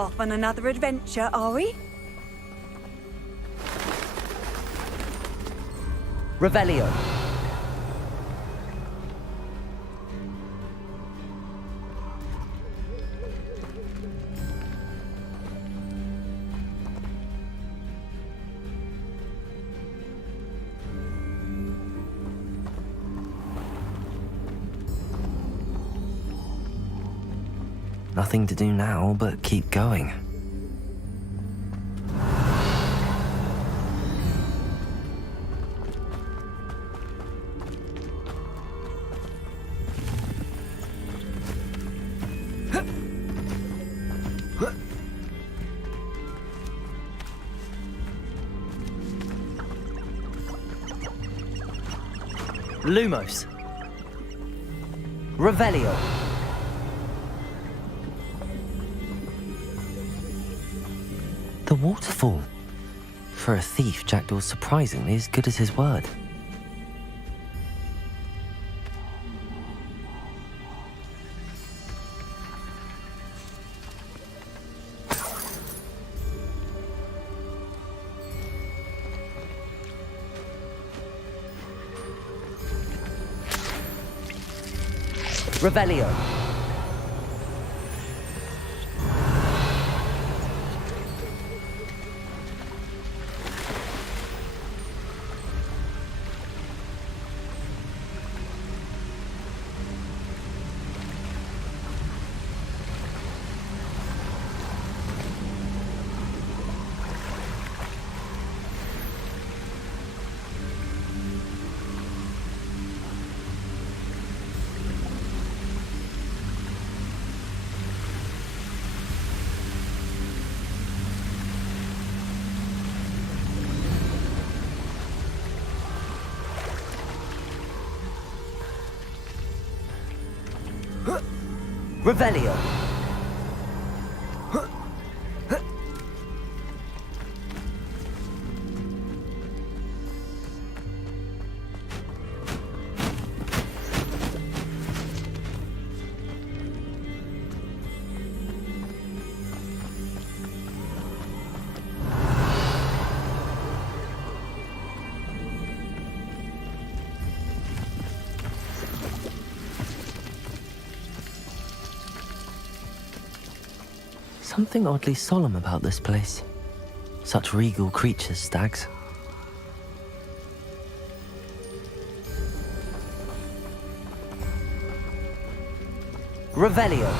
Off on another adventure, are we? Revelio. Nothing to do now but keep going. Lumos. Revelio. The waterfall. For a thief, Jackdaw's surprisingly as good as his word. Revelio. Revelio. Something oddly solemn about this place. Such regal creatures, stags. Revelio.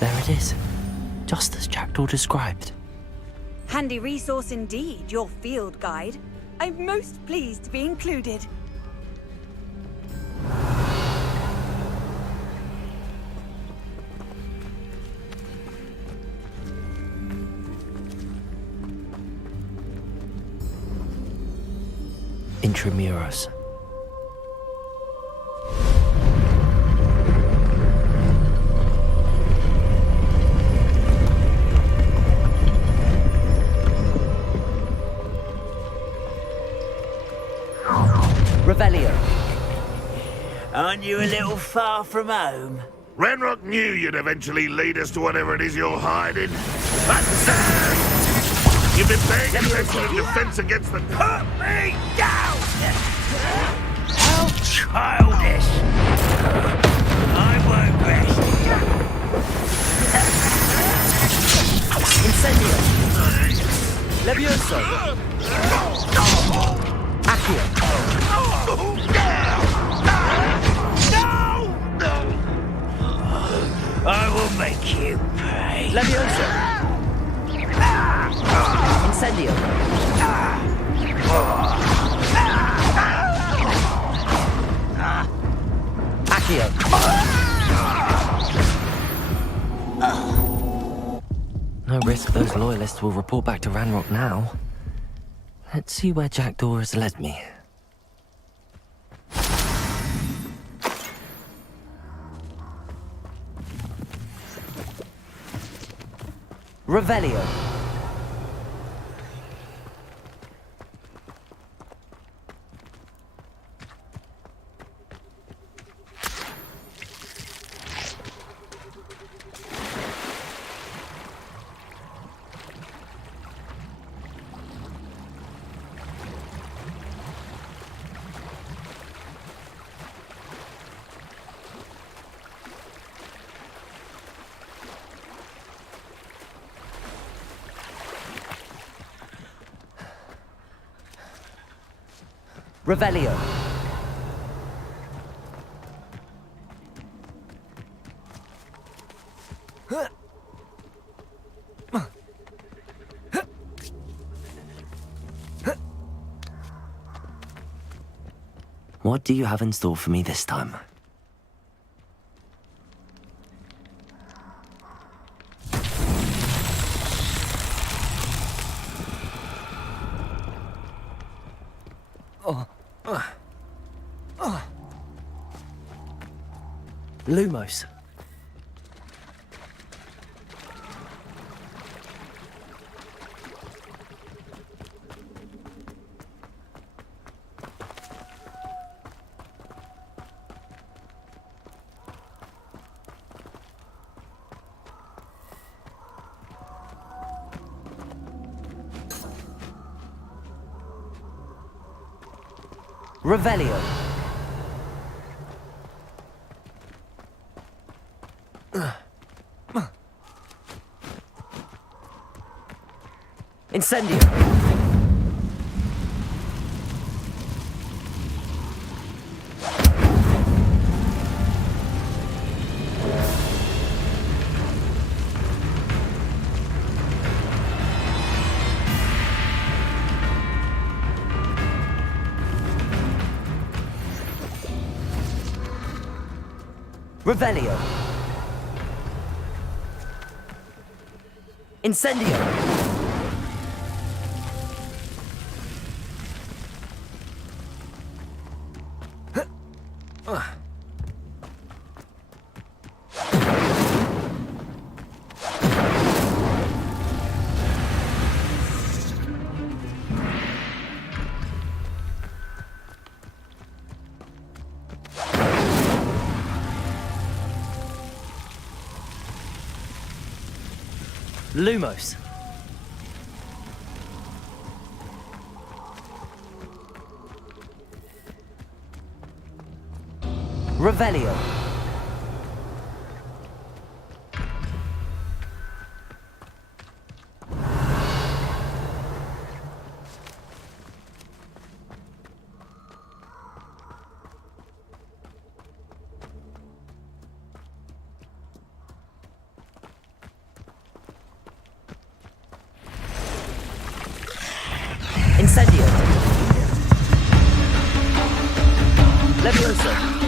There it is, just as Jackdaw described. Handy resource indeed, your field guide. I'm most pleased to be included. Intramuros. Revelio. Aren't you a little far from home? Ranrock knew you'd eventually lead us to whatever it is you're hiding. You've been paying attention in defense against the... Put me down! How childish! I won't rest. Incendio. Levioso. Accio. I will make you pay. Levioso. Incendio. Accio. No risk those loyalists will report back to Ranrock now. Let's see where Jackdaw has led me. Revelio. Revelio. What do you have in store for me this time? Lumos. Revelio. Incendio. Revelio. Incendio. Lumos. Revelio. Incendio. Levioso.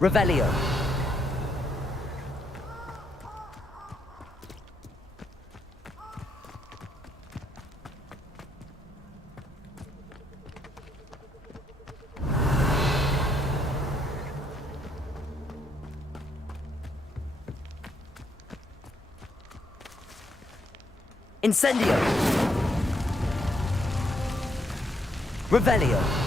Revelio. Incendio. Revelio.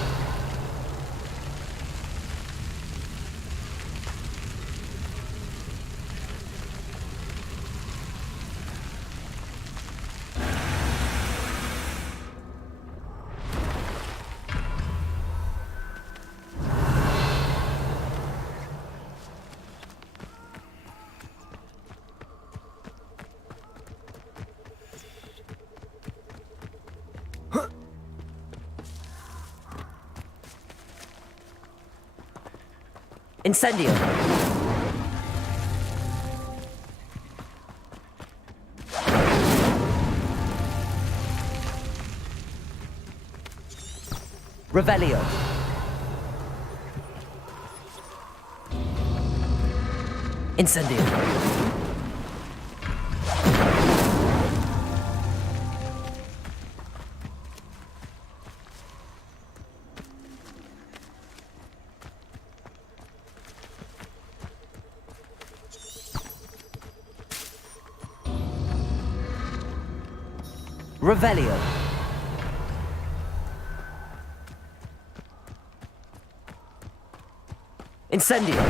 Incendio. Revelio. Incendio. Revelio. Incendio.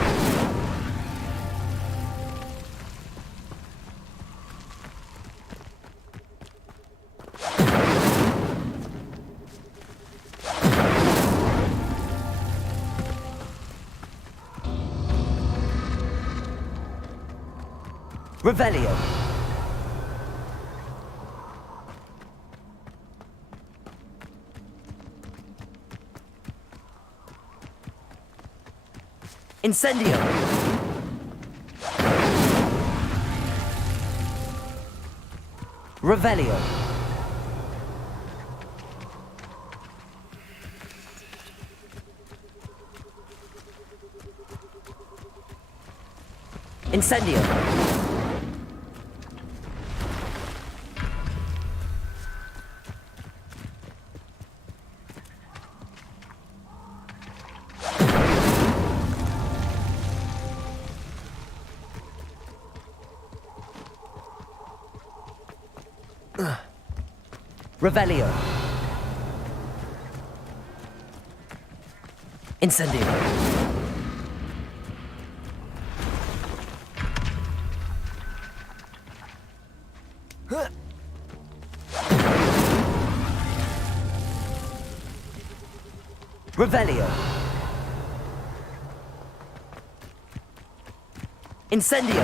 Revelio. Incendio. Revelio. Incendio. Revelio. Incendio. Revelio. Incendio.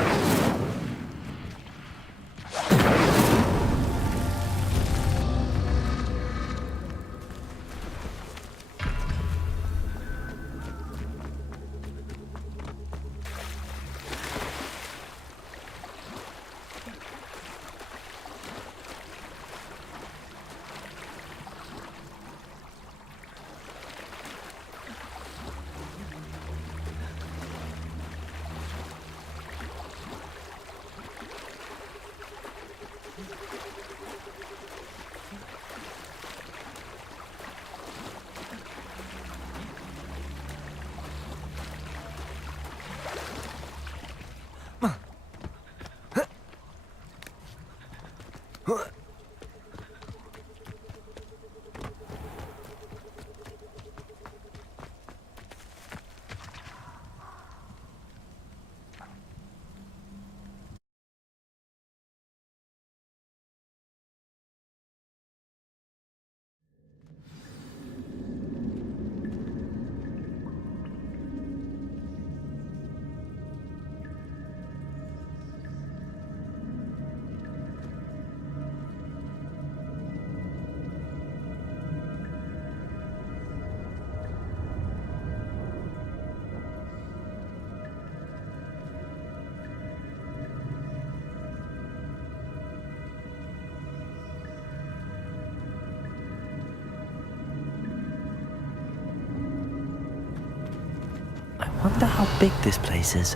I wonder how big this place is.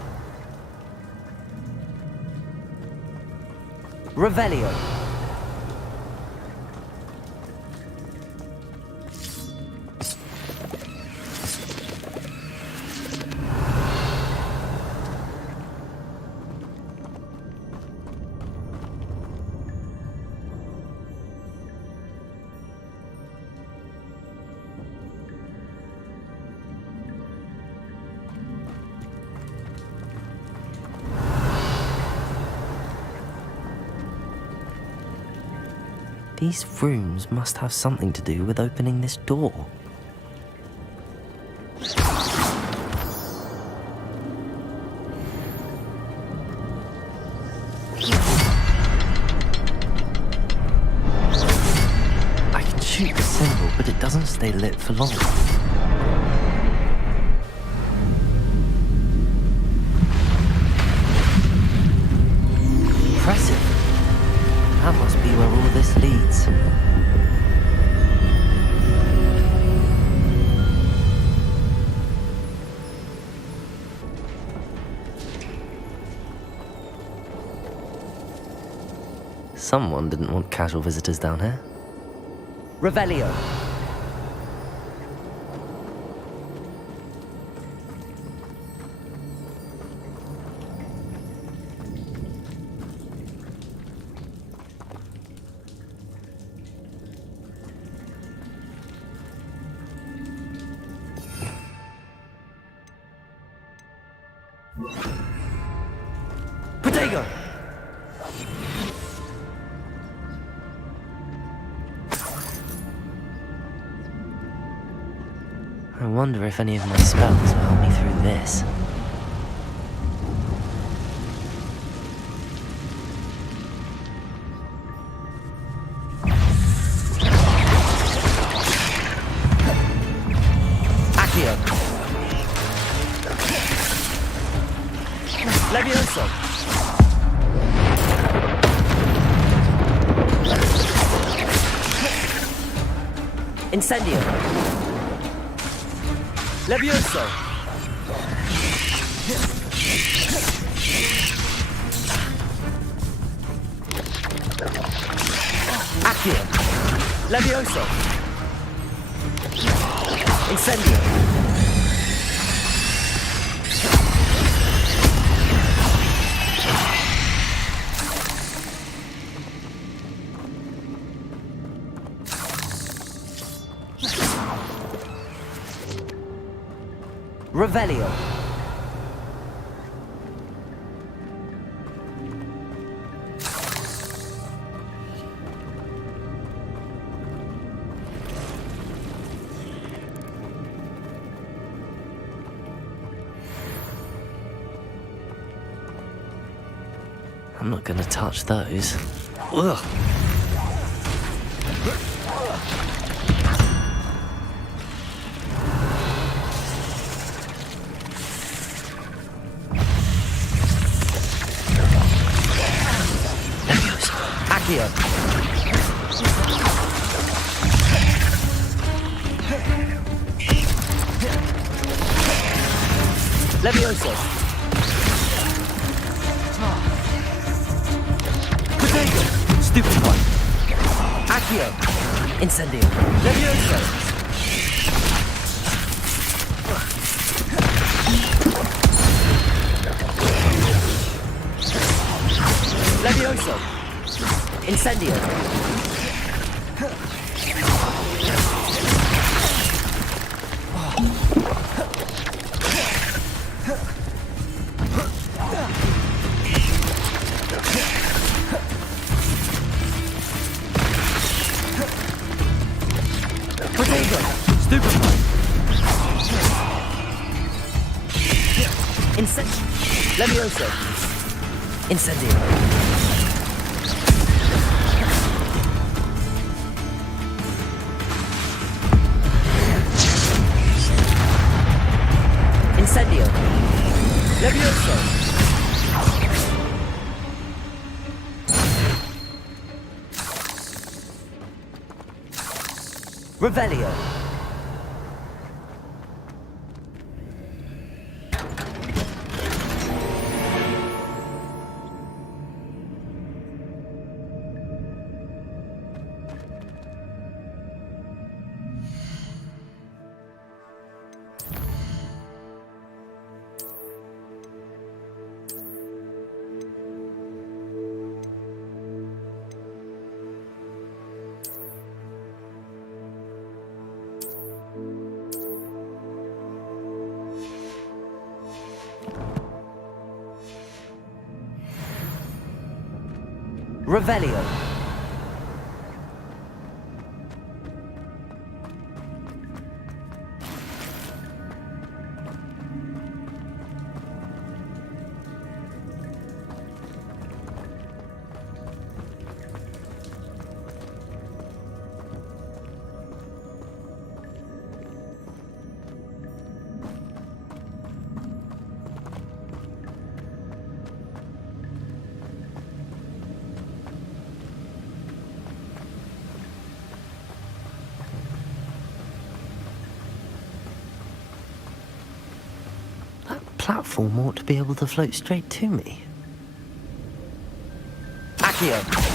Revelio. These rooms must have something to do with opening this door. I can shoot the symbol, but it doesn't stay lit for long. Impressive. That must be where all this leads. Someone didn't want casual visitors down here. Revelio. I wonder if any of my spells will help me through this. Accio. Levioso. Incendio. Levioso. Accio. Levioso. Incendio. Revelio. I'm not gonna touch those. Ugh. Accio. Levioso. Potato. Stupid one. Accio. Incendio. Levioso. Levioso. Incendio. Potato. Stupid one. Levioso. Incendio. Incendio. Levioso. Revelio. Revelio. Platform ought to be able to float straight to me. Accio.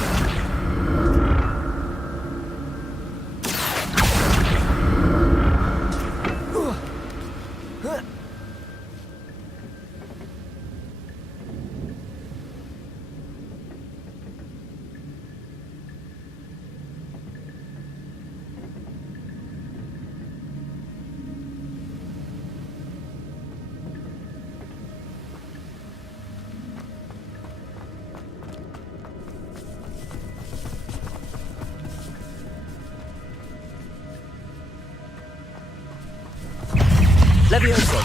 Levioso.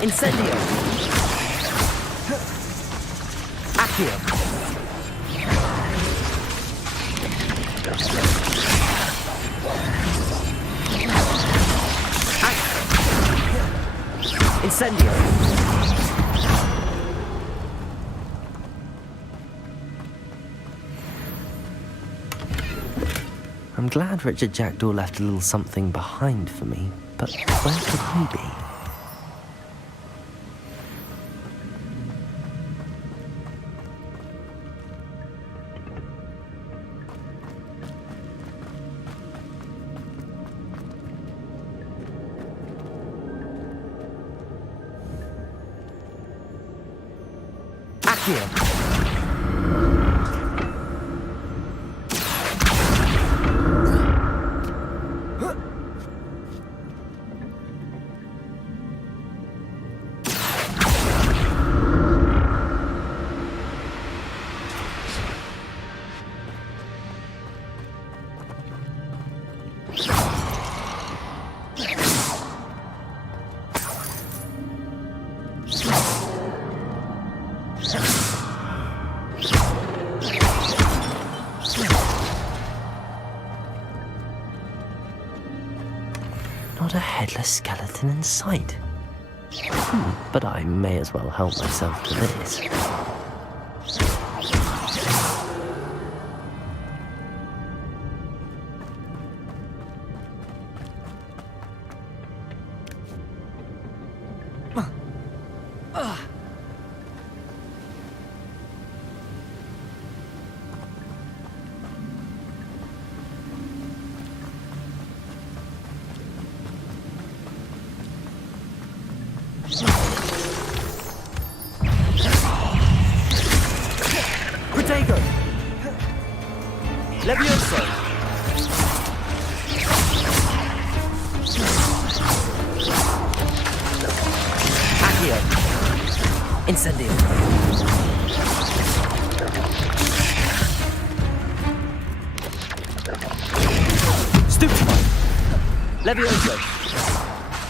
Incendio. Accio. Incendio. I'm glad Richard Jackdaw left a little something behind for me, but where could he be? Accio. Not a headless skeleton in sight. But I may as well help myself to this. Protego! Levioso! Accio! Incendio! Stupefy! Levioso!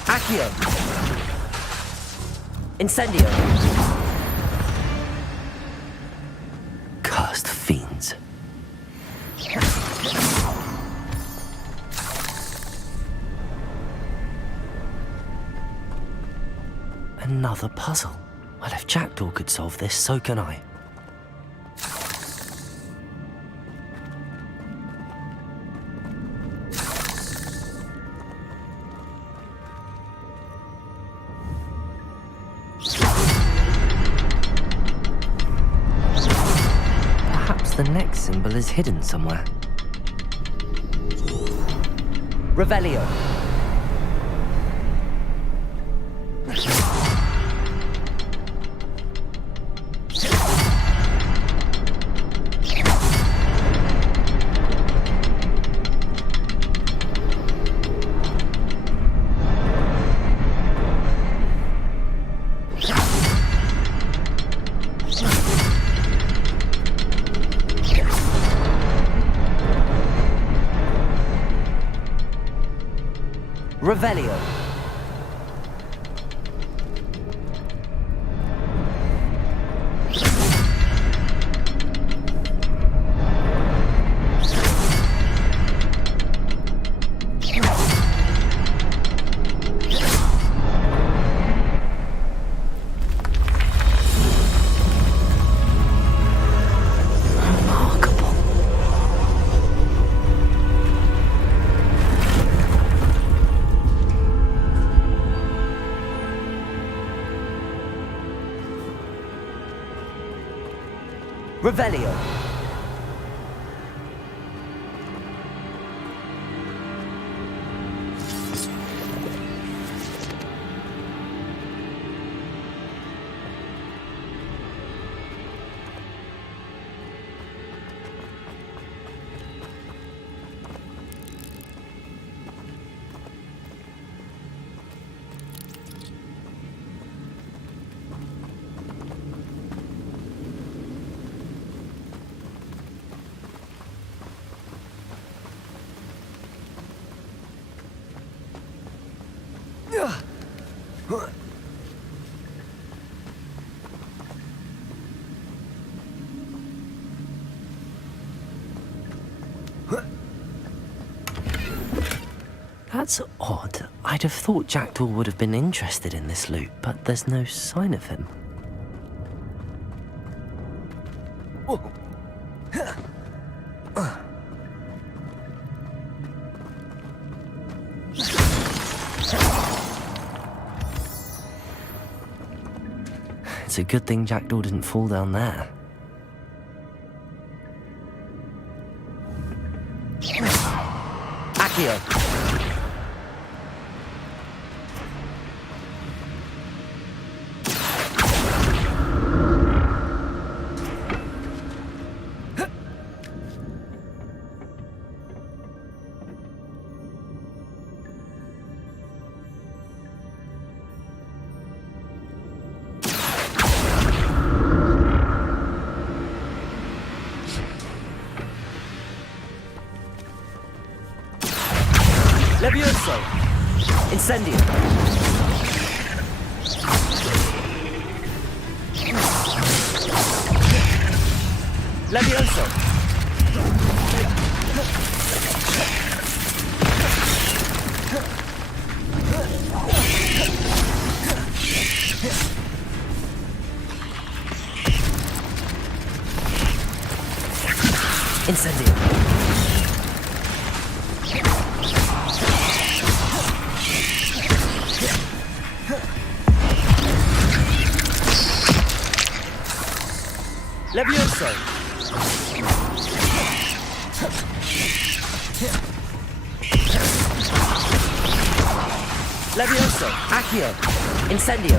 Accio! Incendio! Cursed fiends. Another puzzle. Well, if Jackdaw could solve this, so can I. The next symbol is hidden somewhere. Revelio. Revelio. Revelio. That's odd. I'd have thought Jackdaw would have been interested in this loot, but there's no sign of him. It's a good thing Jackdaw didn't fall down there. Accio! Levioso! Incendio! Levioso! Incendio! Levioso! Levioso! Accio! Incendio!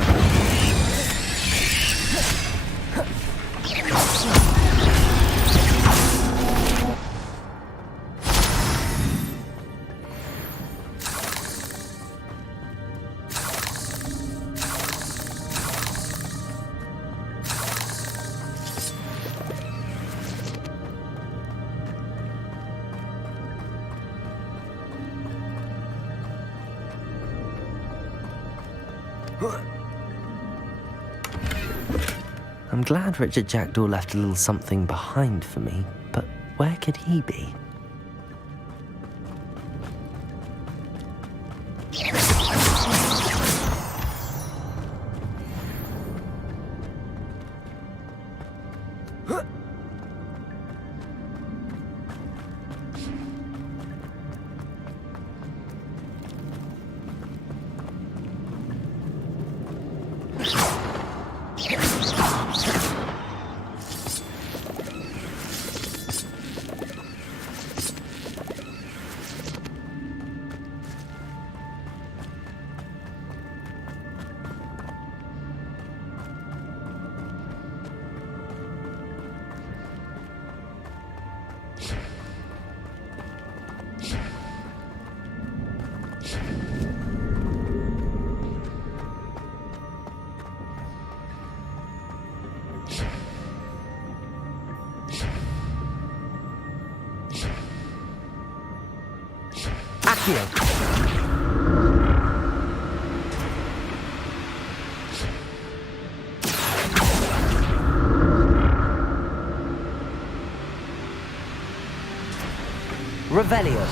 I'm glad Richard Jackdaw left a little something behind for me, but where could he be? Accio! Revelio!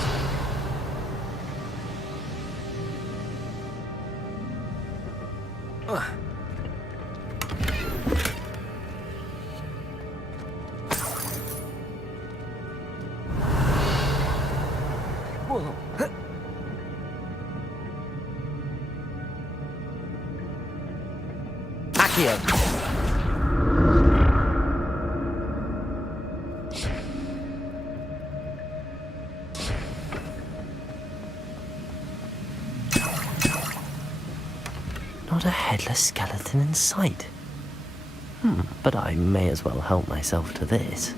Accio! Not a headless skeleton in sight. But I may as well help myself to this.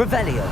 Revelio.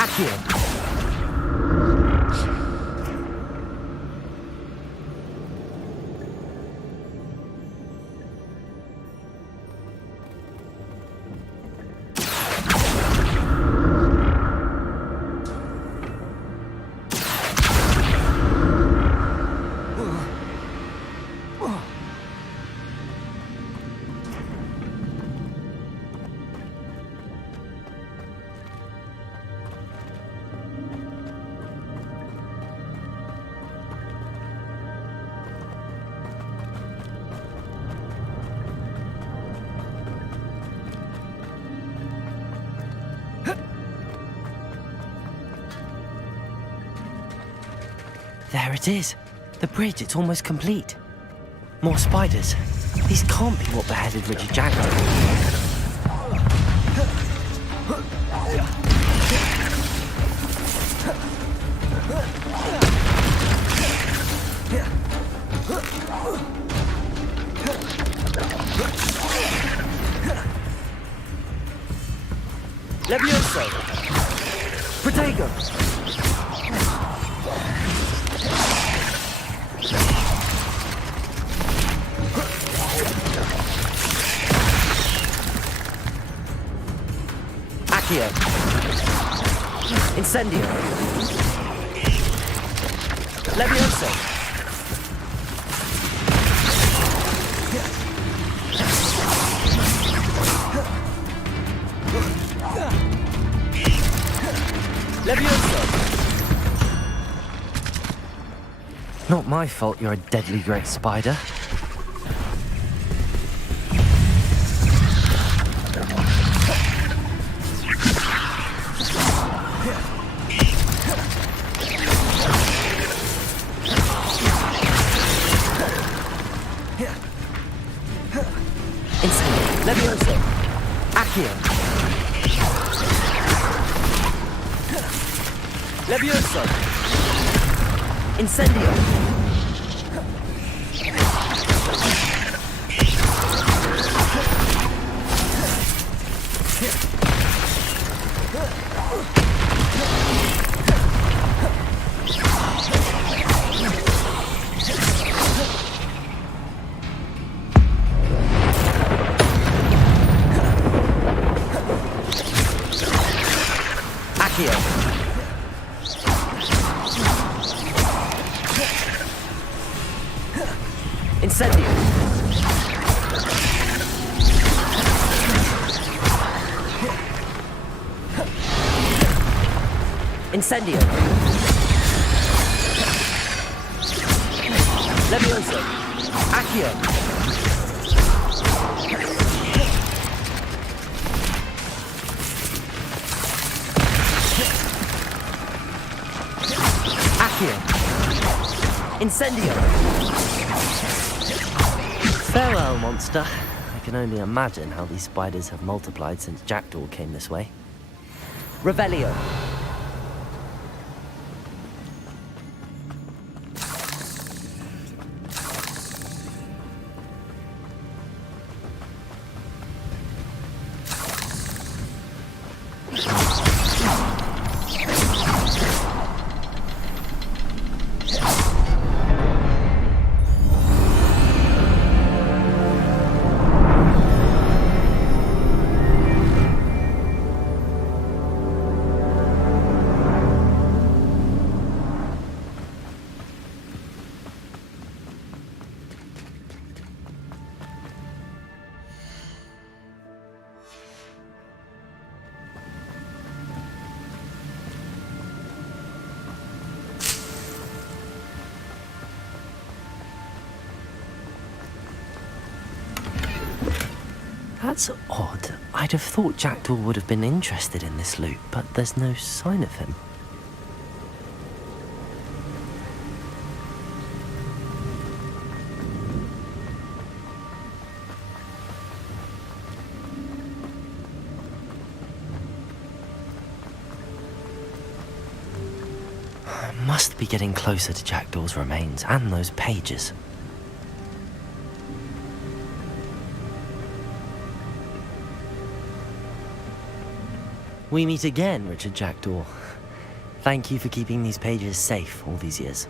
Accio. There it is. The bridge, it's almost complete. More spiders. These can't be what beheaded Richard Jackson. Levioso! Protego! Accio! Incendio! Levioso! Levioso! Not my fault you're a deadly great spider. Incendio! Levioso! Accio! Levioso! Incendio! Accio! Incendio! Incendio! Levioso! Accio! Accio! Incendio! Farewell, monster. I can only imagine how these spiders have multiplied since Jackdaw came this way. Revelio! That's odd. I'd have thought Jackdaw would have been interested in this loot, but there's no sign of him. I must be getting closer to Jackdaw's remains and those pages. We meet again, Richard Jackdaw. Thank you for keeping these pages safe all these years.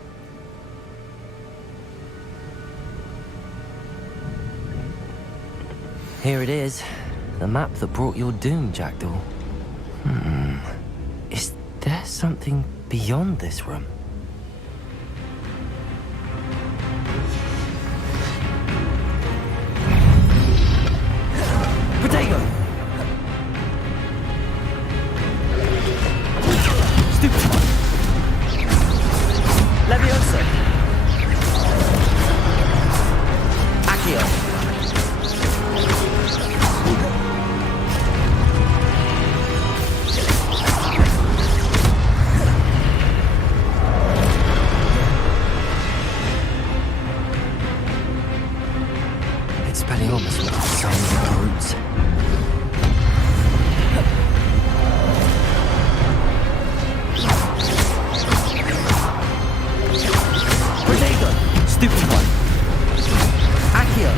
Here it is, the map that brought your doom, Jackdaw. Is there something beyond this room? Potato! Stupefy! Leviosa! Accio! Expelliarmus with the signs of the roots. Potato! Stupefy! Accio!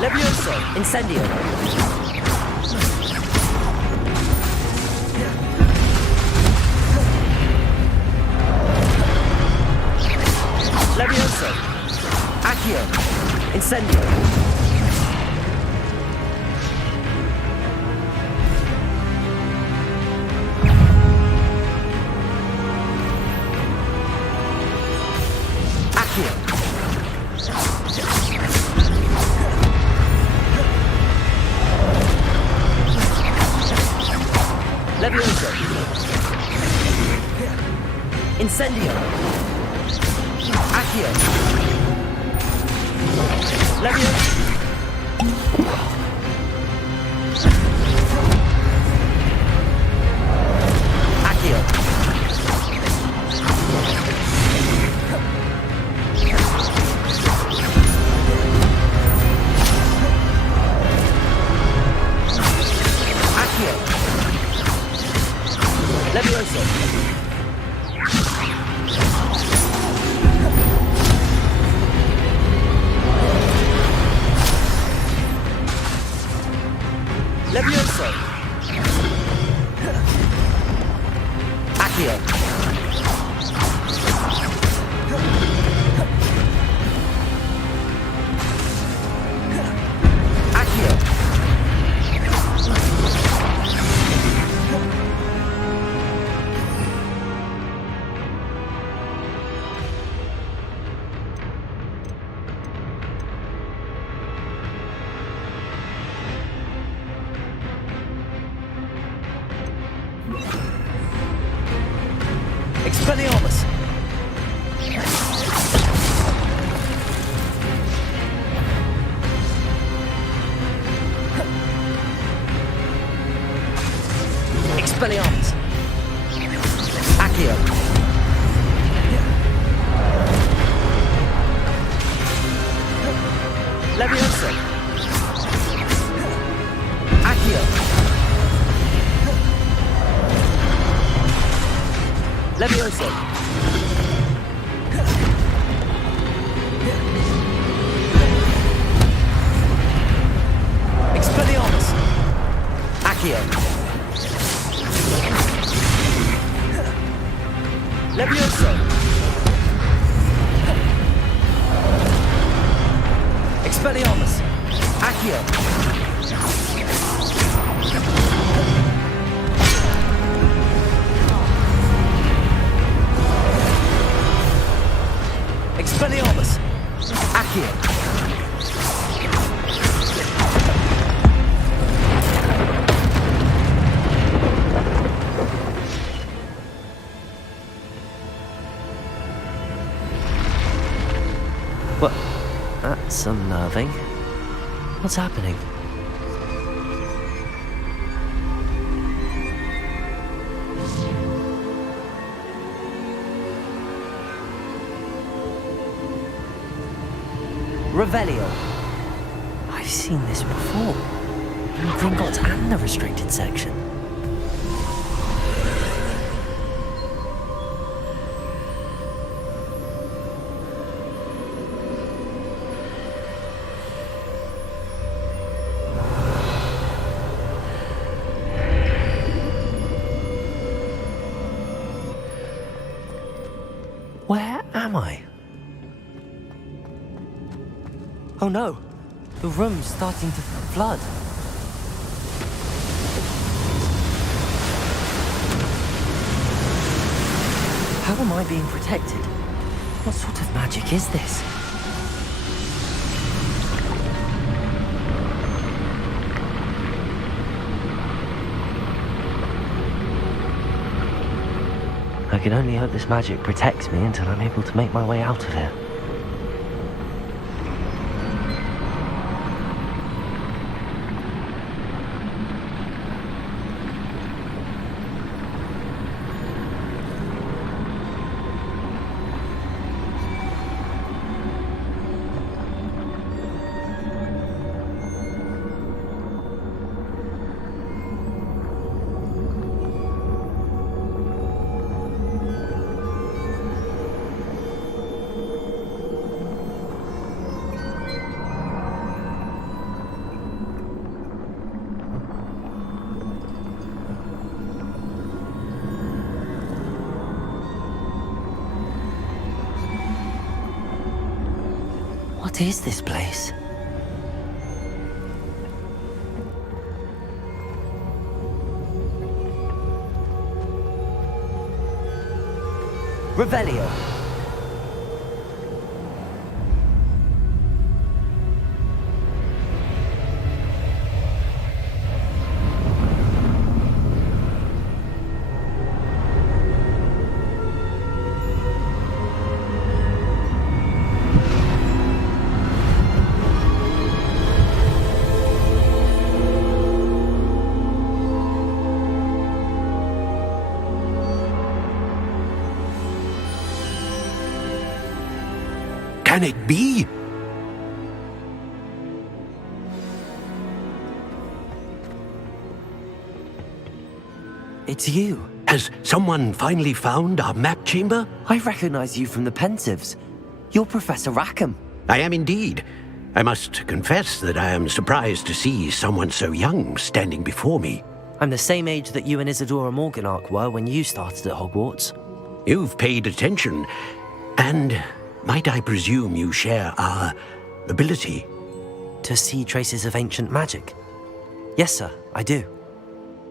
Levioso, incendio. Levioso, accio, incendio. Accio. Levioso. Incendio. Accio. Levioso. Accio. Accio. Levioso. Levioso. Accio. Accio. Expelliarmus! Expelliarmus! Accio! Levioso! Accio! Levioso! Expelliarmus! Accio! Levioso! Expelliarmus! Accio! That's unnerving. What's happening? Revelio. I've seen this before. In Gringotts and the restricted section. Where am I? Oh no! The room's starting to flood. How am I being protected? What sort of magic is this? I can only hope this magic protects me until I'm able to make my way out of here. What is this place? Revelio. Can it be? It's you. Has someone finally found our map chamber? I recognize you from the Pensives. You're Professor Rackham. I am indeed. I must confess that I am surprised to see someone so young standing before me. I'm the same age that you and Isadora Morganach were when you started at Hogwarts. You've paid attention, and might I presume you share our ability? To see traces of ancient magic? Yes, sir, I do.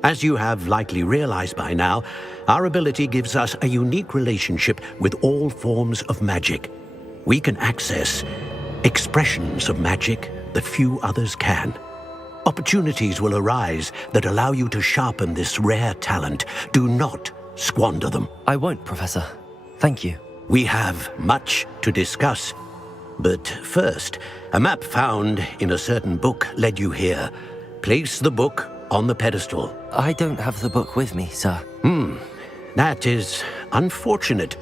As you have likely realized by now, our ability gives us a unique relationship with all forms of magic. We can access expressions of magic that few others can. Opportunities will arise that allow you to sharpen this rare talent. Do not squander them. I won't, Professor. Thank you. We have much to discuss. But first, a map found in a certain book led you here. Place the book on the pedestal. I don't have the book with me, sir. That is unfortunate.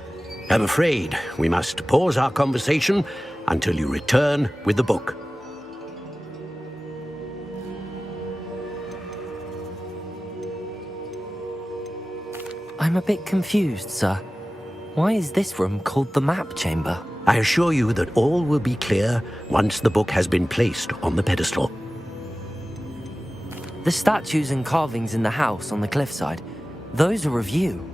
I'm afraid we must pause our conversation until you return with the book. I'm a bit confused, sir. Why is this room called the map chamber? I assure you that all will be clear once the book has been placed on the pedestal. The statues and carvings in the house on the cliffside, those are of you.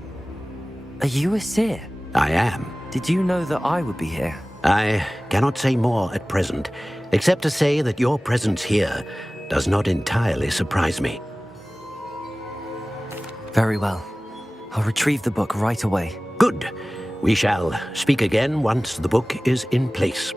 Are you a seer? I am. Did you know that I would be here? I cannot say more at present, except to say that your presence here does not entirely surprise me. Very well. I'll retrieve the book right away. Good. We shall speak again once the book is in place.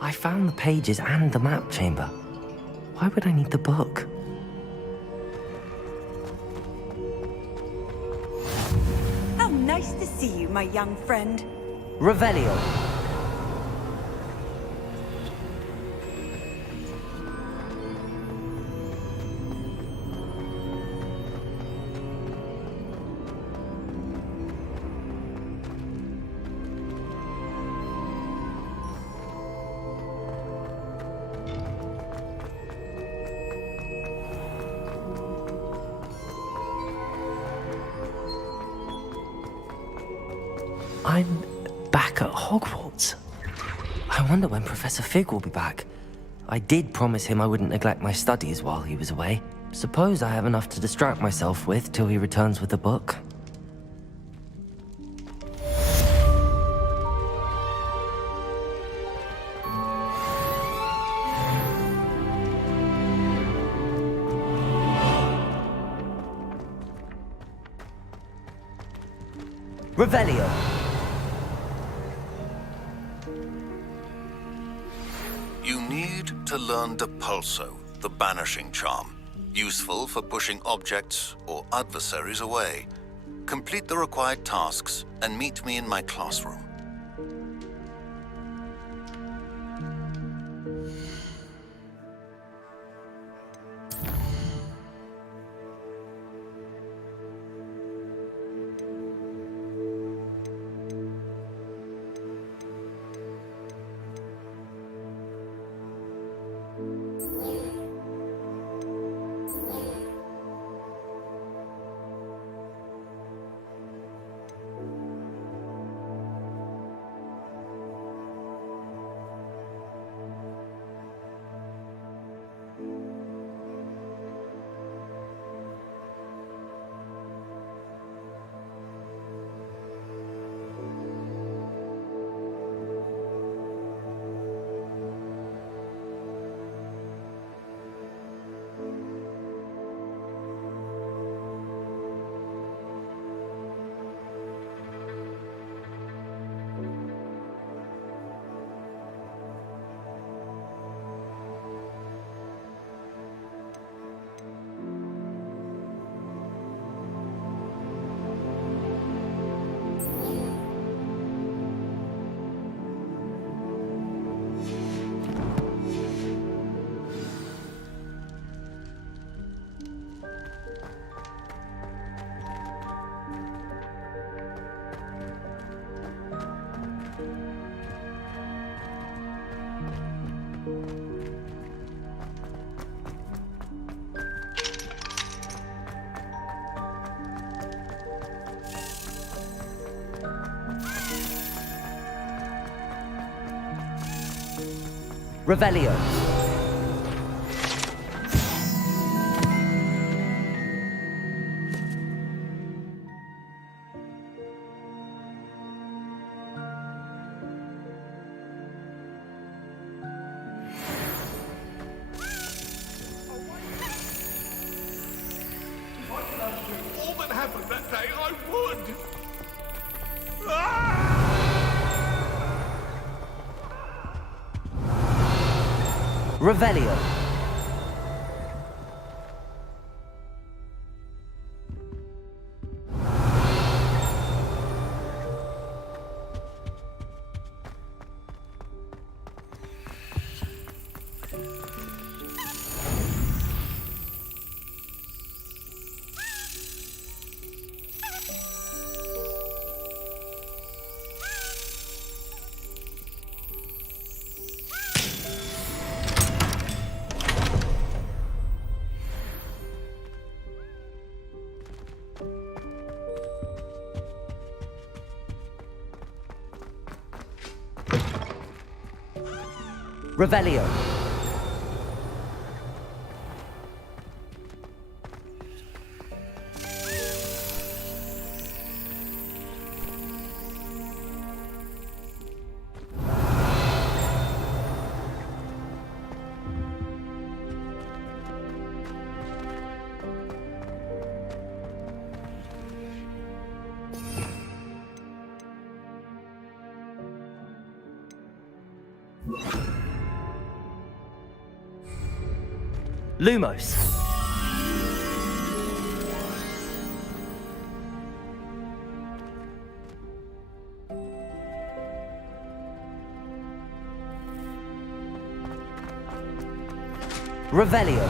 I found the pages and the map chamber. Why would I need the book? How nice to see you, my young friend. Revelio. I'm back at Hogwarts. I wonder when Professor Fig will be back. I did promise him I wouldn't neglect my studies while he was away. Suppose I have enough to distract myself with till he returns with the book. Revelio. You need to learn Depulso, the banishing charm, useful for pushing objects or adversaries away. Complete the required tasks and meet me in my classroom. Revelio. All that happened that day, I would! Revelio. Revelio. Lumos. Revelio.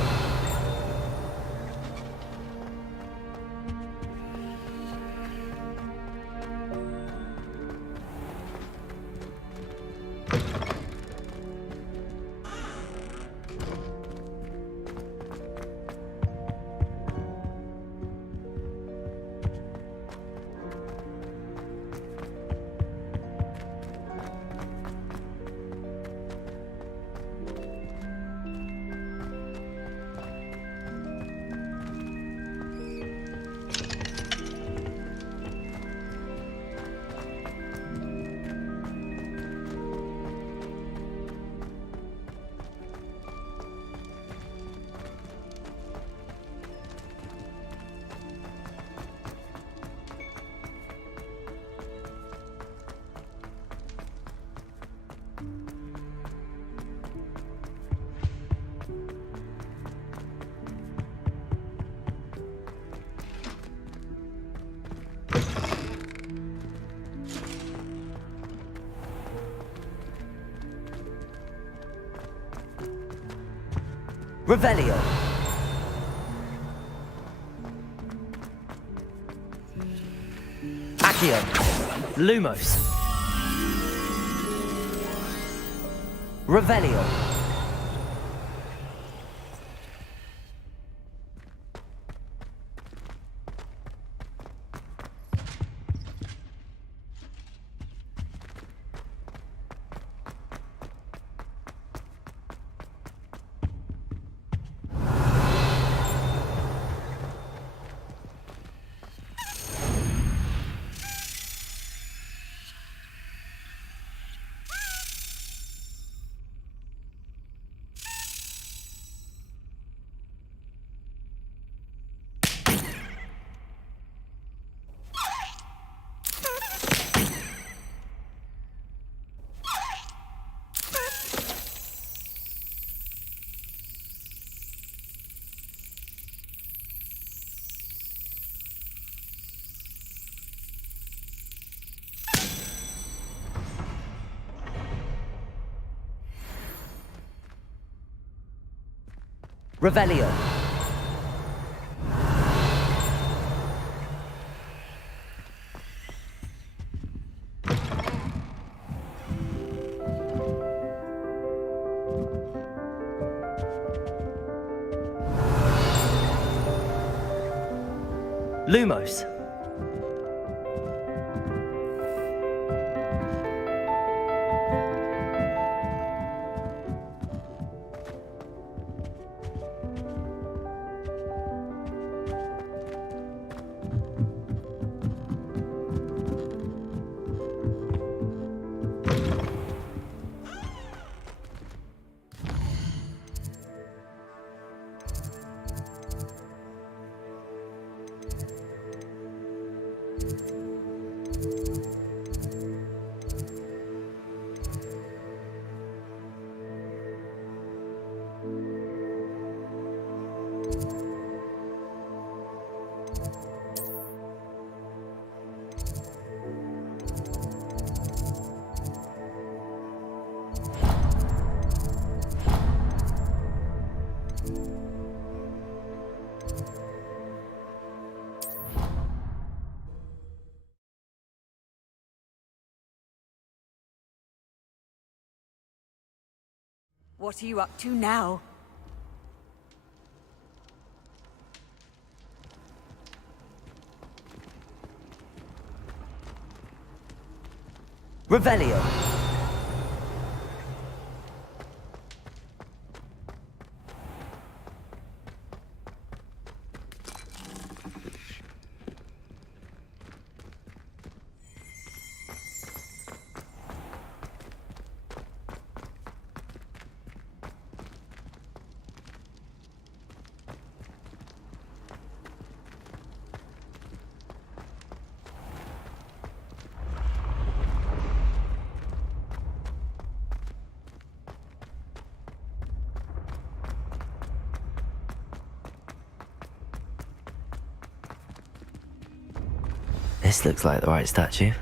Revelio. Accio. Lumos. Revelio. Revelio. Lumos. What are you up to now? Revelio. This looks like the right statue.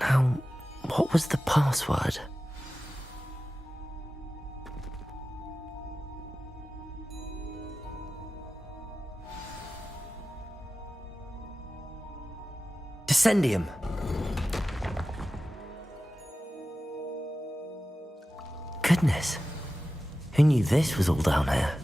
Now, what was the password? Descendium. Goodness. Who knew this was all down here?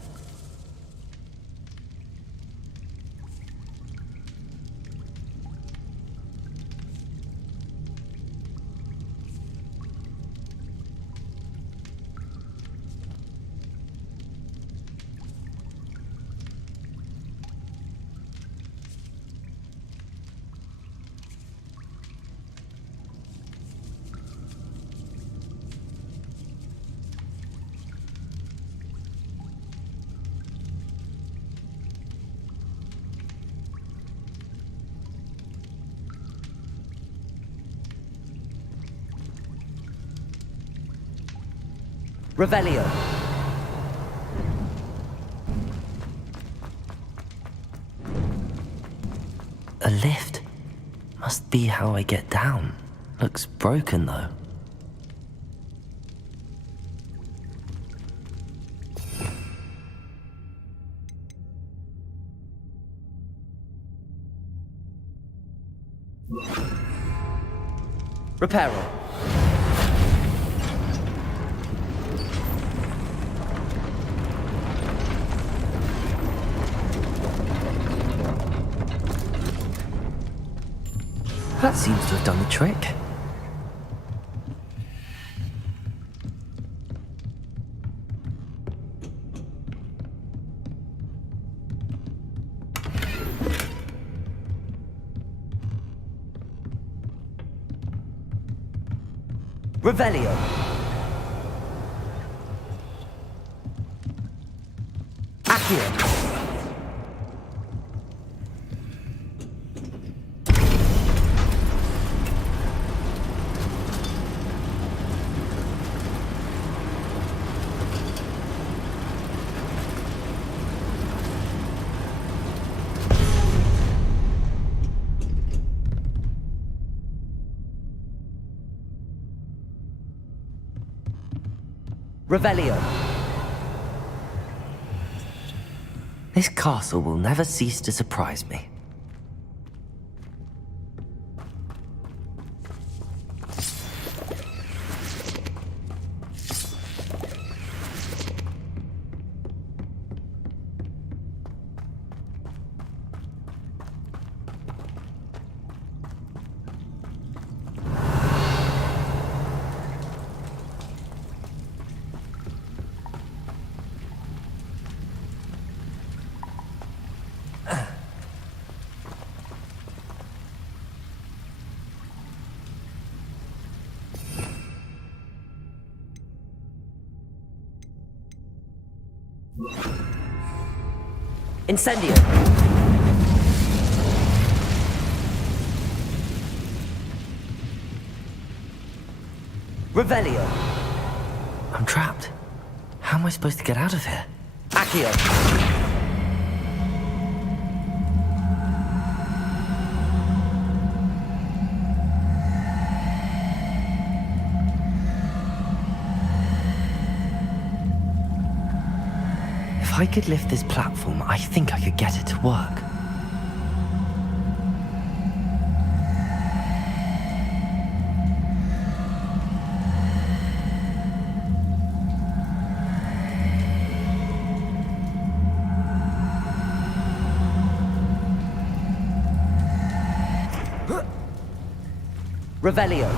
Revelio. A lift. Must be how I get down. Looks broken though. Reparo. That seems to have done the trick. Revelio. Accio. Revelio. This castle will never cease to surprise me. Incendio. Revelio. I'm trapped. How am I supposed to get out of here? Accio. If I could lift this platform, I think I could get it to work. Revelio.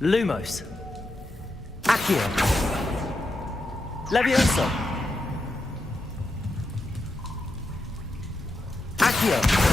Lumos. Accio. Levioso. Accio.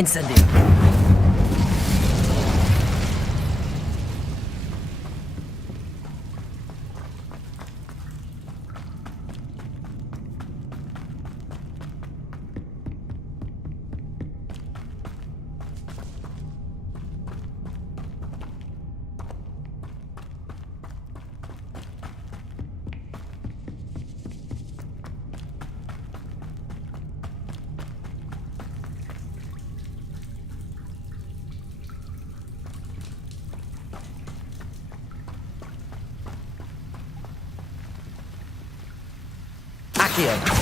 Incendio. Accio.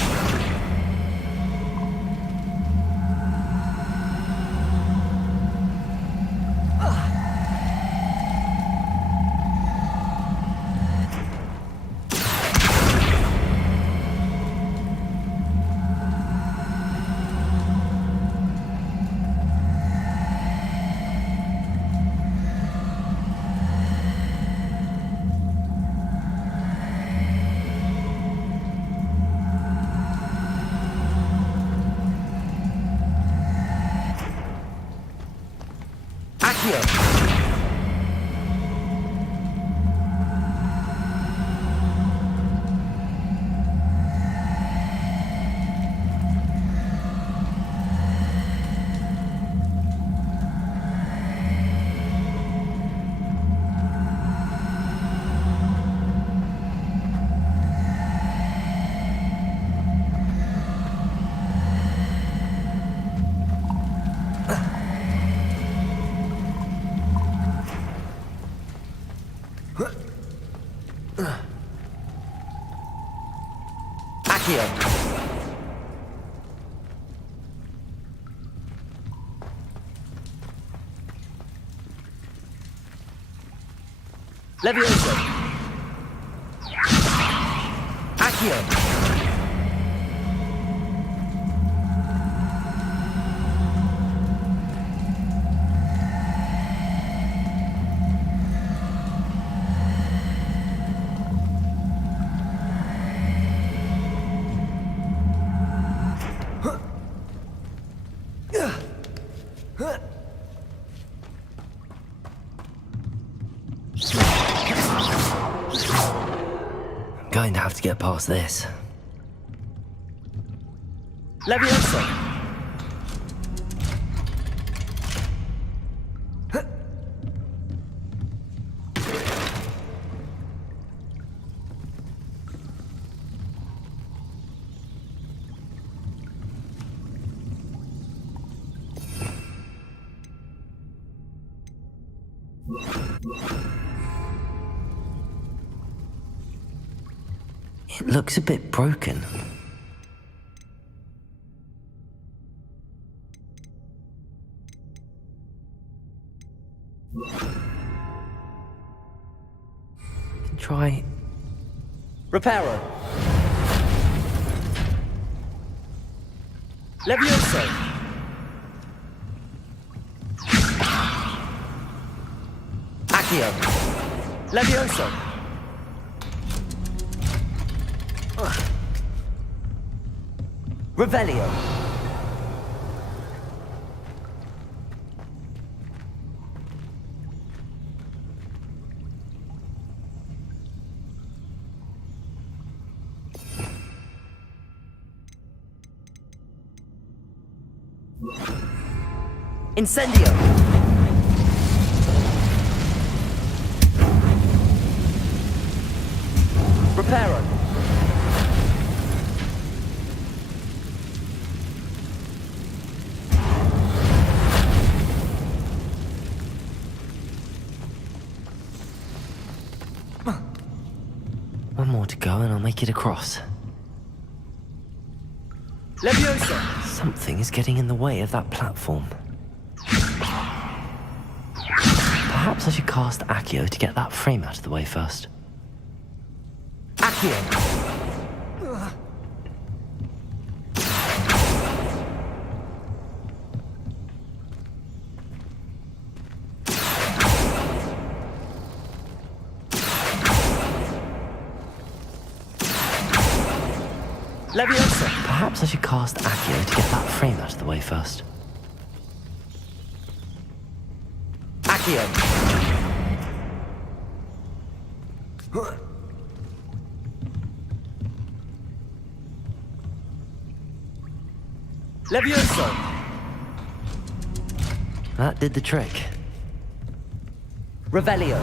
Accio. Levioso. Accio. Going to have to get past this. Levioso. It looks a bit broken. Can try Reparo. Levioso. Accio. Levioso. Revelio. Incendio. Reparo. One more to go and I'll make it across. Leviosa! Something is getting in the way of that platform. Perhaps I should cast Accio to get that frame out of the way first. Accio! Leviosa! Perhaps I should cast Accio to get that frame out of the way first. Accio. Levioso! That did the trick. Revelio.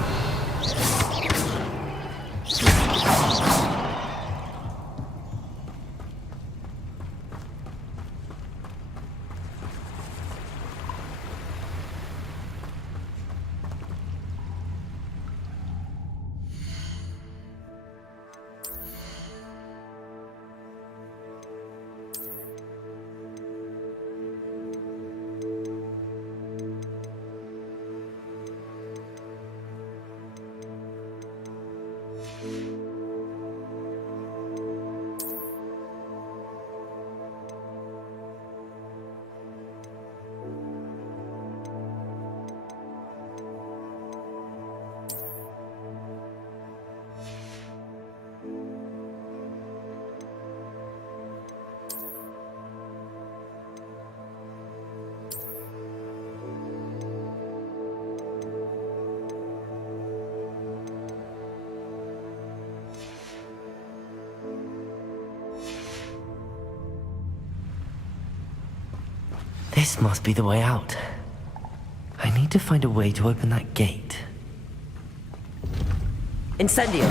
This must be the way out. I need to find a way to open that gate. Incendio.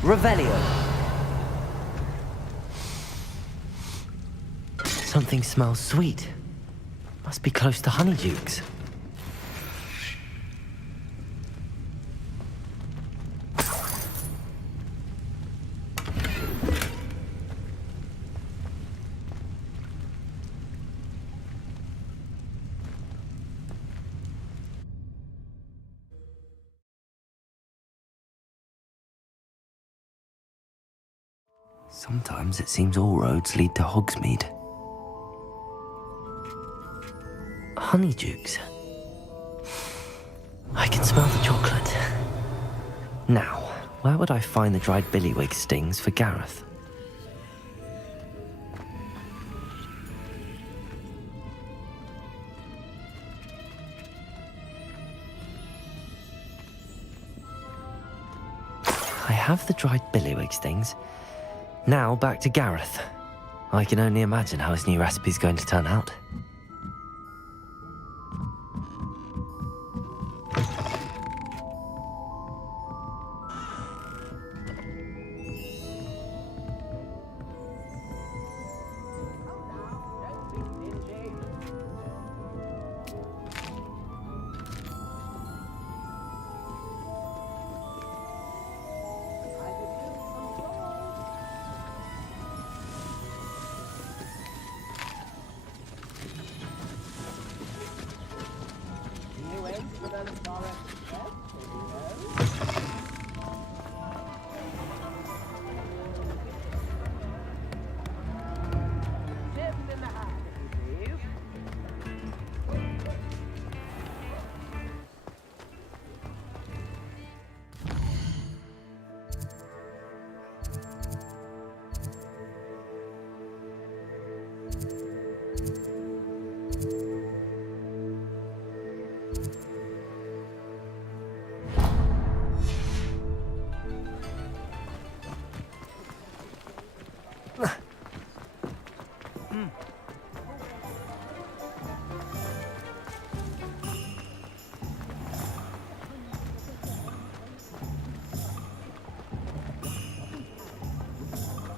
Revelio. Something smells sweet. Must be close to Honeydukes. Sometimes it seems all roads lead to Hogsmeade. Honeydukes. I can smell the chocolate. Now, where would I find the dried billywig stings for Gareth? I have the dried billywig stings. Now back to Gareth. I can only imagine how his new recipe's going to turn out.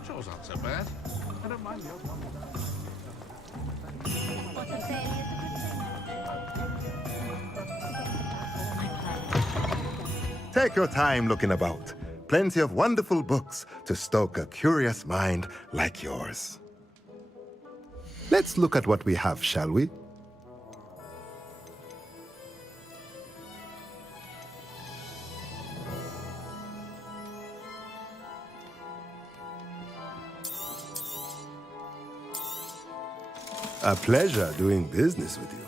Chore's not so bad. I don't mind the old one. Take your time looking about. Plenty of wonderful books to stoke a curious mind like yours. Let's look at what we have, shall we? A pleasure doing business with you.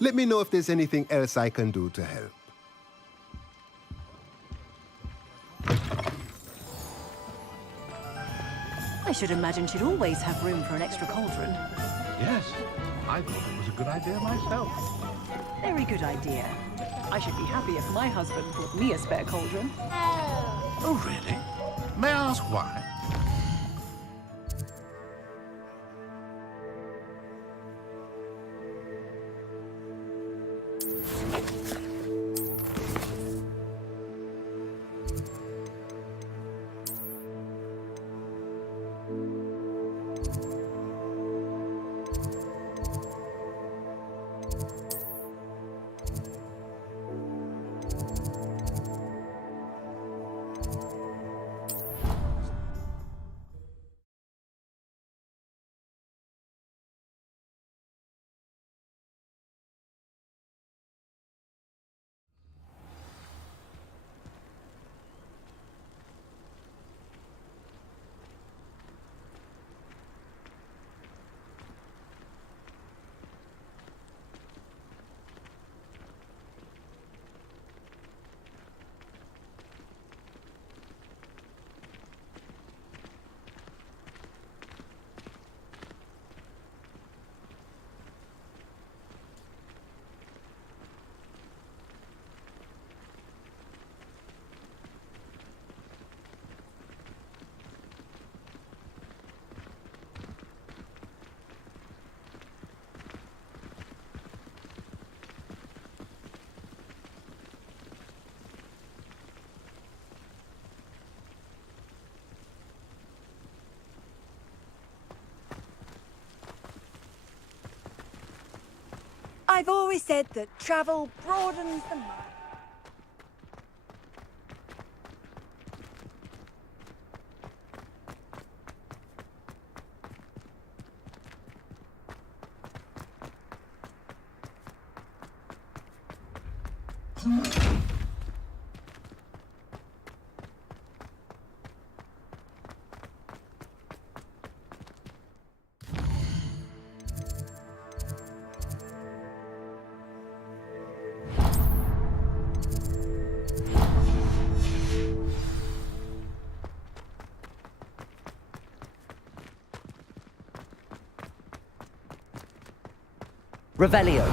Let me know if there's anything else I can do to help. I should imagine she'd always have room for an extra cauldron. Yes, I thought it was a good idea myself. Very good idea. I should be happy if my husband bought me a spare cauldron. Oh, really? May I ask why? I've always said that travel broadens the mind. Revelio.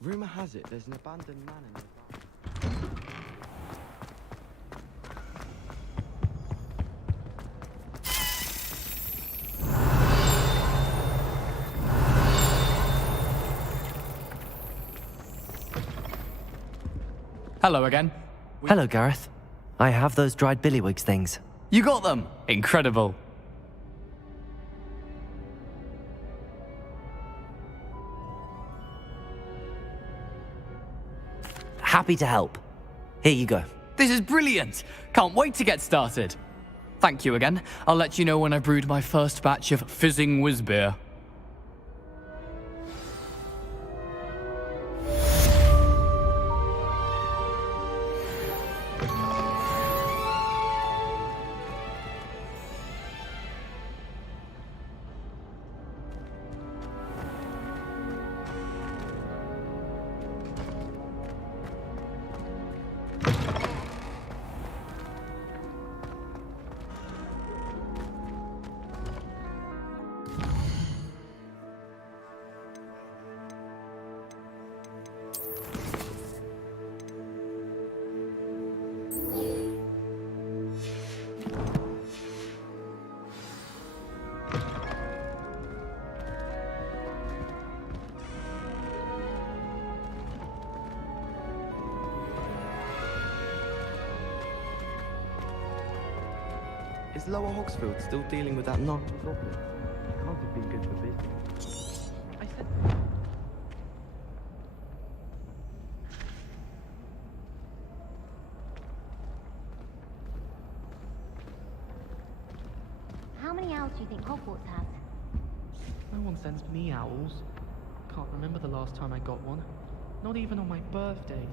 Rumor has it there's an abandoned manor nearby. Hello again. Hello, Gareth. I have those dried billywigs things. You got them? Incredible. Happy to help. Here you go. This is brilliant. Can't wait to get started. Thank you again. I'll let you know when I've brewed my first batch of fizzing whiz beer. Is Lower Hogsfield still dealing with that gnarly goblin? Can't have been good for business. I said... How many owls do you think Hogwarts has? No one sends me owls. Can't remember the last time I got one. Not even on my birthday.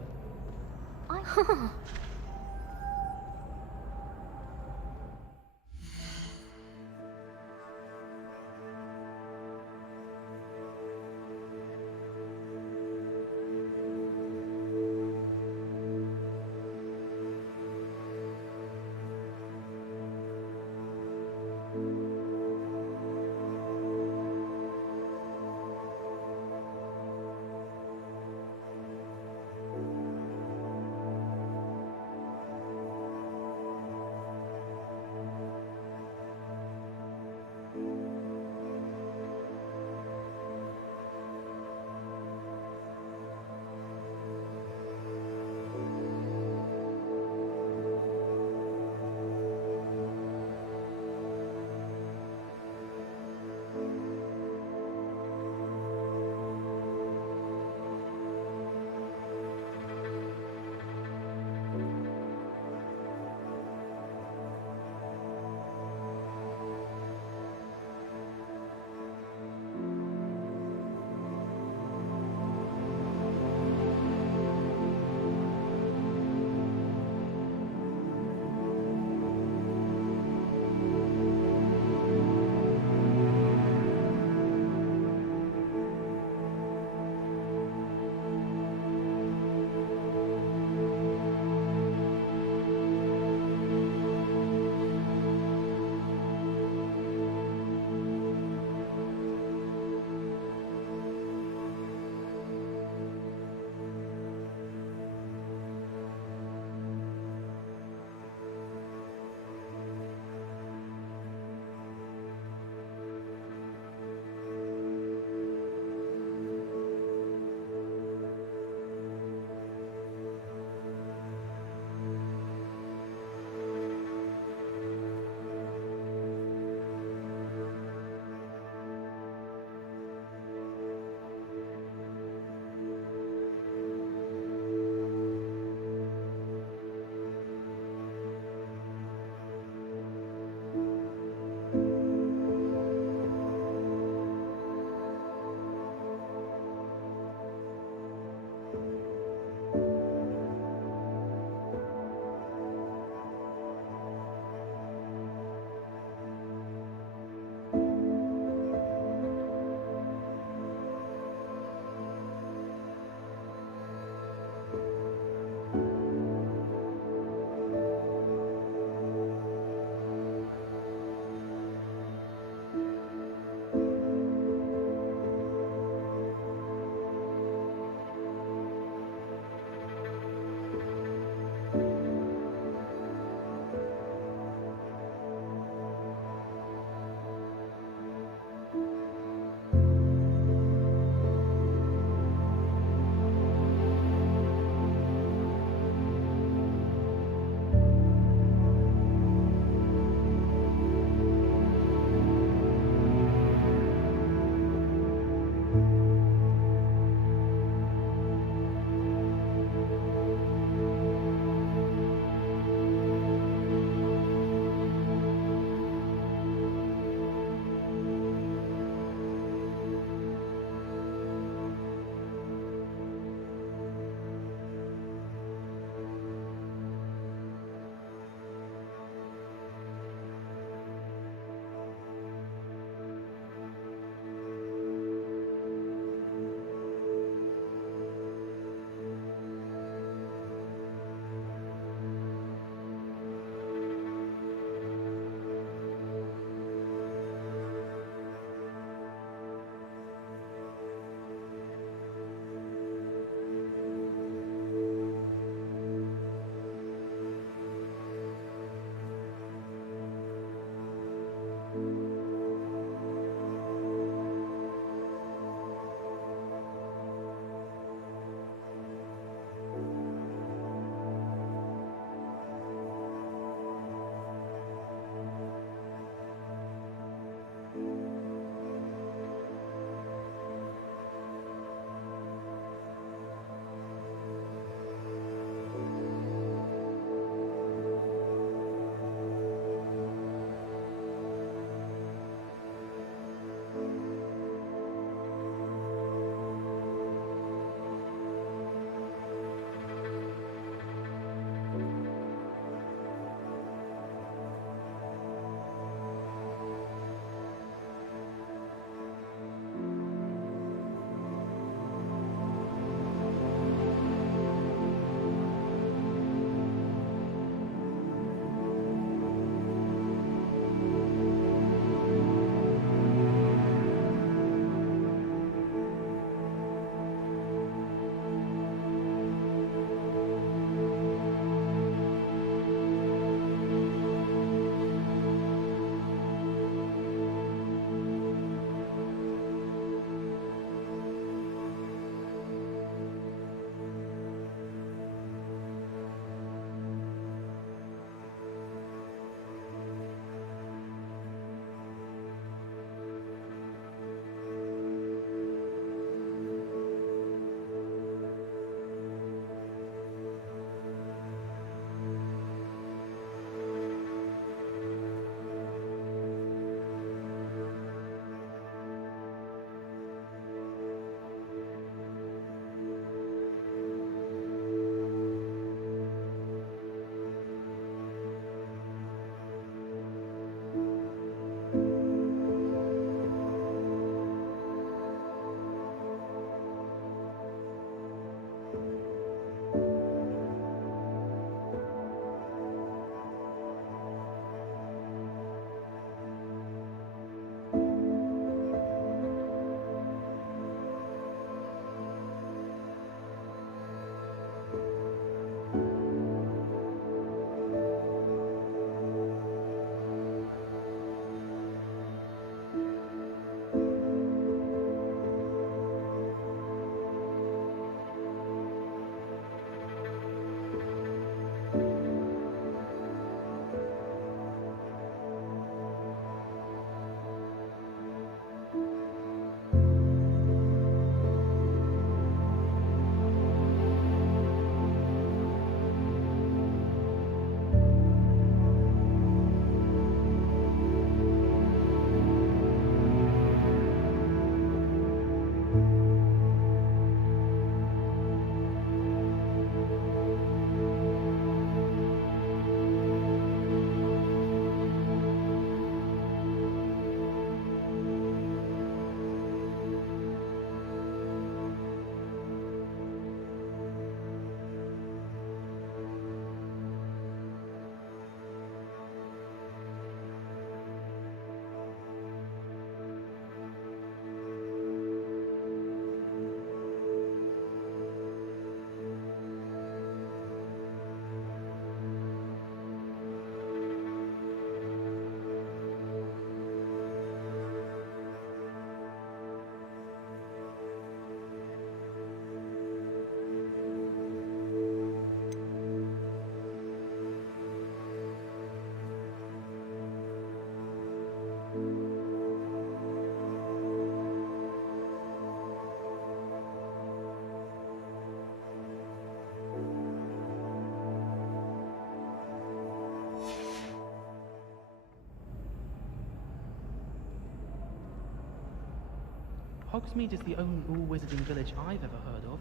Hogsmeade is the only all-wizarding village I've ever heard of.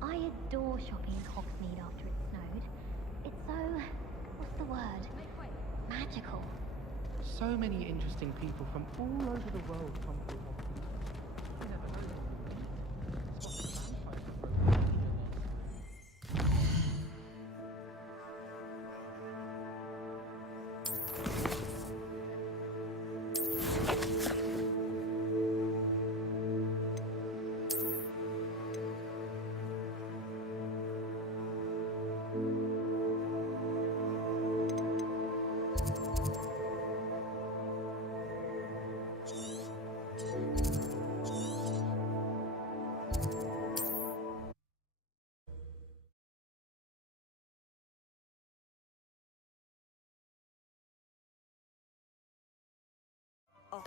I adore shopping in Hogsmeade after it snowed. It's so... what's the word? Magical. So many interesting people from all over the world come through Hogsmeade. You never know. It's what the vampires have broken even.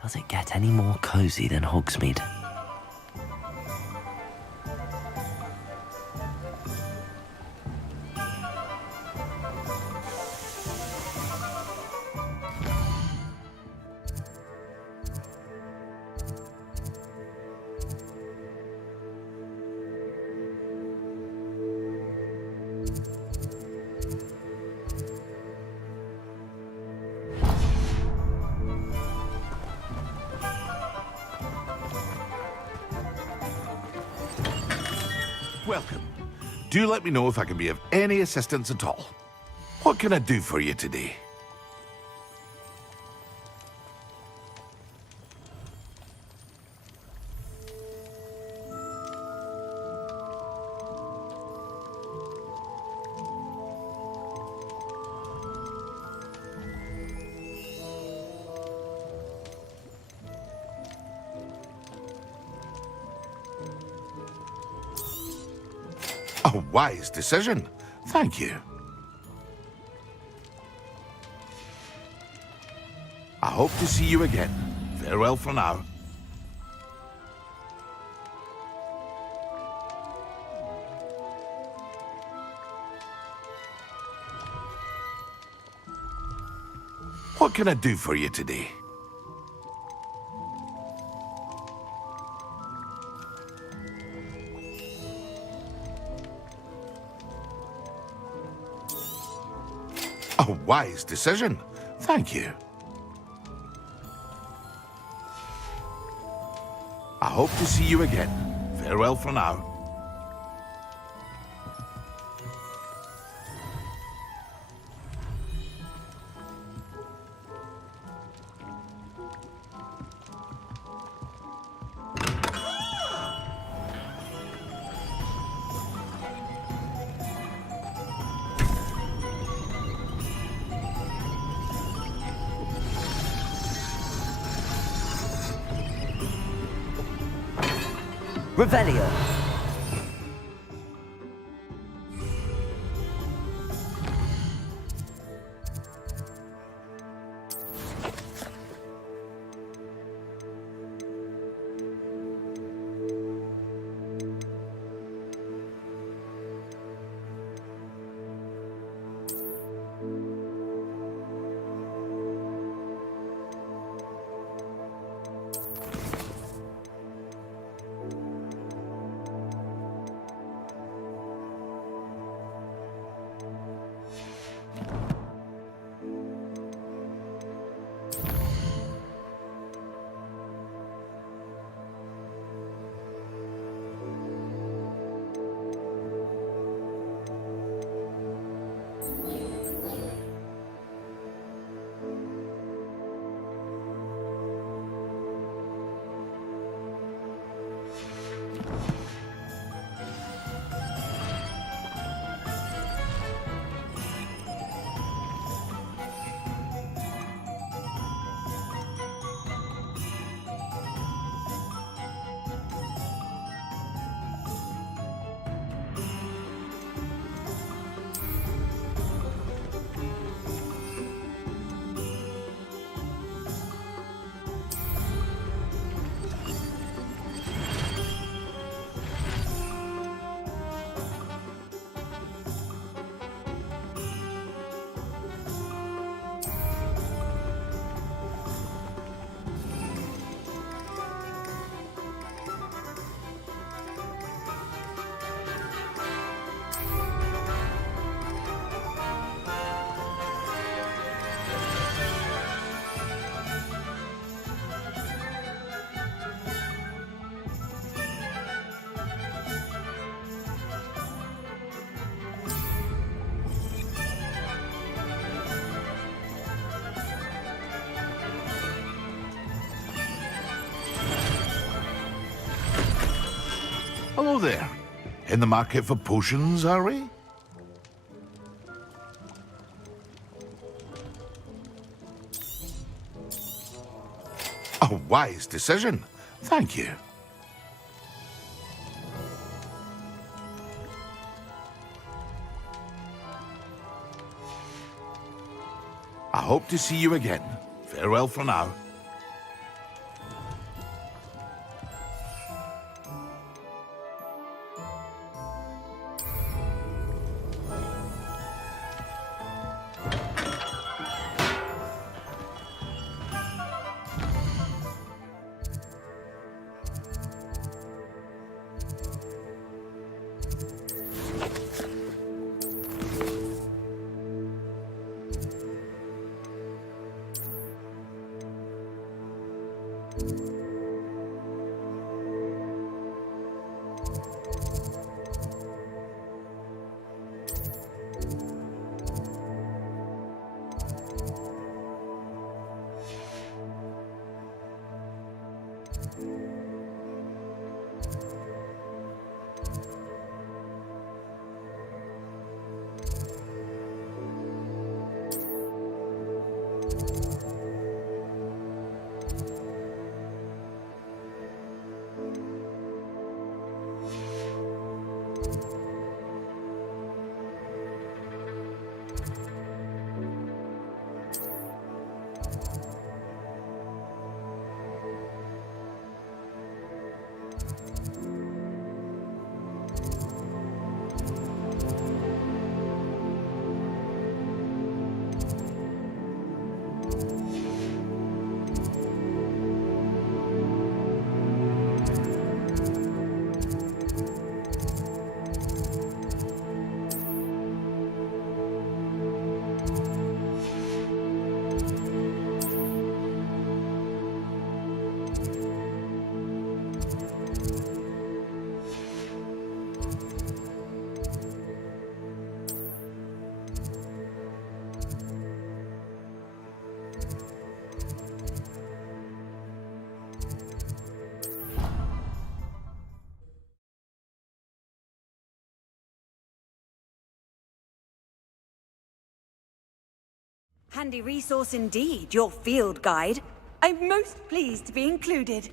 Does it get any more cozy than Hogsmeade? Welcome. Do let me know if I can be of any assistance at all. What can I do for you today? A wise decision. Thank you. I hope to see you again. Farewell for now. What can I do for you today? A wise decision. Thank you. I hope to see you again. Farewell for now. Revelio. Hello there. In the market for potions, are we? A wise decision. Thank you. I hope to see you again. Farewell for now. Handy resource indeed, your field guide. I'm most pleased to be included.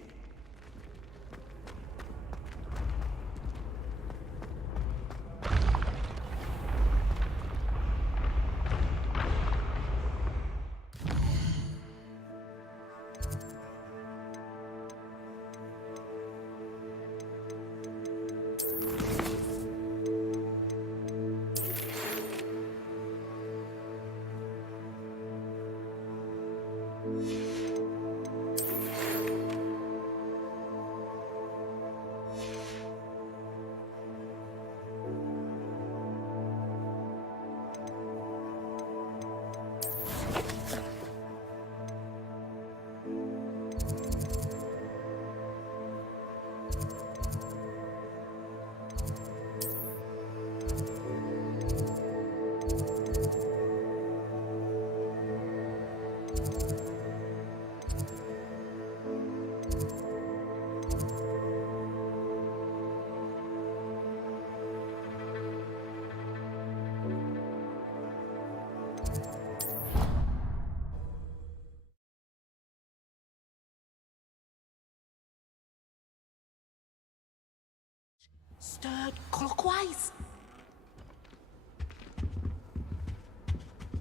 Stirred clockwise.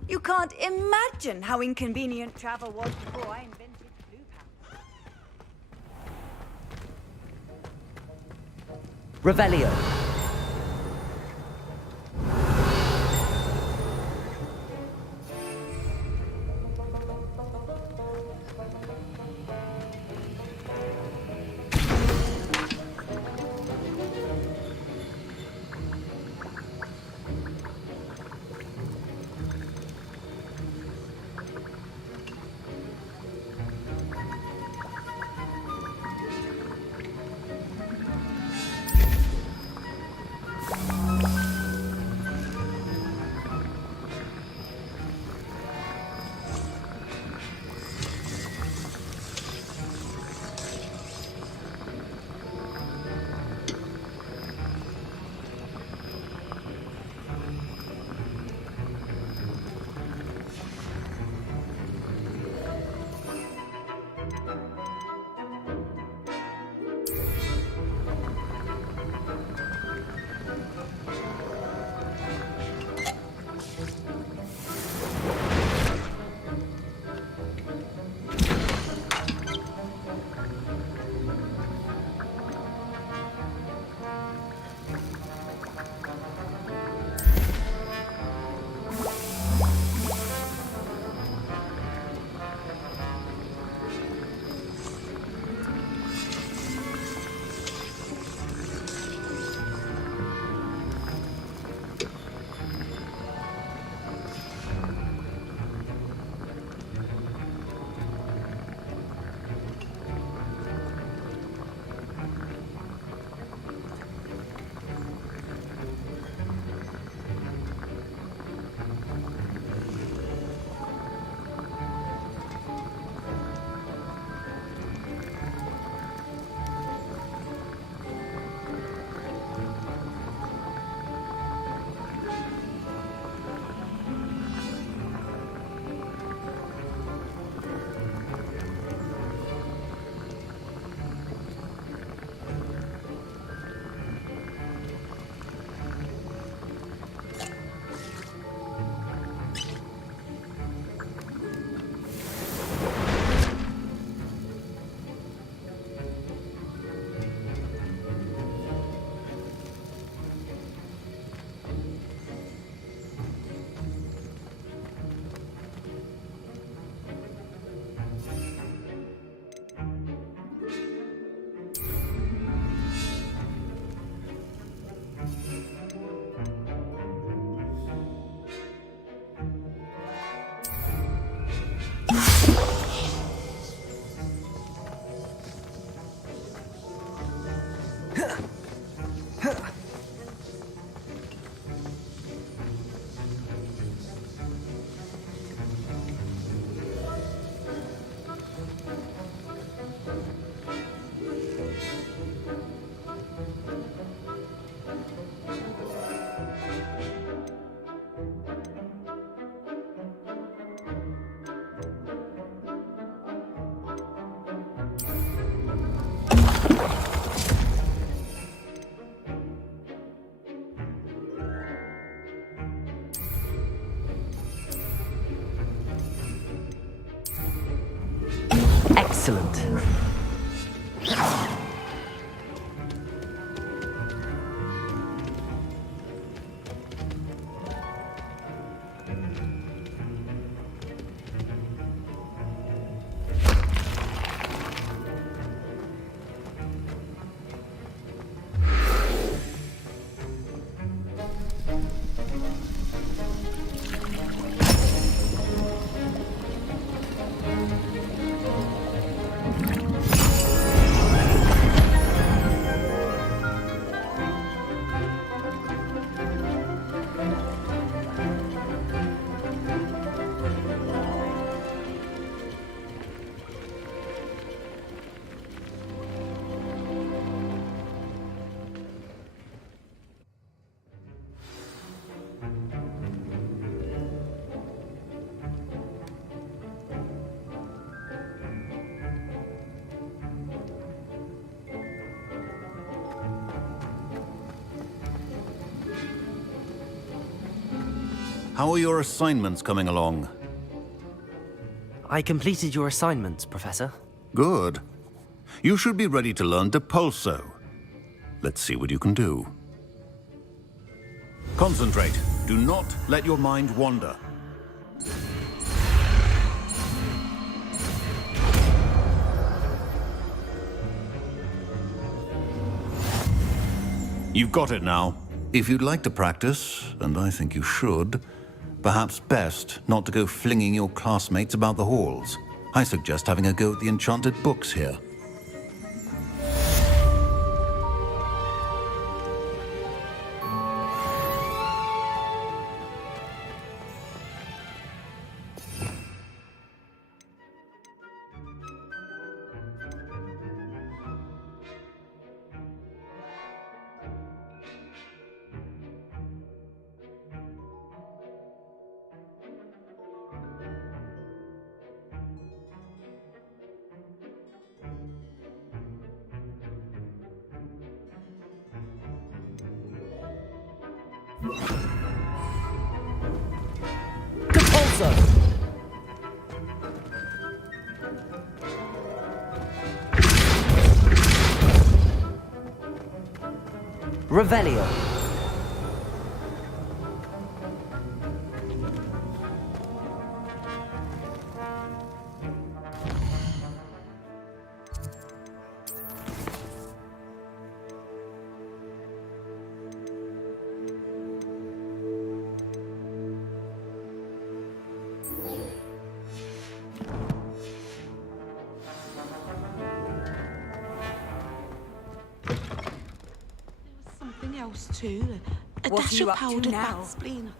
You can't imagine how inconvenient travel was before I invented blue power. Revelio. Excellent. How are your assignments coming along? I completed your assignments, Professor. Good. You should be ready to learn Depulso. Let's see what you can do. Concentrate. Do not let your mind wander. You've got it now. If you'd like to practice, and I think you should, perhaps best not to go flinging your classmates about the halls. I suggest having a go at the enchanted books here. Depulso! Revelio. Something else too. A What are dash you of up to powdered now? bat spleen.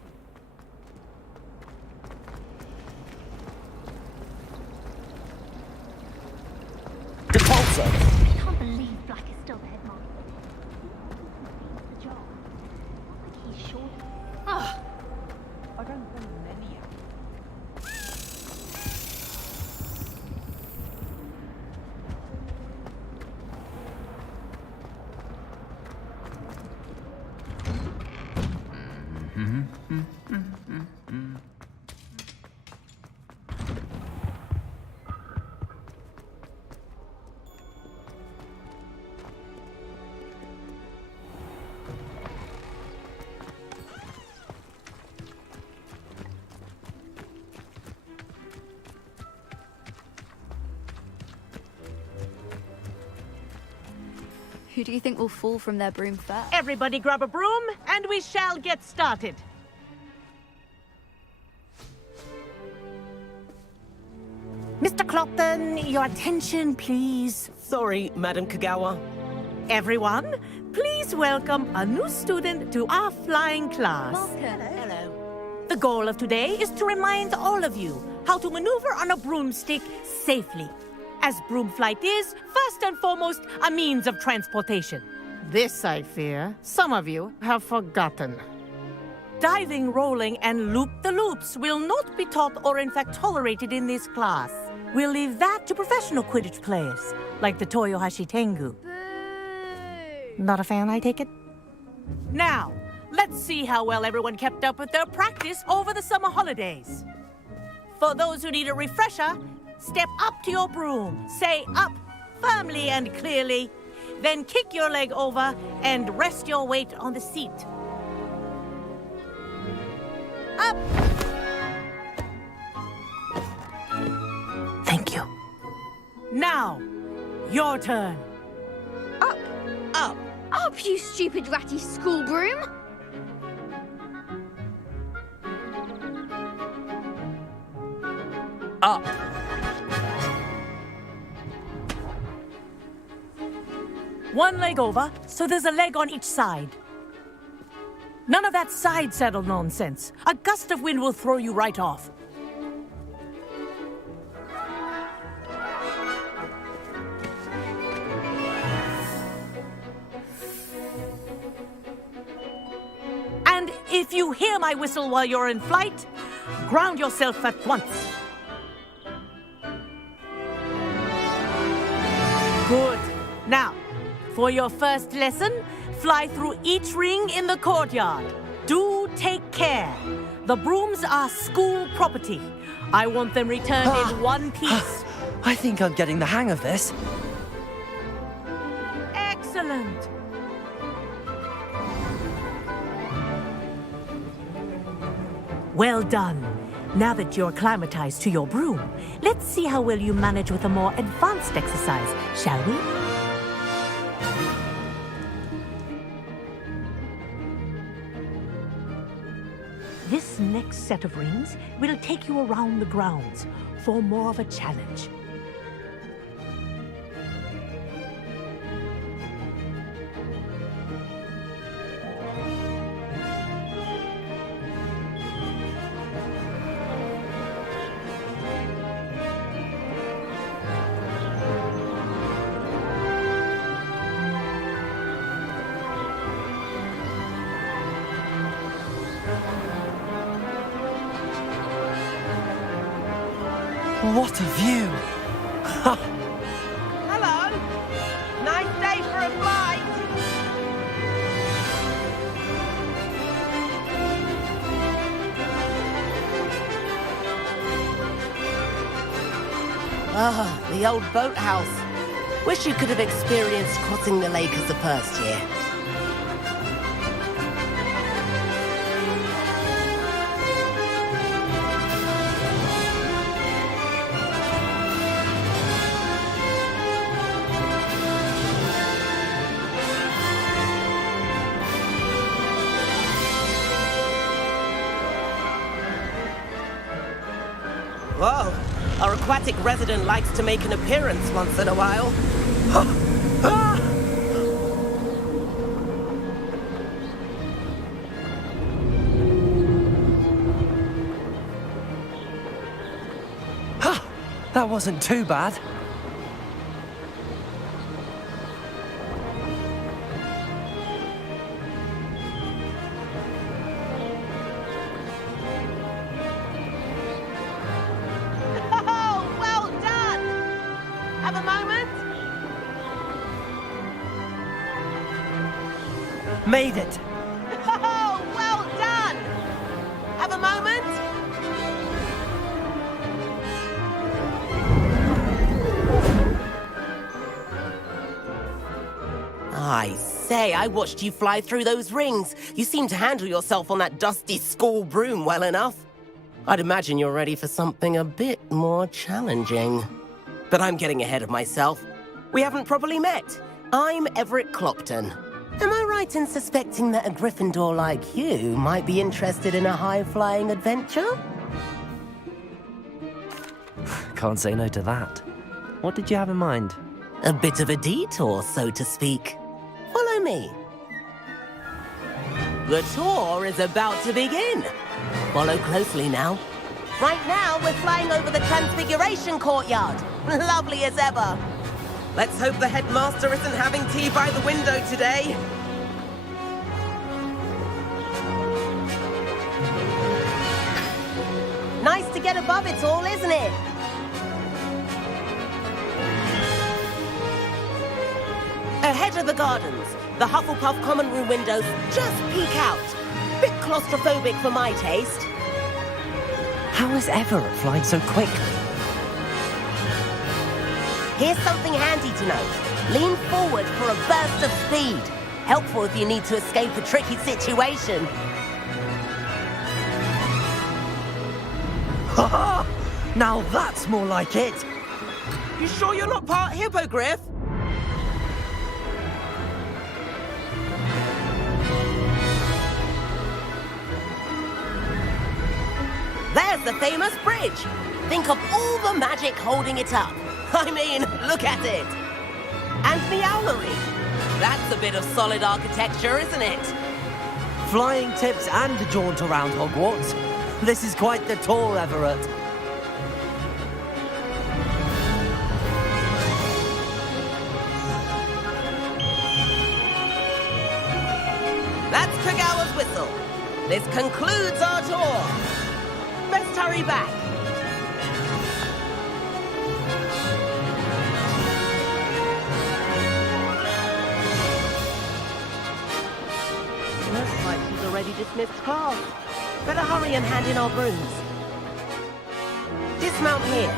Depulso! I can't believe Black is still the headmaster. The job. Not like he's sure. I don't think many out. Who do you think will fall from their broom first? Everybody grab a broom, and we shall get started. Mr. Clopton, your attention, please. Sorry, Madam Kagawa. Everyone, please welcome a new student to our flying class. Hello. The goal of today is to remind all of you how to maneuver on a broomstick safely, as broom flight is, first and foremost, a means of transportation. This, I fear, some of you have forgotten. Diving, rolling, and loop-the-loops will not be taught or in fact tolerated in this class. We'll leave that to professional Quidditch players, like the Toyohashi Tengu. Not a fan, I take it? Now, let's see how well everyone kept up with their practice over the summer holidays. For those who need a refresher, step up to your broom. Say up firmly and clearly. Then kick your leg over and rest your weight on the seat. Up. Thank you. Now, your turn. Up. Up. Up, you stupid ratty school broom. Up. One leg over, so there's a leg on each side. None of that side saddle nonsense. A gust of wind will throw you right off. And if you hear my whistle while you're in flight, ground yourself at once. Good. Now, for your first lesson, fly through each ring in the courtyard. Do take care. The brooms are school property. I want them returned in one piece. I think I'm getting the hang of this. Excellent. Well done. Now that you're acclimatized to your broom, let's see how well you manage with a more advanced exercise, shall we? This next set of rings will take you around the grounds for more of a challenge. What a view! Hello. Nice day for a flight. Ah, the old boathouse. Wish you could have experienced crossing the lake as a first year. Whoa, our aquatic resident likes to make an appearance once in a while. That wasn't too bad. Oh, well done. Have a moment. Made it. Oh, well done. Have a moment. I say, I watched you fly through those rings. You seem to handle yourself on that dusty school broom well enough. I'd imagine you're ready for something a bit more challenging. But I'm getting ahead of myself. We haven't properly met. I'm Everett Clopton. Am I right in suspecting that a Gryffindor like you might be interested in a high-flying adventure? Can't say no to that. What did you have in mind? A bit of a detour, so to speak. Follow me. The tour is about to begin. Follow closely now. Right now, we're flying over the Transfiguration Courtyard. Lovely as ever. Let's hope the headmaster isn't having tea by the window today. Nice to get above it all, isn't it? Ahead of the gardens, the Hufflepuff common room windows just peek out. Bit claustrophobic for my taste. How is Everett flying so quickly? Here's something handy to know. Lean forward for a burst of speed. Helpful if you need to escape a tricky situation. Ha! Now that's more like it. You sure you're not part hippogriff? There's the famous bridge. Think of all the magic holding it up. I mean, look at it. And the owlery. That's a bit of solid architecture, isn't it? Flying tips and a jaunt around Hogwarts. This is quite the tour, Everett. That's Kagawa's whistle. This concludes our tour. Best hurry back. Looks like she's already dismissed class. Better hurry and hand in our brooms. Dismount here.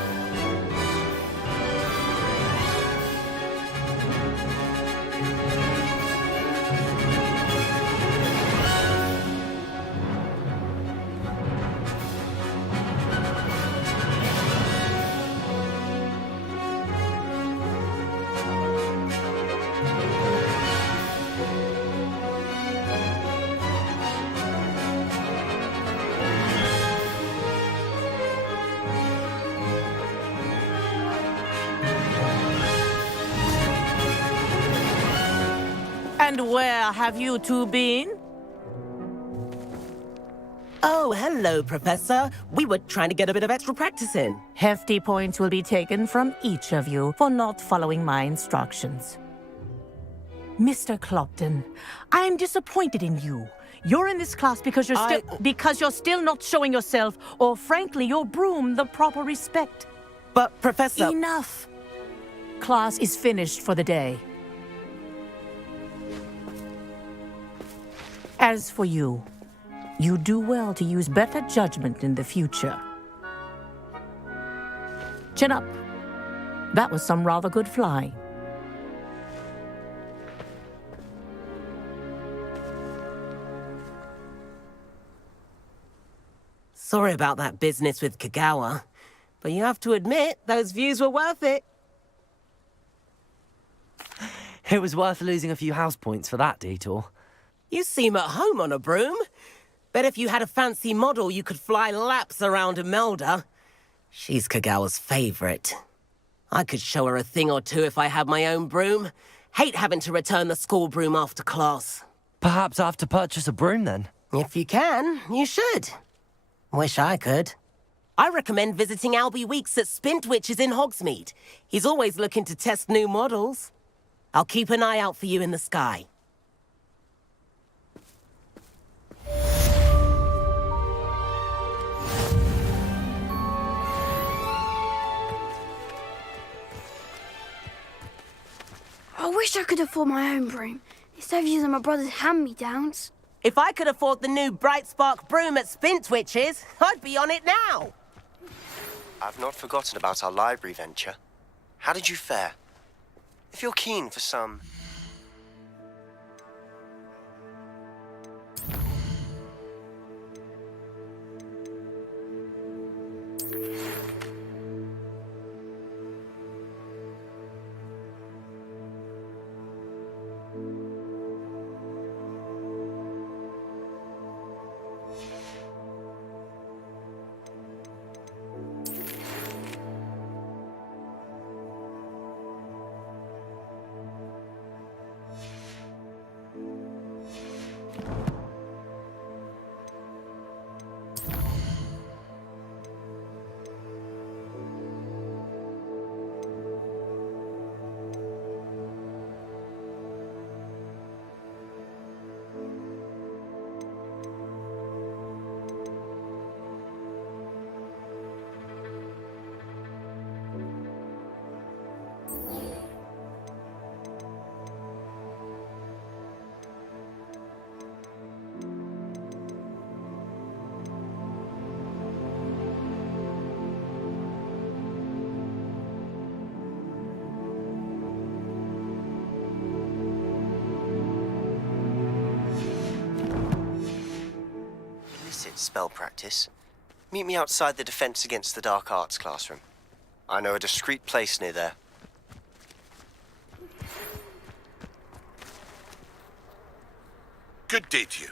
And where have you two been? Oh, hello, Professor. We were trying to get a bit of extra practice in. Hefty points will be taken from each of you for not following my instructions. Mr. Clopton, I'm disappointed in you. You're in this class because you're still not showing yourself, or frankly, your broom the proper respect. But, Professor... Enough. Class is finished for the day. As for you, you do well to use better judgment in the future. Chin up. That was some rather good flying. Sorry about that business with Kagawa, but you have to admit, those views were worth it. It was worth losing a few house points for that detour. You seem at home on a broom. Bet if you had a fancy model, you could fly laps around Imelda. She's Kagawa's favorite. I could show her a thing or two if I had my own broom. Hate having to return the school broom after class. Perhaps I have to purchase a broom then? If you can, you should. Wish I could. I recommend visiting Albie Weeks at Spintwitches in Hogsmeade. He's always looking to test new models. I'll keep an eye out for you in the sky. I wish I could afford my own broom, instead of using my brother's hand-me-downs. If I could afford the new Bright Spark broom at Spintwitches, I'd be on it now. I've not forgotten about our library venture. How did you fare? If you're keen for some... it's spell practice, meet me outside the Defense Against the Dark Arts classroom. I know a discreet place near there. Good day to you.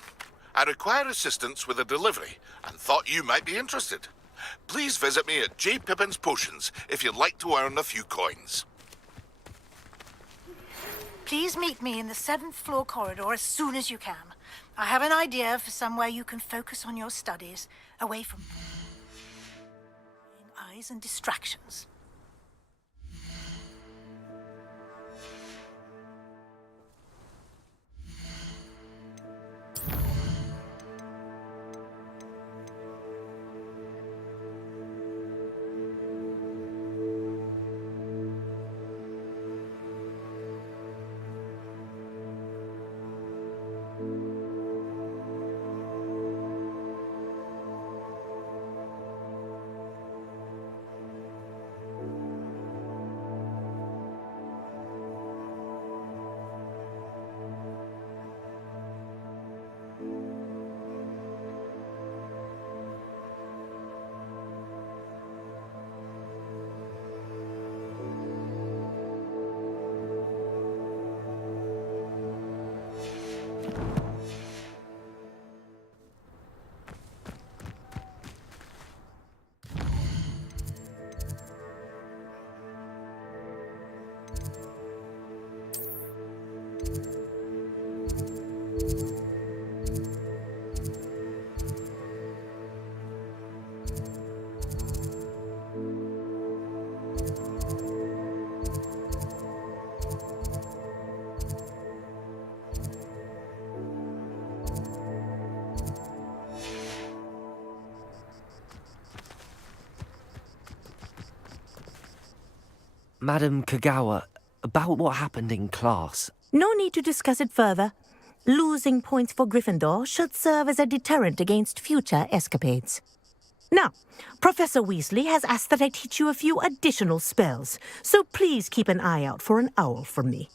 I require assistance with a delivery and thought you might be interested. Please visit me at J. Pippin's Potions if you'd like to earn a few coins. Please meet me in the 7th floor corridor as soon as you can. I have an idea for somewhere you can focus on your studies, away from eyes and distractions. Madam Kagawa, about what happened in class. No need to discuss it further. Losing points for Gryffindor should serve as a deterrent against future escapades. Now, Professor Weasley has asked that I teach you a few additional spells, so please keep an eye out for an owl from me.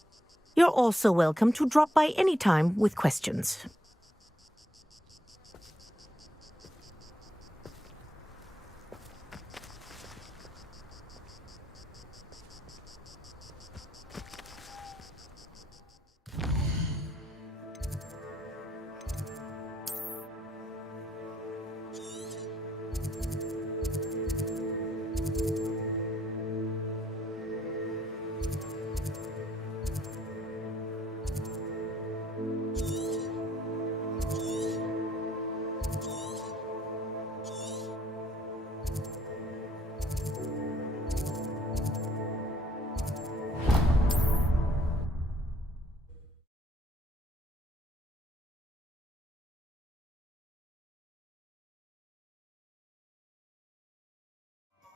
You're also welcome to drop by any time with questions.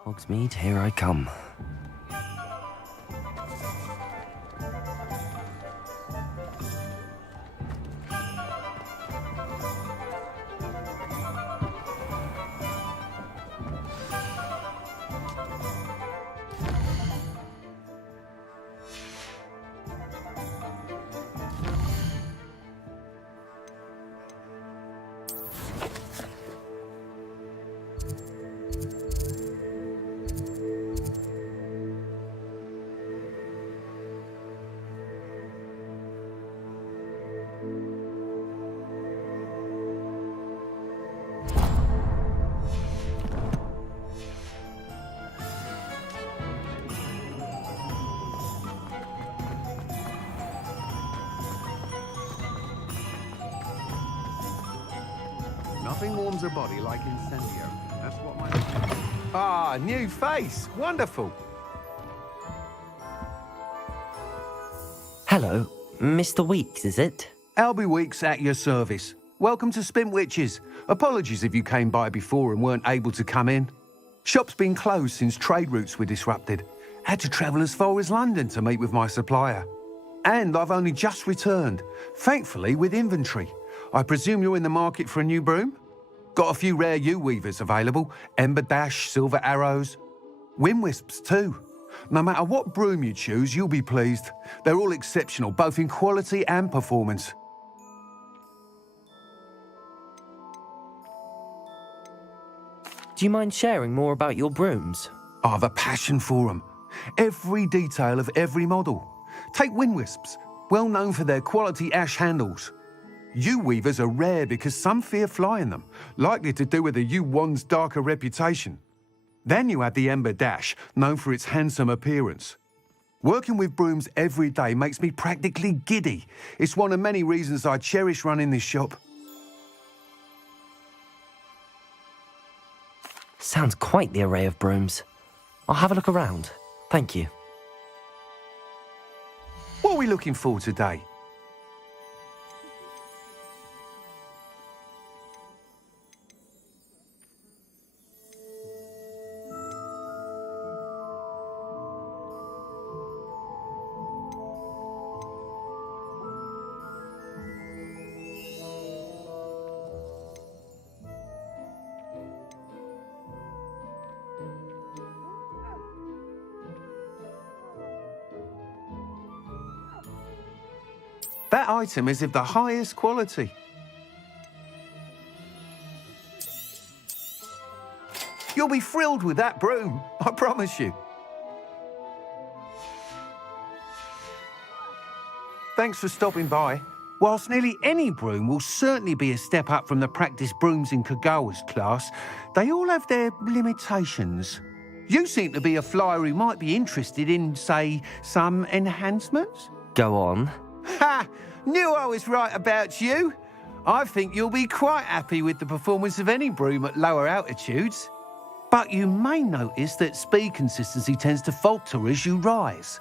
Hogsmeade, here I come. Nothing warms a body like incendio. That's what my... Ah, new face. Wonderful. Hello, Mr. Weeks, is it? Albie Weeks at your service. Welcome to Spintwitches. Apologies if you came by before and weren't able to come in. Shop's been closed since trade routes were disrupted. Had to travel as far as London to meet with my supplier. And I've only just returned, thankfully with inventory. I presume you're in the market for a new broom? Got a few rare yew-weavers available. Ember Dash, Silver Arrows. Wind-Wisps too. No matter what broom you choose, you'll be pleased. They're all exceptional, both in quality and performance. Do you mind sharing more about your brooms? I've a passion for them. Every detail of every model. Take wind wisps, well known for their quality ash handles. Yew weavers are rare because some fear flying them, likely to do with the yew wand's darker reputation. Then you have the ember dash, known for its handsome appearance. Working with brooms every day makes me practically giddy. It's one of many reasons I cherish running this shop. Sounds quite the array of brooms. I'll have a look around. Thank you. What are we looking for today? That item is of the highest quality. You'll be thrilled with that broom, I promise you. Thanks for stopping by. Whilst nearly any broom will certainly be a step up from the practice brooms in Kagawa's class, they all have their limitations. You seem to be a flyer who might be interested in, say, some enhancements? Go on. Ha! Knew I was right about you. I think you'll be quite happy with the performance of any broom at lower altitudes. But you may notice that speed consistency tends to falter as you rise.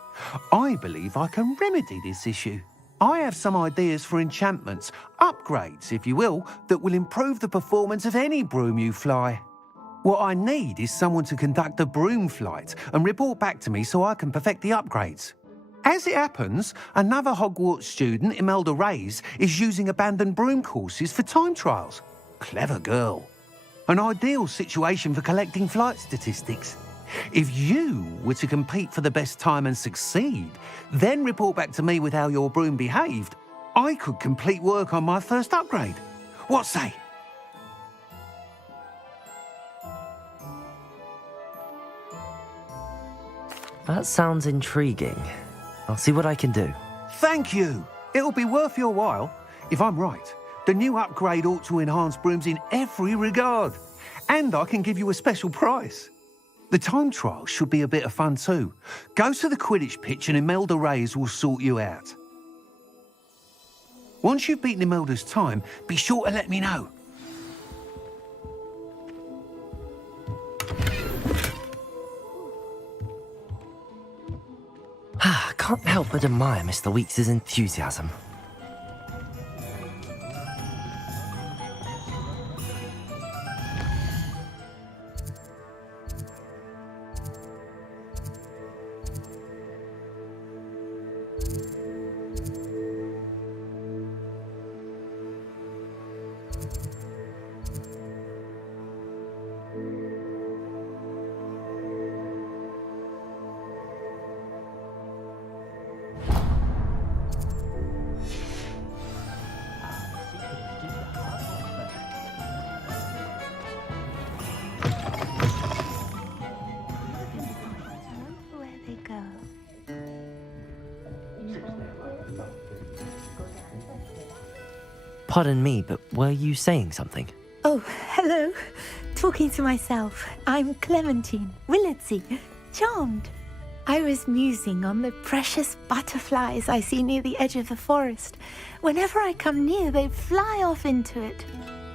I believe I can remedy this issue. I have some ideas for enchantments, upgrades, if you will, that will improve the performance of any broom you fly. What I need is someone to conduct a broom flight and report back to me so I can perfect the upgrades. As it happens, another Hogwarts student, Imelda Reyes, is using abandoned broom courses for time trials. Clever girl. An ideal situation for collecting flight statistics. If you were to compete for the best time and succeed, then report back to me with how your broom behaved, I could complete work on my first upgrade. What say? That sounds intriguing. I'll see what I can do. Thank you. It'll be worth your while. If I'm right, the new upgrade ought to enhance brooms in every regard. And I can give you a special price. The time trial should be a bit of fun too. Go to the Quidditch pitch and Imelda Reyes will sort you out. Once you've beaten Imelda's time, be sure to let me know. Can't help but admire Mr. Weeks' enthusiasm. Pardon me, but were you saying something? Oh, hello. Talking to myself. I'm Clementine Willardsey. Charmed. I was musing on the precious butterflies I see near the edge of the forest. Whenever I come near, they fly off into it.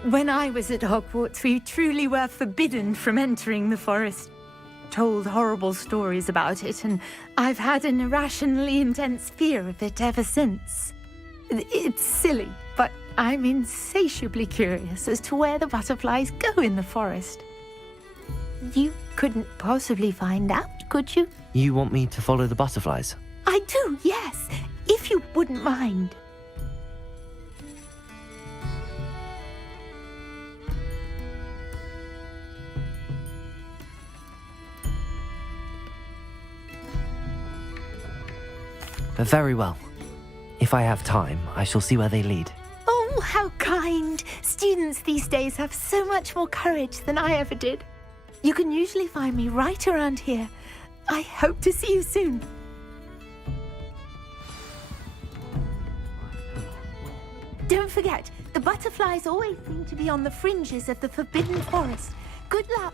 When I was at Hogwarts, we truly were forbidden from entering the forest. Told horrible stories about it, and I've had an irrationally intense fear of it ever since. It's silly, but I'm insatiably curious as to where the butterflies go in the forest. You couldn't possibly find out, could you? You want me to follow the butterflies? I do, yes, if you wouldn't mind. Very well. If I have time, I shall see where they lead. Oh, how kind! Students these days have so much more courage than I ever did. You can usually find me right around here. I hope to see you soon. Don't forget, the butterflies always seem to be on the fringes of the Forbidden Forest. Good luck.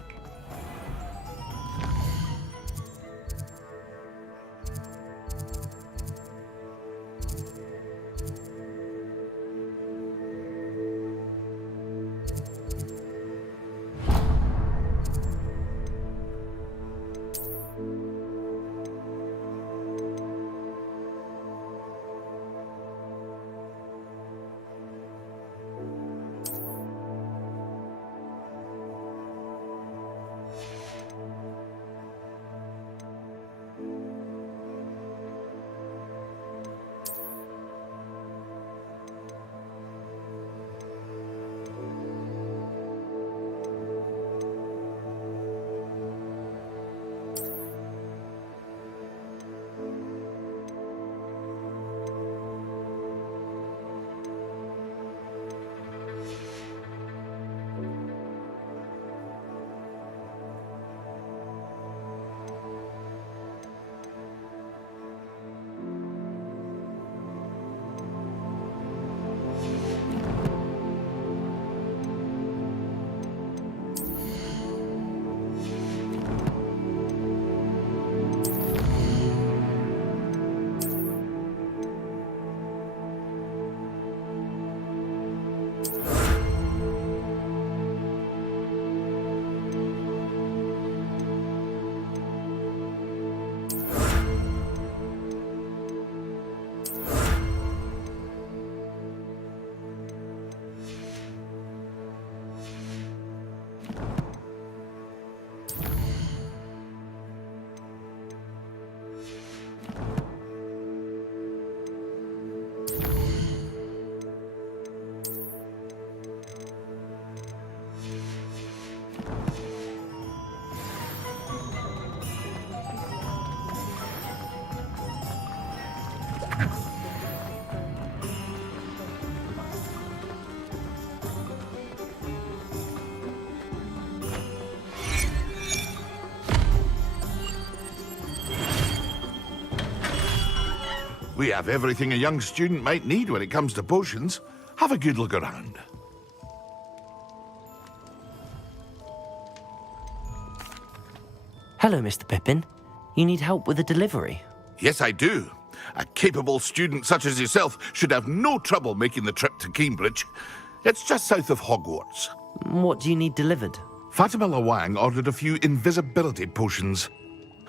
We have everything a young student might need when it comes to potions. Have a good look around. Hello, Mr. Pippin. You need help with a delivery? Yes, I do. A capable student such as yourself should have no trouble making the trip to Cambridge. It's just south of Hogwarts. What do you need delivered? Fatima Lawang ordered a few invisibility potions.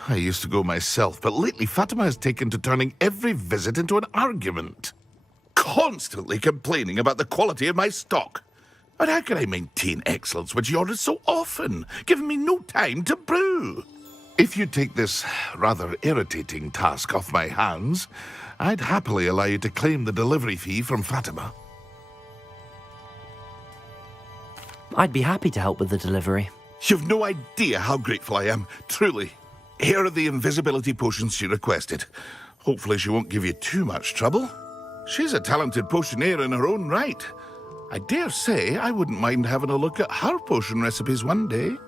I used to go myself, but lately Fatima has taken to turning every visit into an argument. Constantly complaining about the quality of my stock. But how can I maintain excellence when she orders so often, giving me no time to brew? If you take this rather irritating task off my hands, I'd happily allow you to claim the delivery fee from Fatima. I'd be happy to help with the delivery. You've no idea how grateful I am, truly. Here are the invisibility potions she requested. Hopefully she won't give you too much trouble. She's a talented potioneer in her own right. I dare say I wouldn't mind having a look at her potion recipes one day.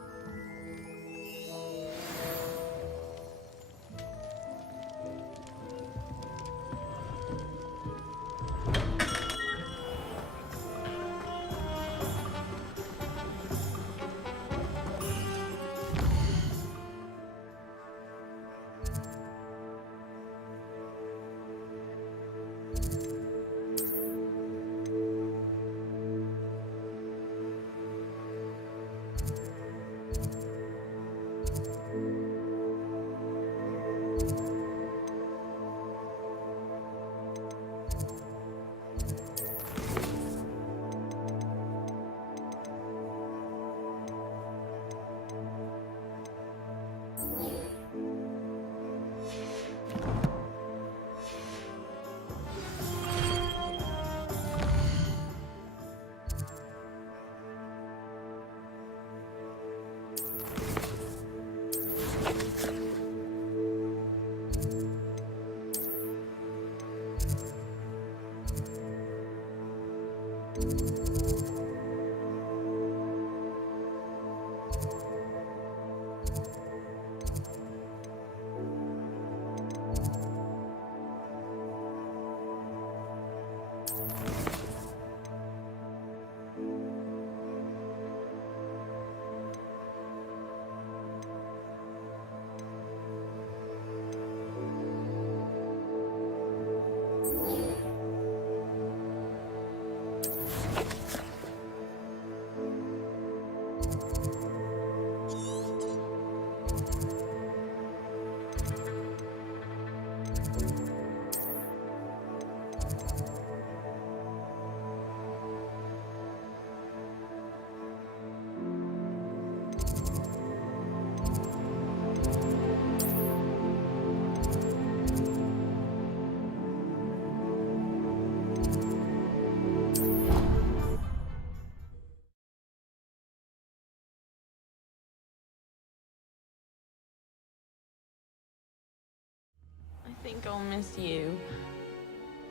think I'll miss you.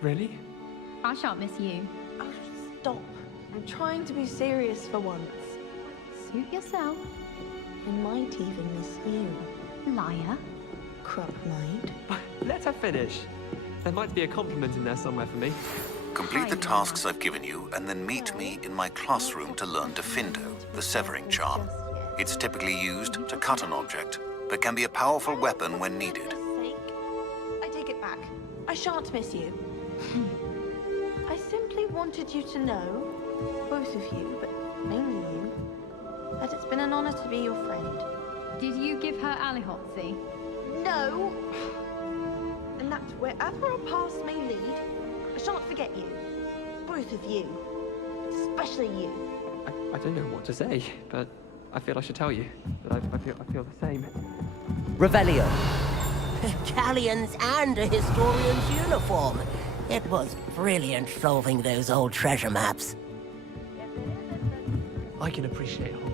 Really? I shan't miss you. Oh, stop. I'm trying to be serious for once. Suit yourself. I might even miss you. Liar. Crop might. Let her finish. There might be a compliment in there somewhere for me. Complete the tasks I've given you, and then meet me in my classroom to learn Defindo, the severing charm. It's typically used to cut an object, but can be a powerful weapon when needed. I take it back. I shan't miss you. I simply wanted you to know, both of you, but mainly you, that it's been an honor to be your friend. Did you give her allihotzi? No! And that wherever our paths may lead, I shan't forget you. Both of you. Especially you. I don't know what to say, but I feel I should tell you that I feel the same. Revelio. Galleons and a historian's uniform. It was brilliant solving those old treasure maps. I can appreciate Hogwarts.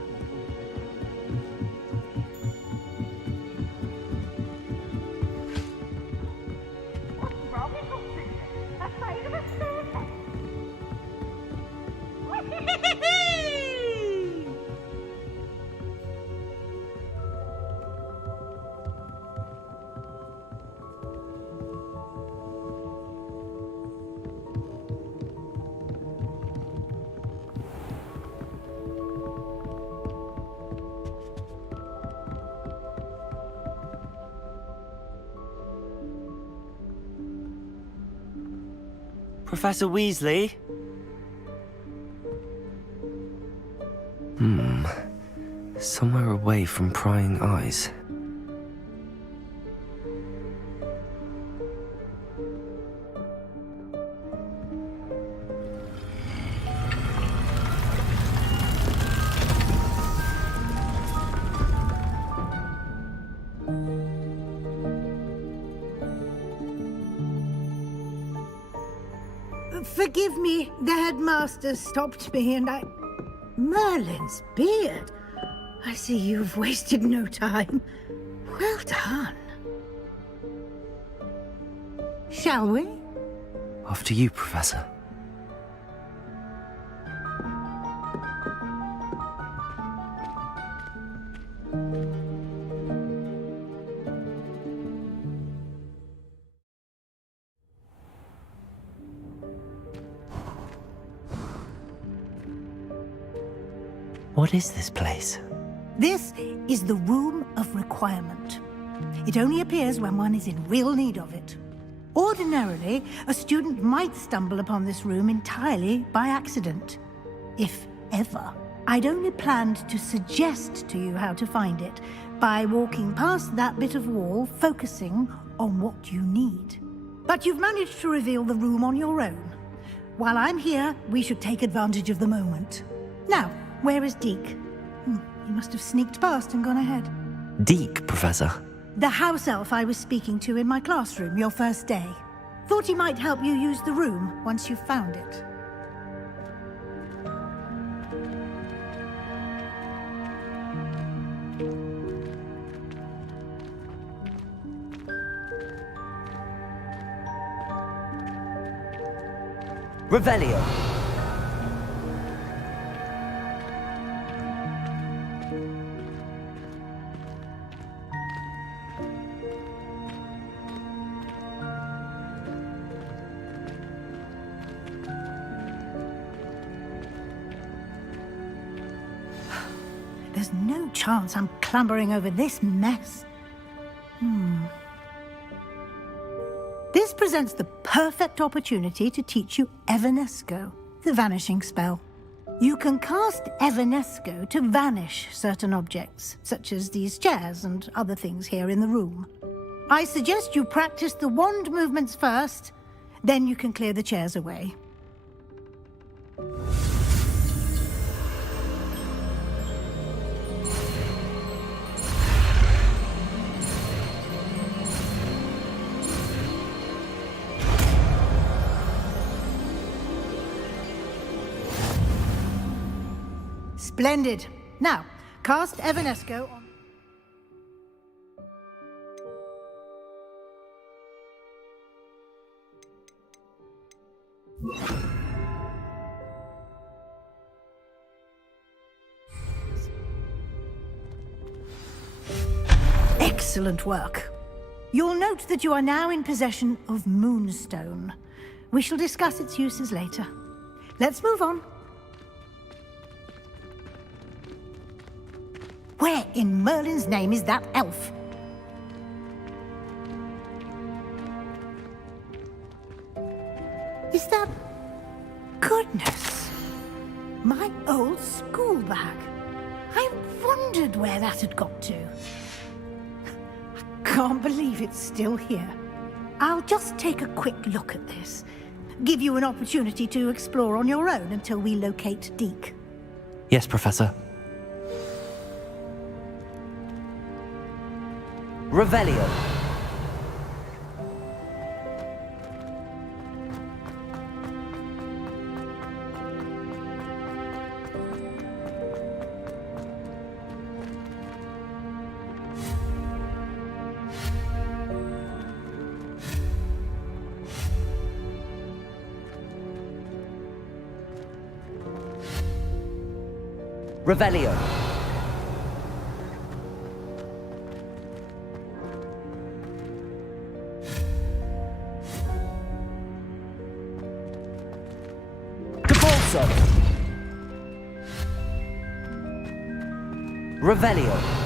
Professor Weasley? Somewhere away from prying eyes. Forgive me, the headmaster stopped me and I... Merlin's beard. I see you've wasted no time. Well done. Shall we? After you, Professor. What is this place? This is the Room of Requirement. It only appears when one is in real need of it. Ordinarily, a student might stumble upon this room entirely by accident. If ever. I'd only planned to suggest to you how to find it by walking past that bit of wall, focusing on what you need. But you've managed to reveal the room on your own. While I'm here, we should take advantage of the moment. Now, where is Deke? He must have sneaked past and gone ahead. Deke, Professor. The house elf I was speaking to in my classroom your first day. Thought he might help you use the room once you found it. Revelio. There's no chance I'm clambering over this mess. This presents the perfect opportunity to teach you Evanesco, the vanishing spell. You can cast Evanesco to vanish certain objects, such as these chairs and other things here in the room. I suggest you practice the wand movements first, then you can clear the chairs away. Splendid. Now, cast Evanesco on... Excellent work. You'll note that you are now in possession of Moonstone. We shall discuss its uses later. Let's move on. Where in Merlin's name is that elf? Is that... Goodness! My old school bag. I wondered where that had got to. Can't believe it's still here. I'll just take a quick look at this. Give you an opportunity to explore on your own until we locate Deke. Yes, Professor. Revelio. Revelio. Capolso. Revelio.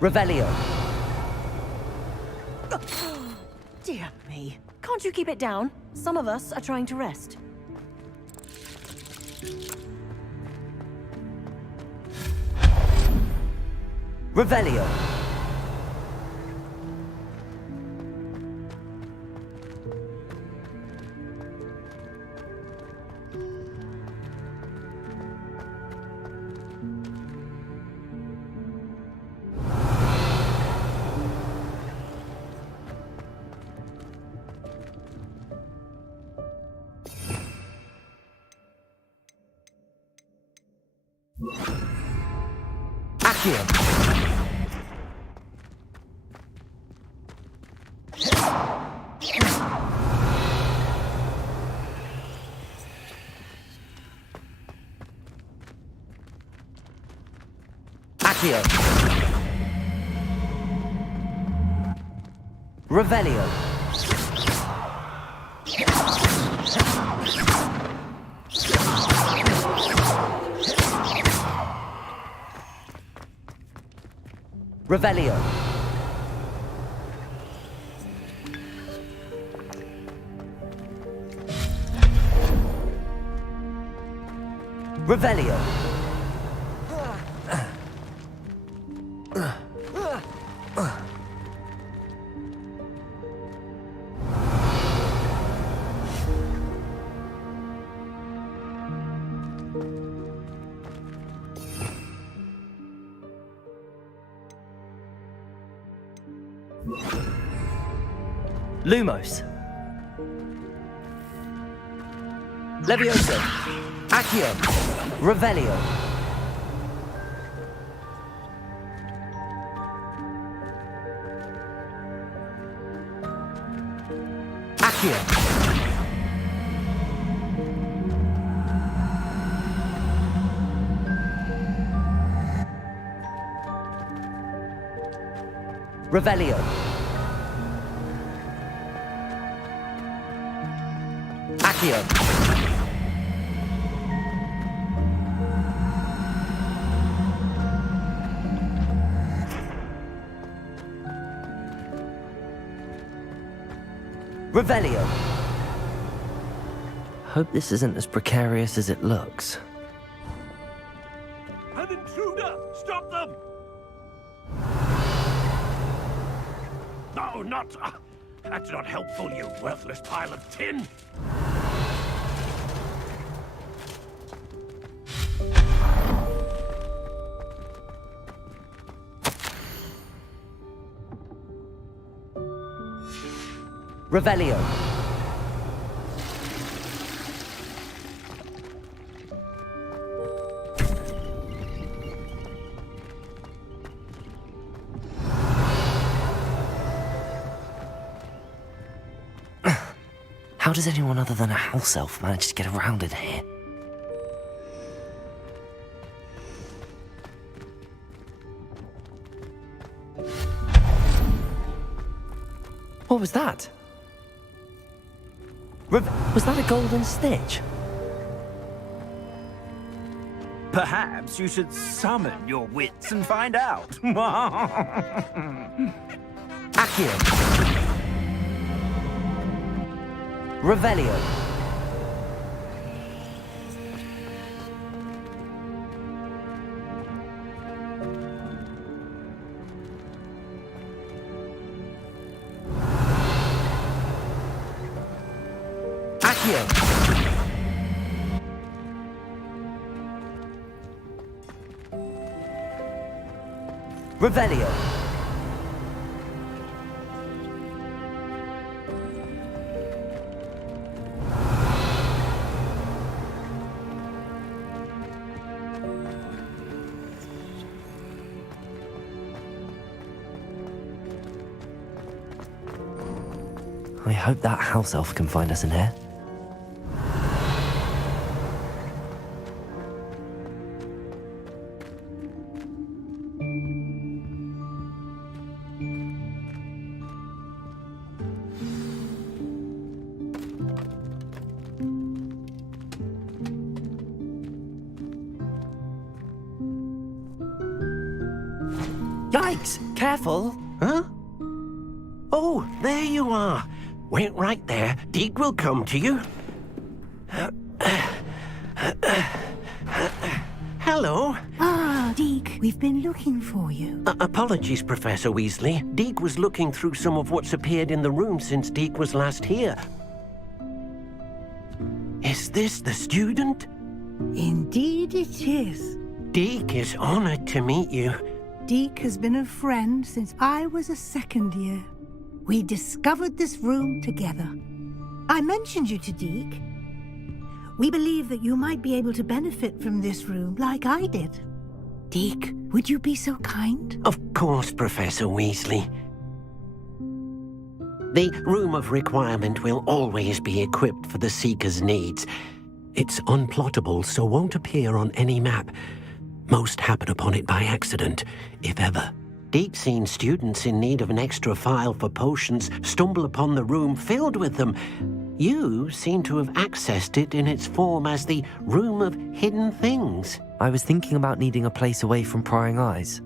Revelio. Dear me. Can't you keep it down? Some of us are trying to rest. Revelio. Accio. Accio. Revelio. Revelio. Revelio. Lumos. Levioso. Accio. Revelio. Accio. Revelio. Accio. Revelio. Hope this isn't as precarious as it looks. An intruder! Stop them! No, not... that's not helpful, you worthless pile of tin! Revelio. How does anyone other than a house elf manage to get around in here? What was that? Was that a golden snitch? Perhaps you should summon your wits and find out. Accio. Revelio. Accio. Revelio. I hope that house elf can find us in here. Yikes! Careful! Huh? Oh, there you are. Wait right there. Deke will come to you. Hello. Ah, Deke, we've been looking for you. Apologies, Professor Weasley. Deke was looking through some of what's appeared in the room since Deke was last here. Is this the student? Indeed it is. Deke is honored to meet you. Deke has been a friend since I was a second year. We discovered this room together. I mentioned you to Deke. We believe that you might be able to benefit from this room like I did. Deke, would you be so kind? Of course, Professor Weasley. The Room of Requirement will always be equipped for the Seeker's needs. It's unplottable, so won't appear on any map. Most happen upon it by accident, if ever. Deke's seen students in need of an extra file for potions stumble upon the room filled with them. You seem to have accessed it in its form as the Room of Hidden Things. I was thinking about needing a place away from prying eyes.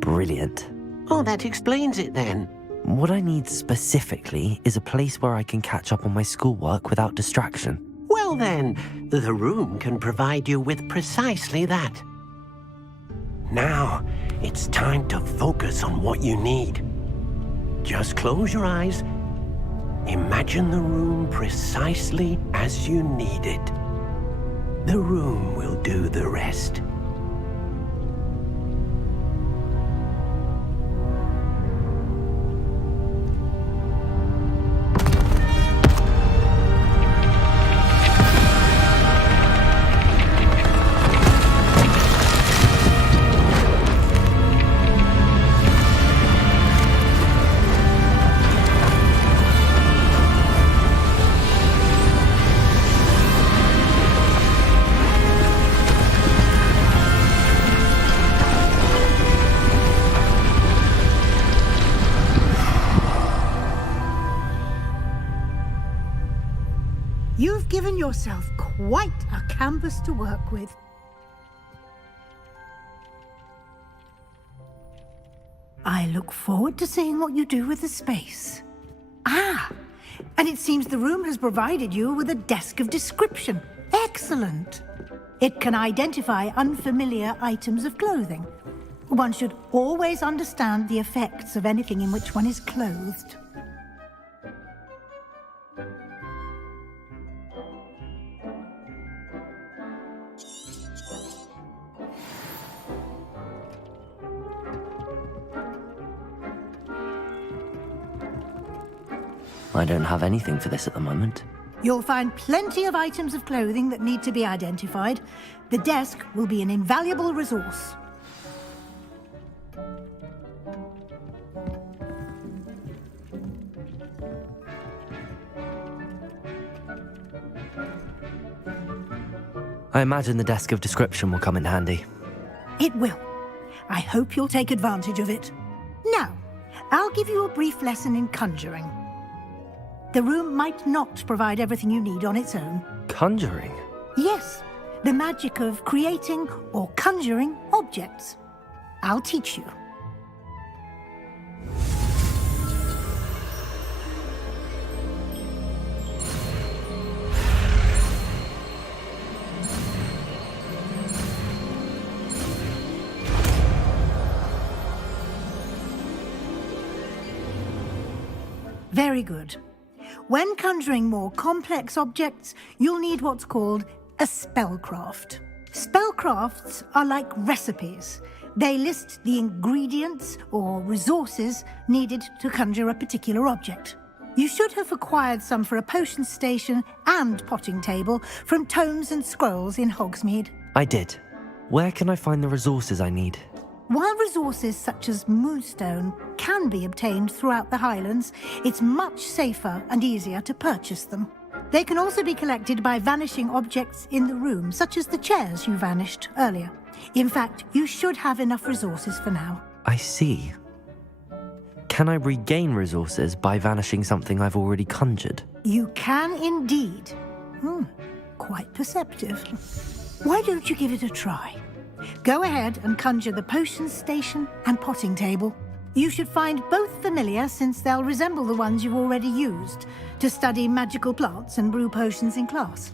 Brilliant. Oh, that explains it then. What I need specifically is a place where I can catch up on my schoolwork without distraction. Well then, the room can provide you with precisely that. Now, it's time to focus on what you need. Just close your eyes. Imagine the room precisely as you need it. The room will do the rest. You've given yourself quite a canvas to work with. I look forward to seeing what you do with the space. Ah, and it seems the room has provided you with a desk of description. Excellent. It can identify unfamiliar items of clothing. One should always understand the effects of anything in which one is clothed. I don't have anything for this at the moment. You'll find plenty of items of clothing that need to be identified. The desk will be an invaluable resource. I imagine the desk of description will come in handy. It will. I hope you'll take advantage of it. Now, I'll give you a brief lesson in conjuring. The room might not provide everything you need on its own. Conjuring? Yes, the magic of creating or conjuring objects. I'll teach you. Very good. When conjuring more complex objects, you'll need what's called a spellcraft. Spellcrafts are like recipes. They list the ingredients or resources needed to conjure a particular object. You should have acquired some for a potion station and potting table from tomes and scrolls in Hogsmeade. I did. Where can I find the resources I need? While resources such as moonstone can be obtained throughout the Highlands, it's much safer and easier to purchase them. They can also be collected by vanishing objects in the room, such as the chairs you vanished earlier. In fact, you should have enough resources for now. I see. Can I regain resources by vanishing something I've already conjured? You can indeed. Quite perceptive. Why don't you give it a try? Go ahead and conjure the potion station and potting table. You should find both familiar, since they'll resemble the ones you've already used to study magical plants and brew potions in class.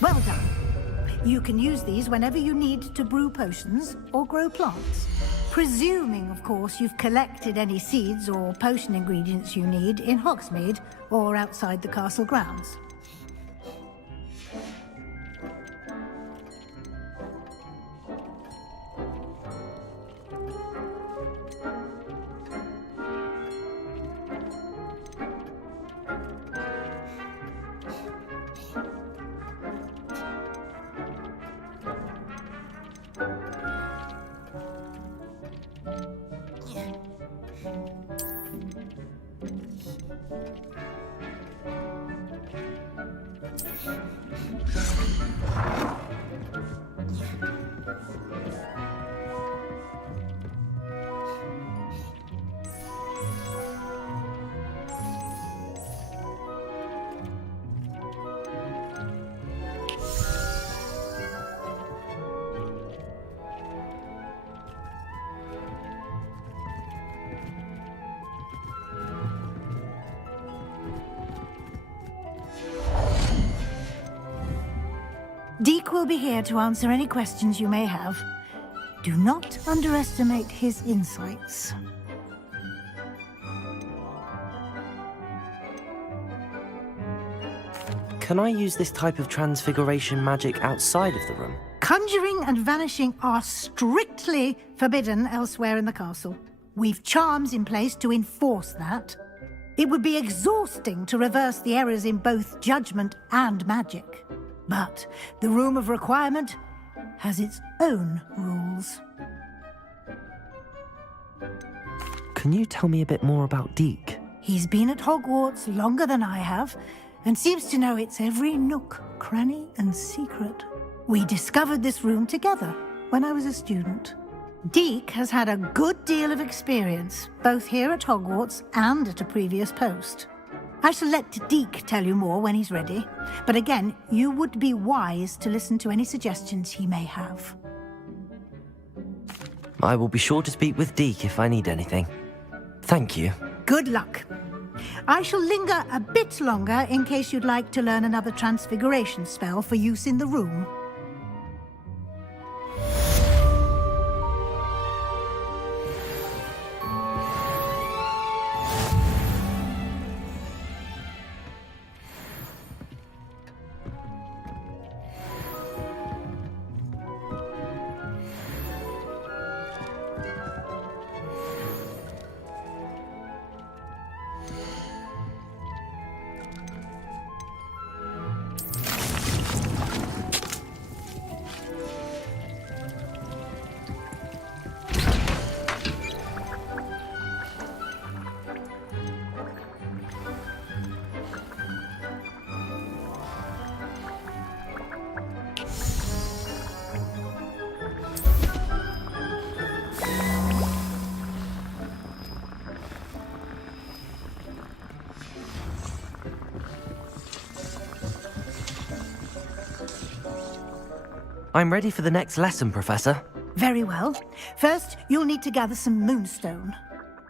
Well done. You can use these whenever you need to brew potions or grow plants. Presuming, of course, you've collected any seeds or potion ingredients you need in Hogsmeade or outside the castle grounds. Deek will be here to answer any questions you may have. Do not underestimate his insights. Can I use this type of transfiguration magic outside of the room? Conjuring and vanishing are strictly forbidden elsewhere in the castle. We've charms in place to enforce that. It would be exhausting to reverse the errors in both judgment and magic. But the Room of Requirement has its own rules. Can you tell me a bit more about Deek? He's been at Hogwarts longer than I have, and seems to know its every nook, cranny, and secret. We discovered this room together when I was a student. Deek has had a good deal of experience, both here at Hogwarts and at a previous post. I shall let Deek tell you more when he's ready, but again, you would be wise to listen to any suggestions he may have. I will be sure to speak with Deek if I need anything. Thank you. Good luck. I shall linger a bit longer in case you'd like to learn another transfiguration spell for use in the room. I'm ready for the next lesson, Professor. Very well. First, you'll need to gather some moonstone.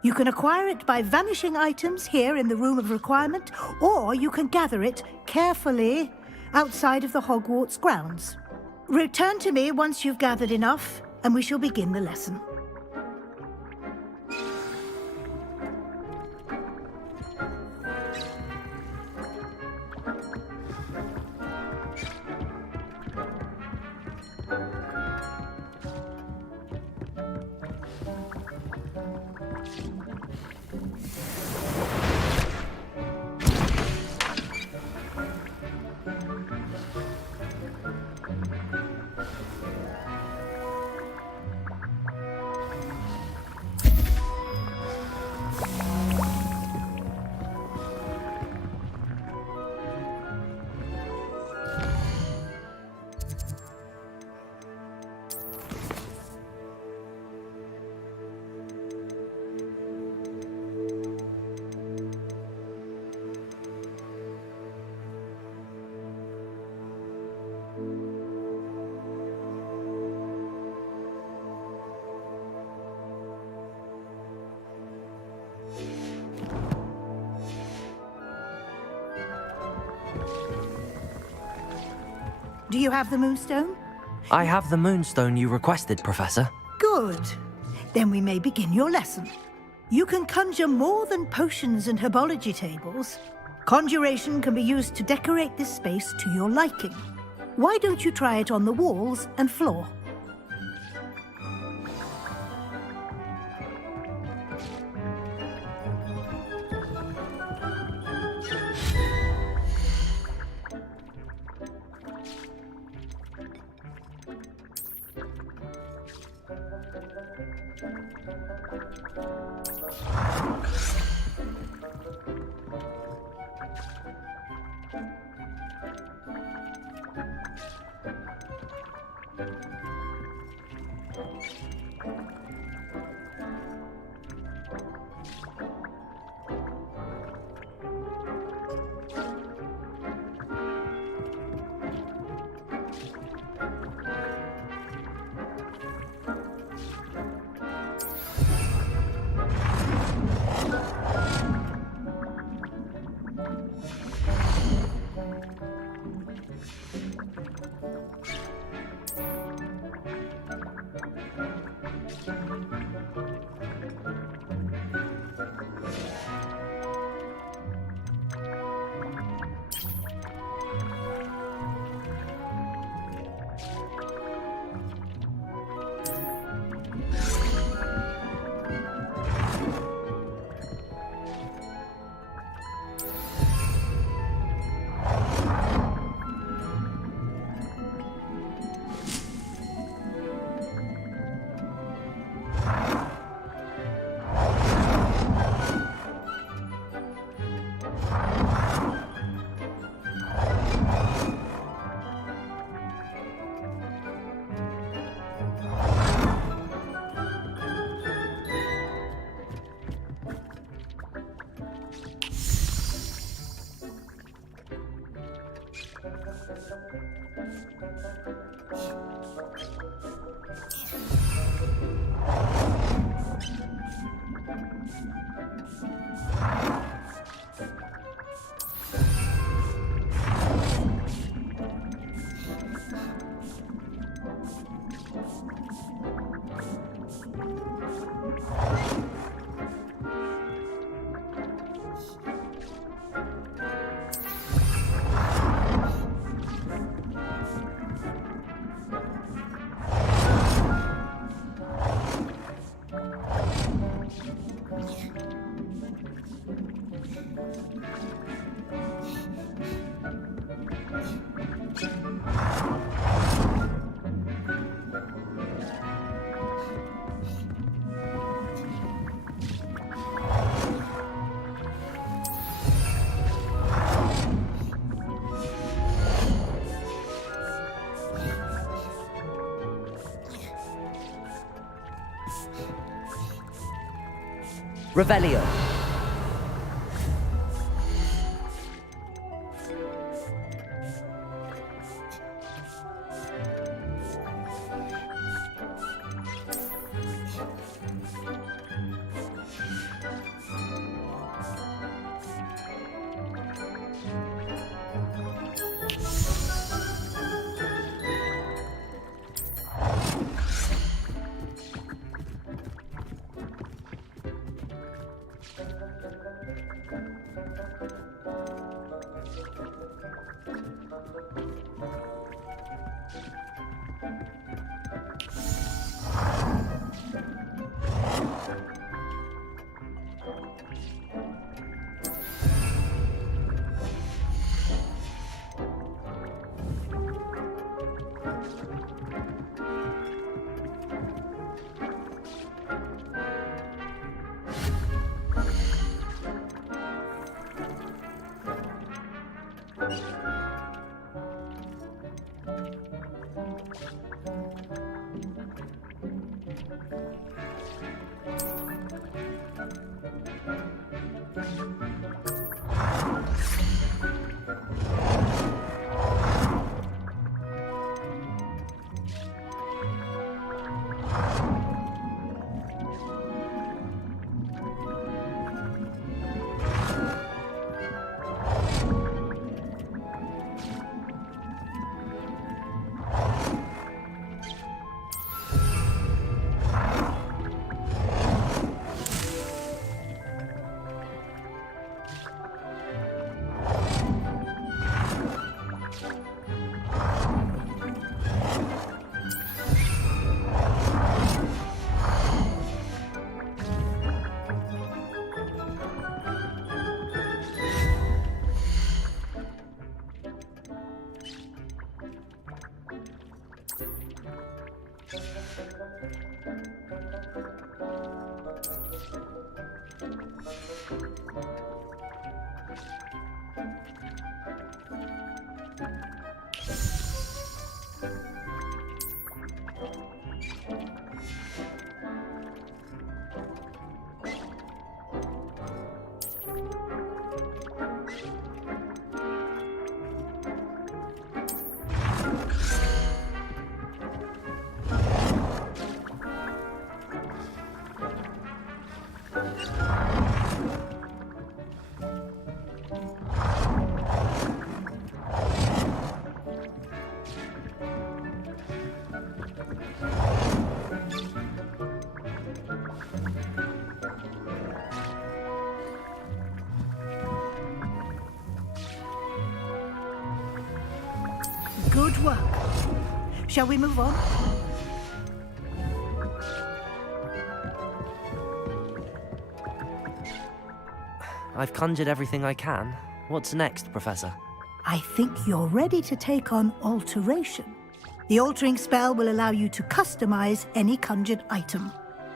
You can acquire it by vanishing items here in the Room of Requirement, or you can gather it carefully outside of the Hogwarts grounds. Return to me once you've gathered enough, and we shall begin the lesson. Do you have the moonstone? I have the moonstone you requested, Professor. Good. Then we may begin your lesson. You can conjure more than potions and herbology tables. Conjuration can be used to decorate this space to your liking. Why don't you try it on the walls and floor? Revelio. Good work. Shall we move on? I've conjured everything I can. What's next, Professor? I think you're ready to take on alteration. The altering spell will allow you to customize any conjured item.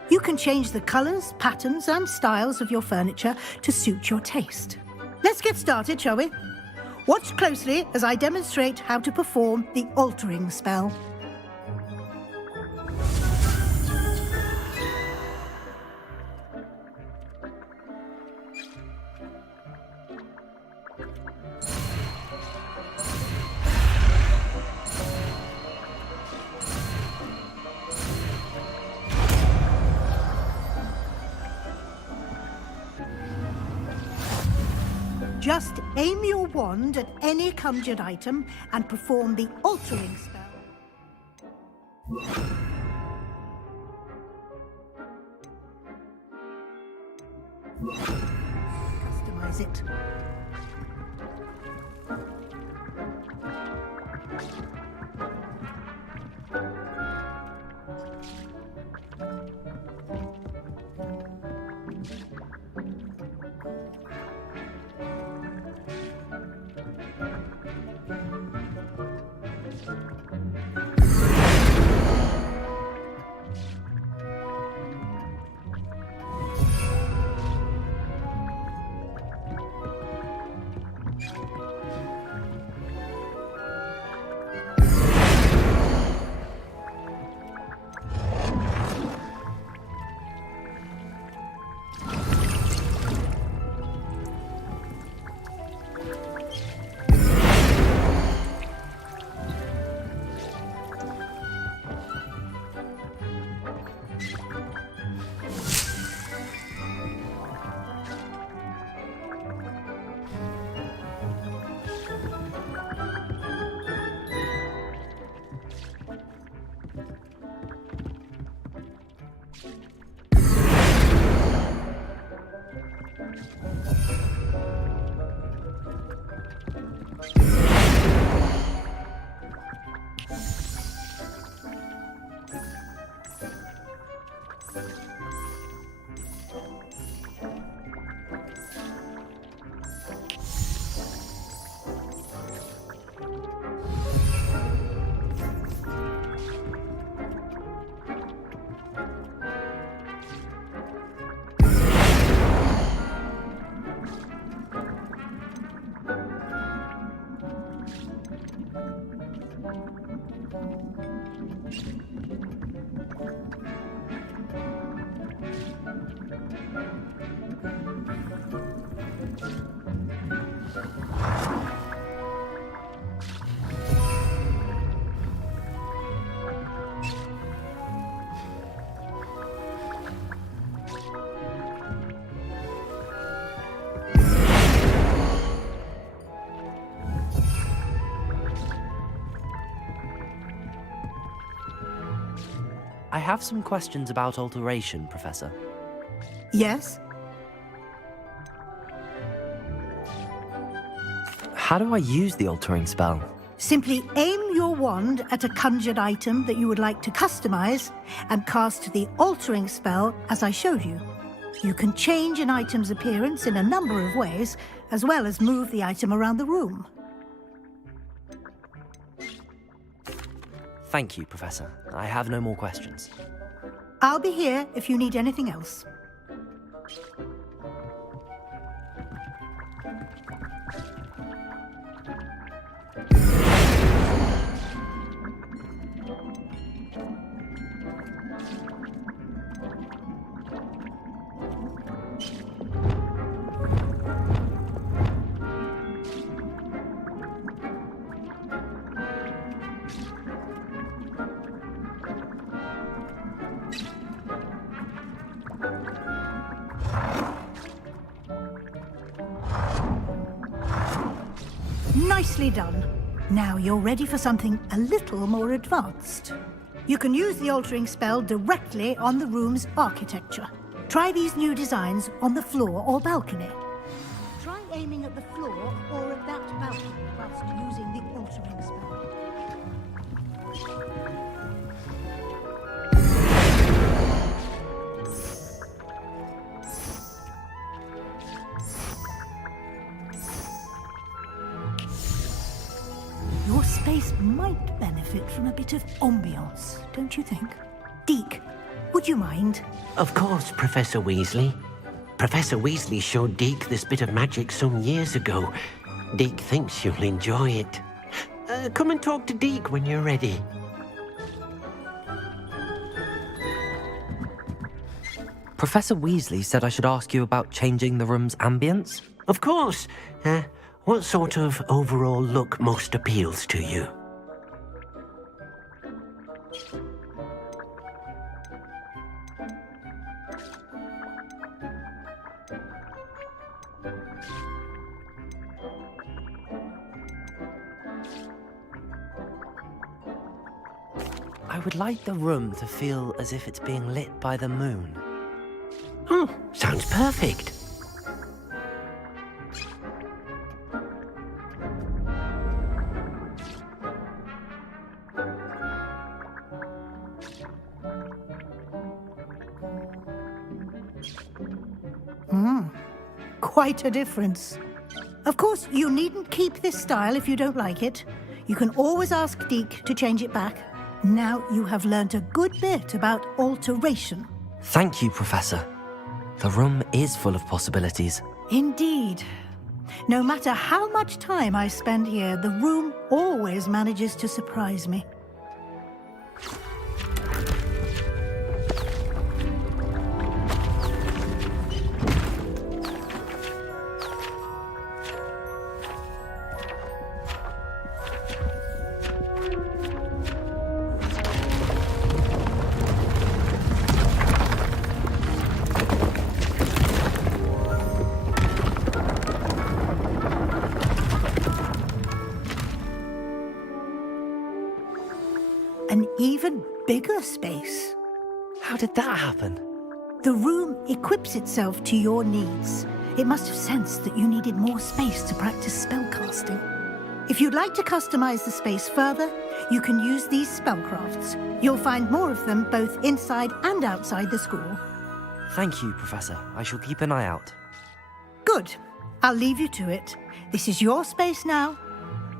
You can change the colors, patterns, and styles of your furniture to suit your taste. Let's get started, shall we? Watch closely as I demonstrate how to perform the altering spell. Just aim your wand at any conjured item and perform the altering spell. Customize it. I have some questions about alteration, Professor. Yes? How do I use the altering spell? Simply aim your wand at a conjured item that you would like to customize and cast the altering spell as I showed you. You can change an item's appearance in a number of ways, as well as move the item around the room. Thank you, Professor. I have no more questions. I'll be here if you need anything else. Nicely done. Now you're ready for something a little more advanced. You can use the altering spell directly on the room's architecture. Try these new designs on the floor or balcony. Try aiming at the floor or at that balcony whilst using the altering spell. Your space might benefit from a bit of ambiance, don't you think? Deke, would you mind? Of course, Professor Weasley. Professor Weasley showed Deke this bit of magic some years ago. Deke thinks you'll enjoy it. Come and talk to Deke when you're ready. Professor Weasley said I should ask you about changing the room's ambience? Of course. What sort of overall look most appeals to you? would like the room to feel as if it's being lit by the moon. Oh, sounds perfect. Quite a difference. Of course, you needn't keep this style if you don't like it. You can always ask Deke to change it back. Now you have learnt a good bit about alteration. Thank you, Professor. The room is full of possibilities. Indeed. No matter how much time I spend here, the room always manages to surprise me. An even bigger space. How did that happen? The room equips itself to your needs. It must have sensed that you needed more space to practice spellcasting. If you'd like to customize the space further, you can use these spellcrafts. You'll find more of them both inside and outside the school. Thank you, Professor. I shall keep an eye out. Good. I'll leave you to it. This is your space now.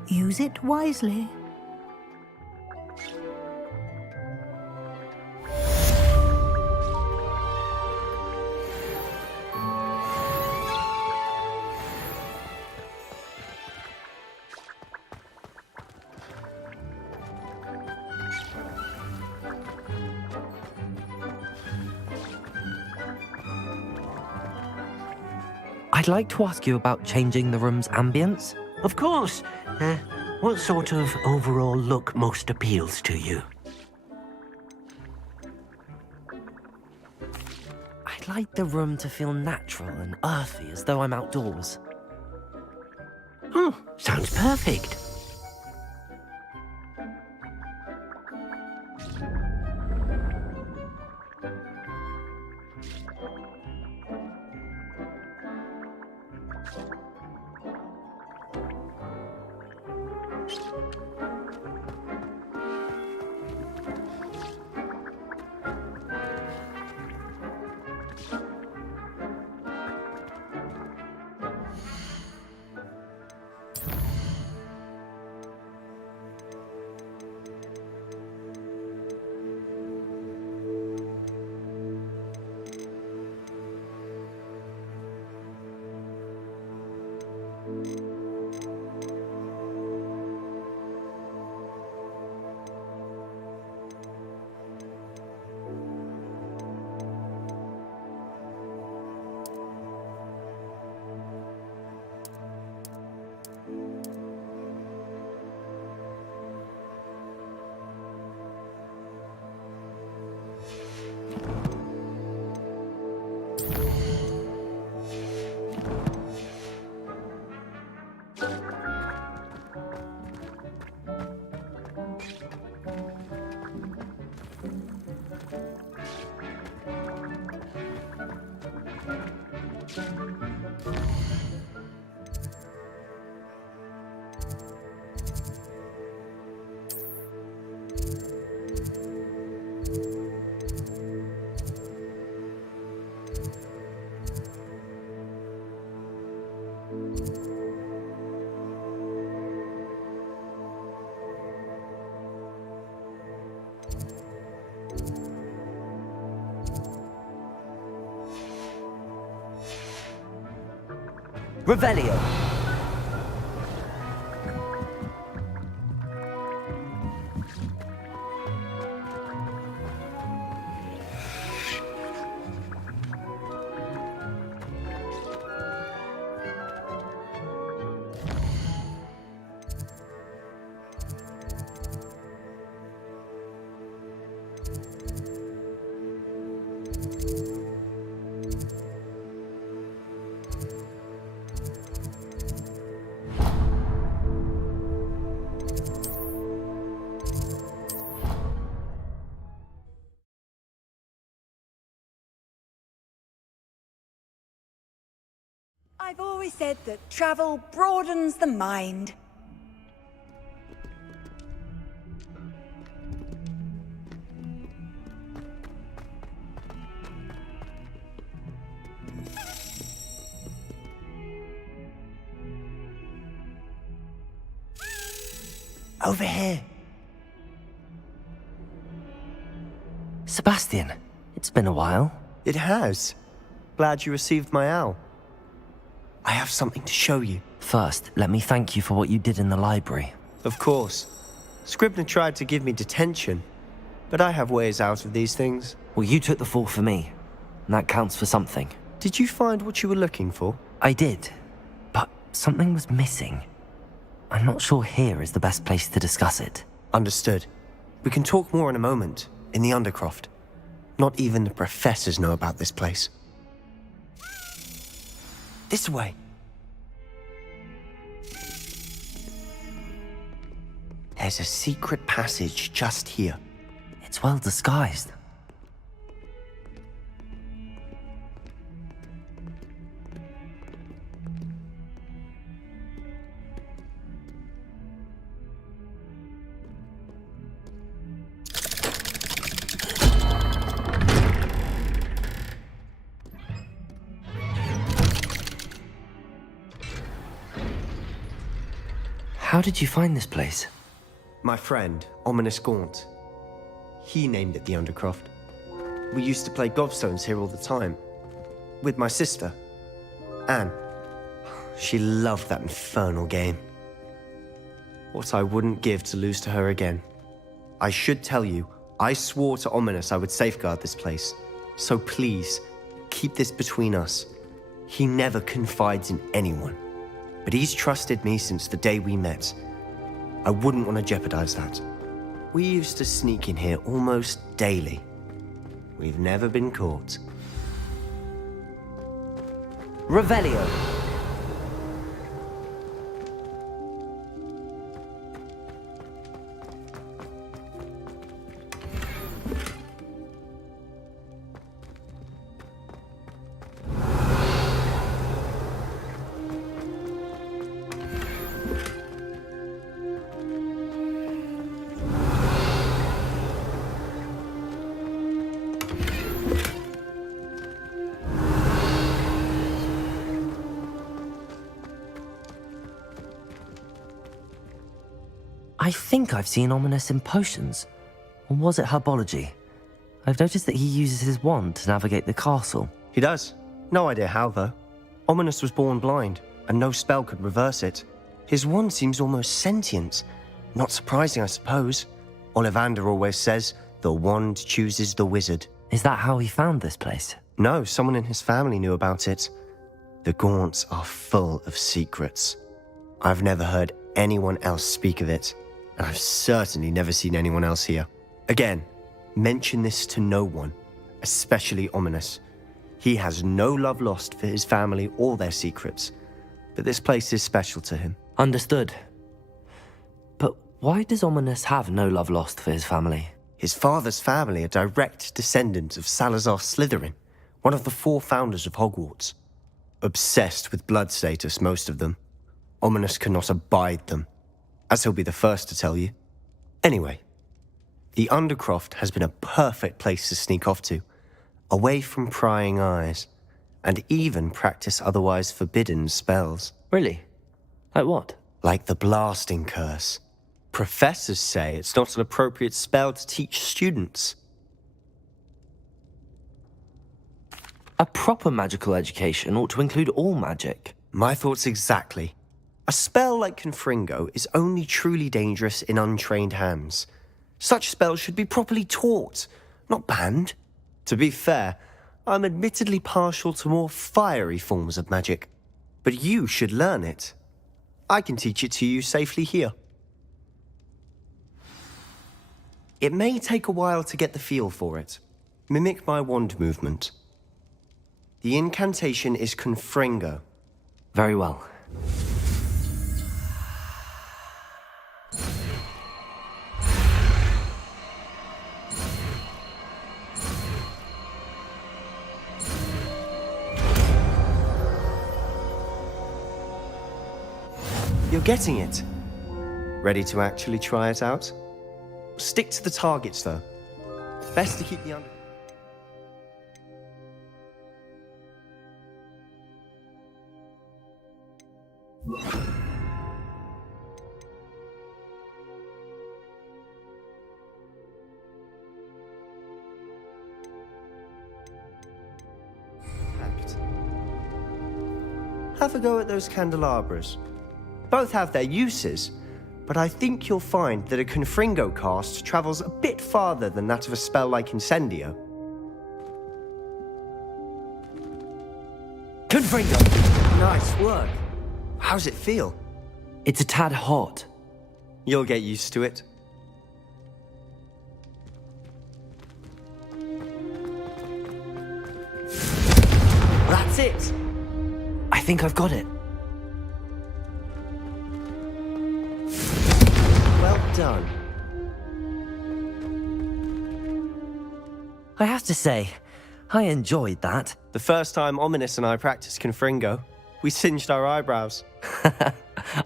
Use it wisely. I'd like to ask you about changing the room's ambience. Of course. What sort of overall look most appeals to you? I'd like the room to feel natural and earthy, as though I'm outdoors. Oh, sounds perfect. Revelio. I've always said that travel broadens the mind. Over here. Sebastian, it's been a while. It has. Glad you received my owl. I have something to show you. First, let me thank you for what you did in the library. Of course. Scribner tried to give me detention, but I have ways out of these things. Well, you took the fall for me, and that counts for something. Did you find what you were looking for? I did, but something was missing. I'm not sure here is the best place to discuss it. Understood. We can talk more in a moment, in the Undercroft. Not even the professors know about this place. This way. There's a secret passage just here. It's well disguised. How did you find this place? My friend, Ominous Gaunt. He named it the Undercroft. We used to play gobstones here all the time. With my sister, Anne. She loved that infernal game. What I wouldn't give to lose to her again. I should tell you, I swore to Ominous I would safeguard this place. So please, keep this between us. He never confides in anyone. But he's trusted me since the day we met. I wouldn't want to jeopardize that. We used to sneak in here almost daily. We've never been caught. Revelio. I think I've seen Ominous in potions. Or was it herbology? I've noticed that he uses his wand to navigate the castle. He does. No idea how, though. Ominous was born blind, and no spell could reverse it. His wand seems almost sentient. Not surprising, I suppose. Ollivander always says, the wand chooses the wizard. Is that how he found this place? No, someone in his family knew about it. The Gaunts are full of secrets. I've never heard anyone else speak of it, and I've certainly never seen anyone else here. Again, mention this to no one, especially Ominous. He has no love lost for his family or their secrets, but this place is special to him. Understood. But why does Ominous have no love lost for his family? His father's family are direct descendants of Salazar Slytherin, one of the 4 founders of Hogwarts. Obsessed with blood status, most of them. Ominous cannot abide them, as he'll be the first to tell you. Anyway, the Undercroft has been a perfect place to sneak off to, away from prying eyes, and even practice otherwise forbidden spells. Really? Like what? Like the blasting curse. Professors say it's not an appropriate spell to teach students. A proper magical education ought to include all magic. My thoughts exactly. A spell like Confringo is only truly dangerous in untrained hands. Such spells should be properly taught, not banned. To be fair, I'm admittedly partial to more fiery forms of magic. But you should learn it. I can teach it to you safely here. It may take a while to get the feel for it. Mimic my wand movement. The incantation is Confringo. Very well. You're getting it. Ready to actually try it out? Stick to the targets, though. Best to keep the under... Have a go at those candelabras. Both have their uses, but I think you'll find that a Confringo cast travels a bit farther than that of a spell like Incendio. Confringo! Nice work. How's it feel? It's a tad hot. You'll get used to it. That's it! I think I've got it. Well done. I have to say, I enjoyed that. The first time Ominous and I practiced Confringo, we singed our eyebrows.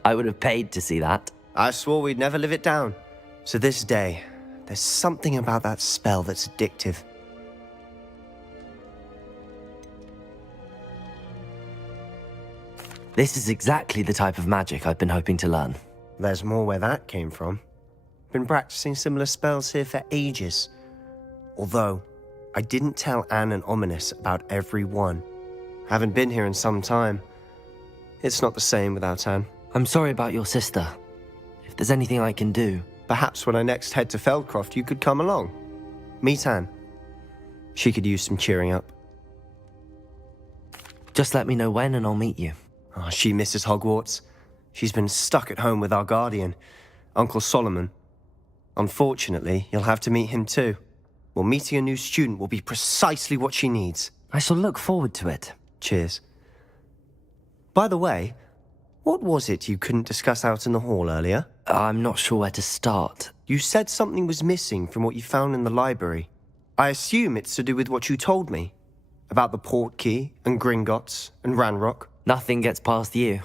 I would have paid to see that. I swore we'd never live it down. So this day, there's something about that spell that's addictive. This is exactly the type of magic I've been hoping to learn. There's more where that came from. Been practicing similar spells here for ages. Although, I didn't tell Anne and Ominous about every one. Haven't been here in some time. It's not the same without Anne. I'm sorry about your sister. If there's anything I can do... Perhaps when I next head to Feldcroft, you could come along. Meet Anne. She could use some cheering up. Just let me know when and I'll meet you. Oh, she misses Hogwarts. She's been stuck at home with our guardian, Uncle Solomon. Unfortunately, you'll have to meet him too. Well, meeting a new student will be precisely what she needs. I shall look forward to it. Cheers. By the way, what was it you couldn't discuss out in the hall earlier? I'm not sure where to start. You said something was missing from what you found in the library. I assume it's to do with what you told me. About the Portkey and Gringotts and Ranrock. Nothing gets past you.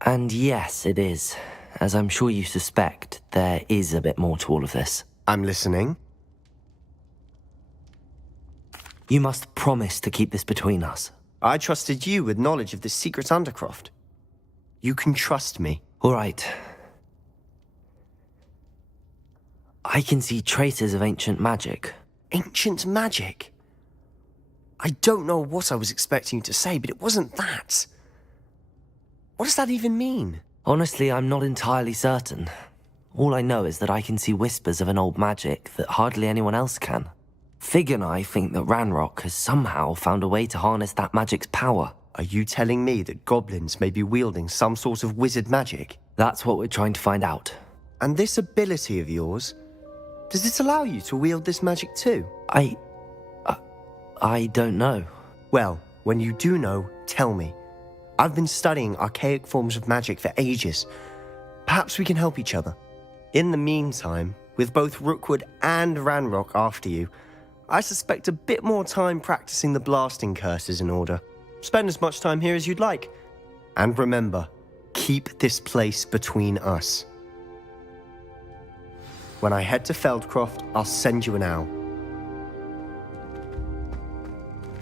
And yes, it is. As I'm sure you suspect, there is a bit more to all of this. I'm listening. You must promise to keep this between us. I trusted you with knowledge of the secret Undercroft. You can trust me. All right. I can see traces of ancient magic. Ancient magic? I don't know what I was expecting you to say, but it wasn't that. What does that even mean? Honestly, I'm not entirely certain. All I know is that I can see whispers of an old magic that hardly anyone else can. Fig and I think that Ranrock has somehow found a way to harness that magic's power. Are you telling me that goblins may be wielding some sort of wizard magic? That's what we're trying to find out. And this ability of yours, does it allow you to wield this magic too? I don't know. Well, when you do know, tell me. I've been studying archaic forms of magic for ages. Perhaps we can help each other. In the meantime, with both Rookwood and Ranrock after you, I suspect a bit more time practicing the blasting curses in order. Spend as much time here as you'd like. And remember, keep this place between us. When I head to Feldcroft, I'll send you an owl.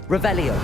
Revelio.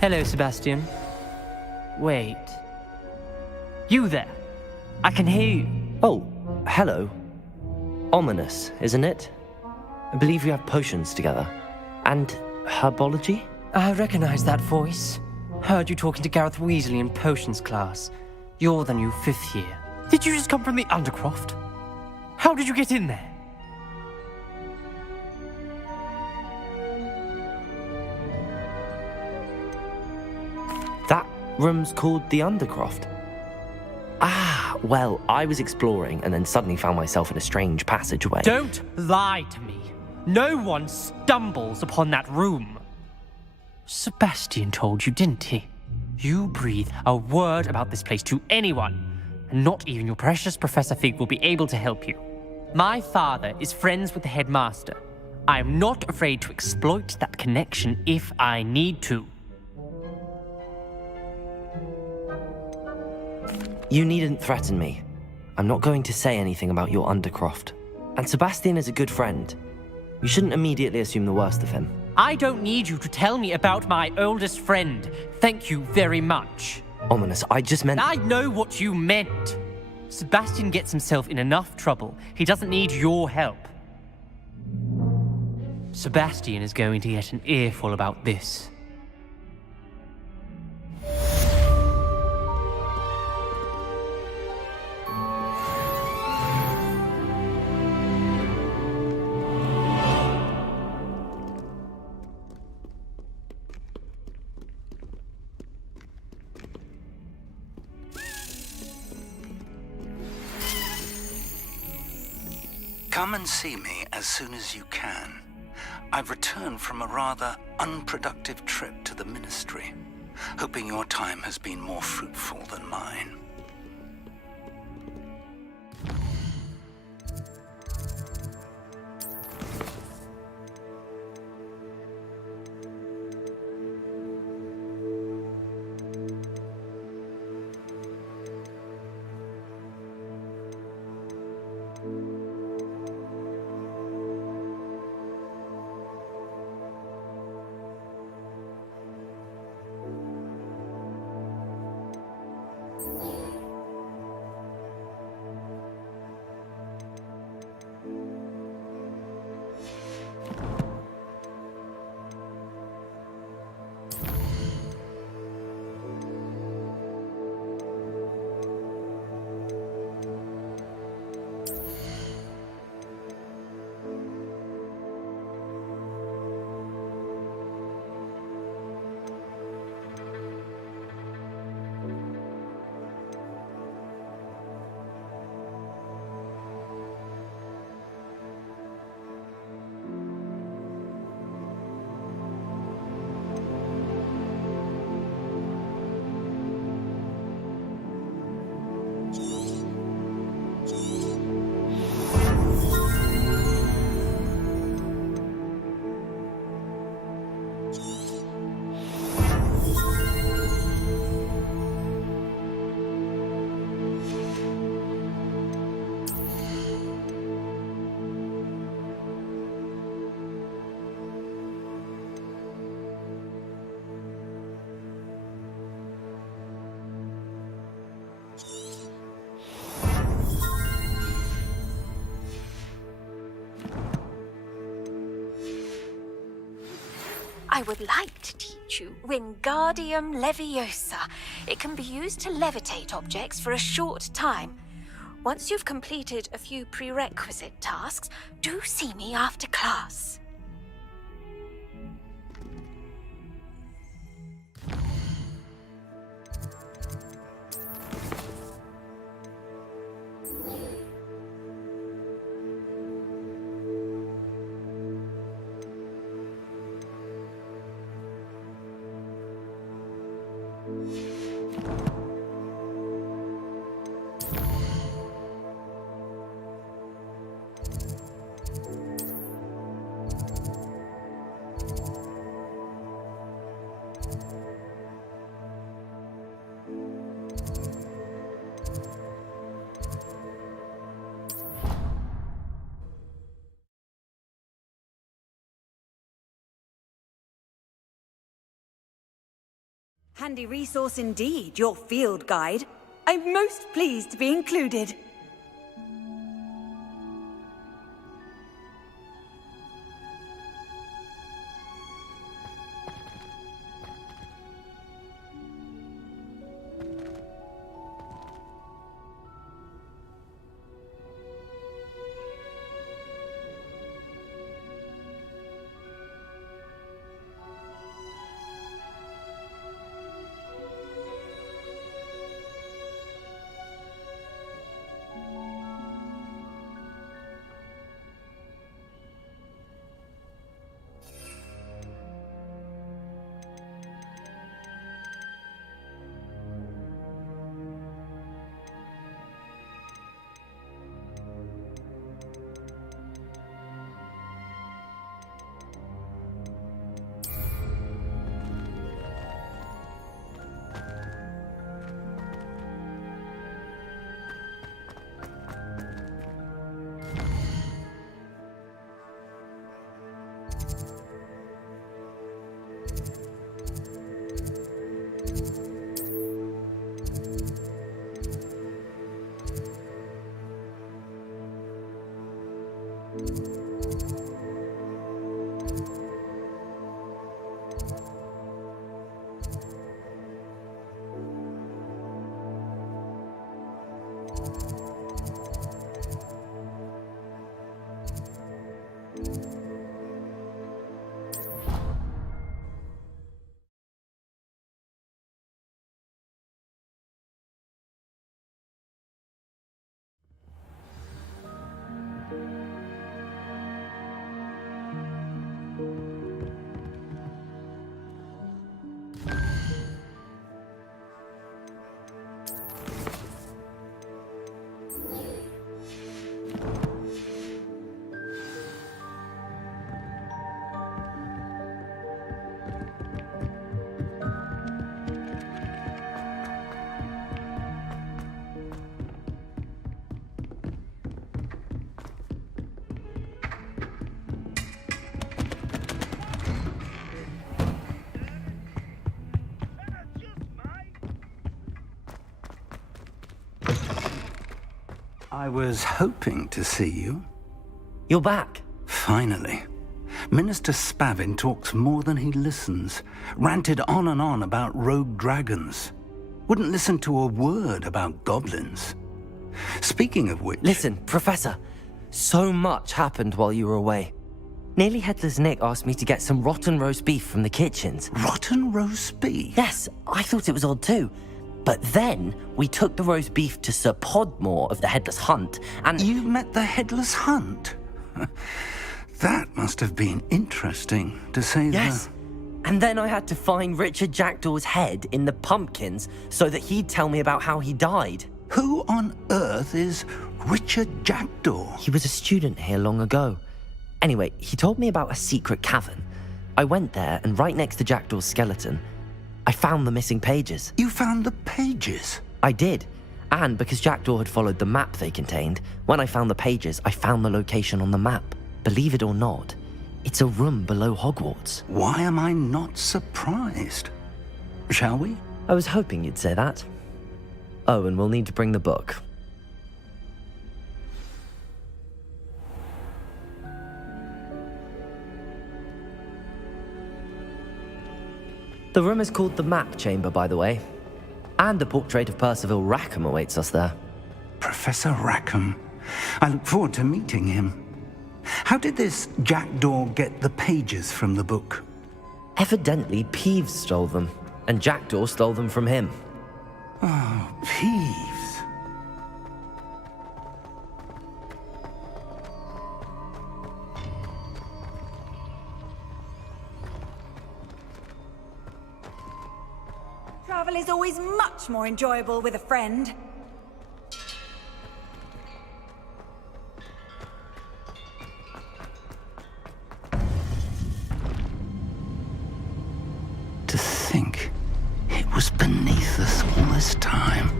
Hello, Sebastian. Wait. You there? I can hear you. Oh, hello. Ominous, isn't it? I believe we have potions together. And herbology? I recognize that voice. Heard you talking to Gareth Weasley in potions class. You're the new 5th year. Did you just come from the Undercroft? How did you get in there? room's called the Undercroft? Ah, well, I was exploring and then suddenly found myself in a strange passageway. Don't lie to me. No one stumbles upon that room. Sebastian told you, didn't he? You breathe a word about this place to anyone, and not even your precious Professor Fig will be able to help you. My father is friends with the headmaster. I am not afraid to exploit that connection if I need to. You needn't threaten me. I'm not going to say anything about your Undercroft. And Sebastian is a good friend. You shouldn't immediately assume the worst of him. I don't need you to tell me about my oldest friend. Thank you very much. Ominous, I just meant... I know what you meant. Sebastian gets himself in enough trouble. He doesn't need your help. Sebastian is going to get an earful about this. Come and see me as soon as you can. I've returned from a rather unproductive trip to the Ministry, hoping your time has been more fruitful than mine. I would like to teach you Wingardium Leviosa. It can be used to levitate objects for a short time. Once you've completed a few prerequisite tasks, do see me after class. Handy resource indeed, your field guide. I'm most pleased to be included. I was hoping to see you. You're back. Finally. Minister Spavin talks more than he listens. Ranted on and on about rogue dragons. Wouldn't listen to a word about goblins. Speaking of which... Listen, Professor. So much happened while you were away. Nearly Headless Nick asked me to get some rotten roast beef from the kitchens. Rotten roast beef? Yes, I thought it was odd too. But then we took the roast beef to Sir Podmore of the Headless Hunt, and... You met the Headless Hunt? That must have been interesting, to say Yes. And then I had to find Richard Jackdaw's head in the pumpkins so that he'd tell me about how he died. Who on earth is Richard Jackdaw? He was a student here long ago. Anyway, he told me about a secret cavern. I went there, and right next to Jackdaw's skeleton, I found the missing pages. You found the pages? I did. And because Jackdaw had followed the map they contained, when I found the pages, I found the location on the map. Believe it or not, it's a room below Hogwarts. Why am I not surprised? Shall we? I was hoping you'd say that. Oh, and we'll need to bring the book. The room is called the Map Chamber, by the way. And a portrait of Percival Rackham awaits us there. Professor Rackham. I look forward to meeting him. How did this Jackdaw get the pages from the book? Evidently, Peeves stole them, and Jackdaw stole them from him. Oh, Peeves. Travel is always much more enjoyable with a friend. To think it was beneath us all this time.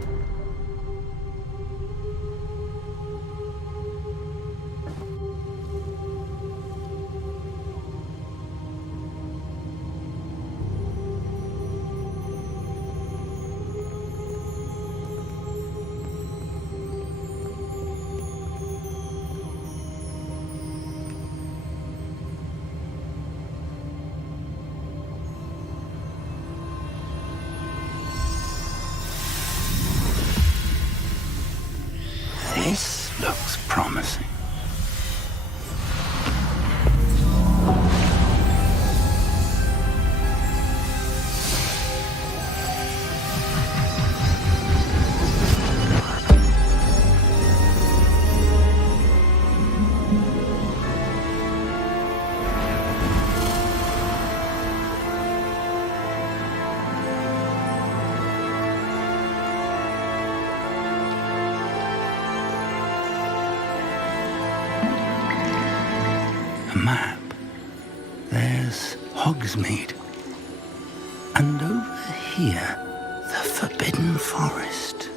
This looks promising. Map. There's Hogsmeade. And over here, the Forbidden Forest.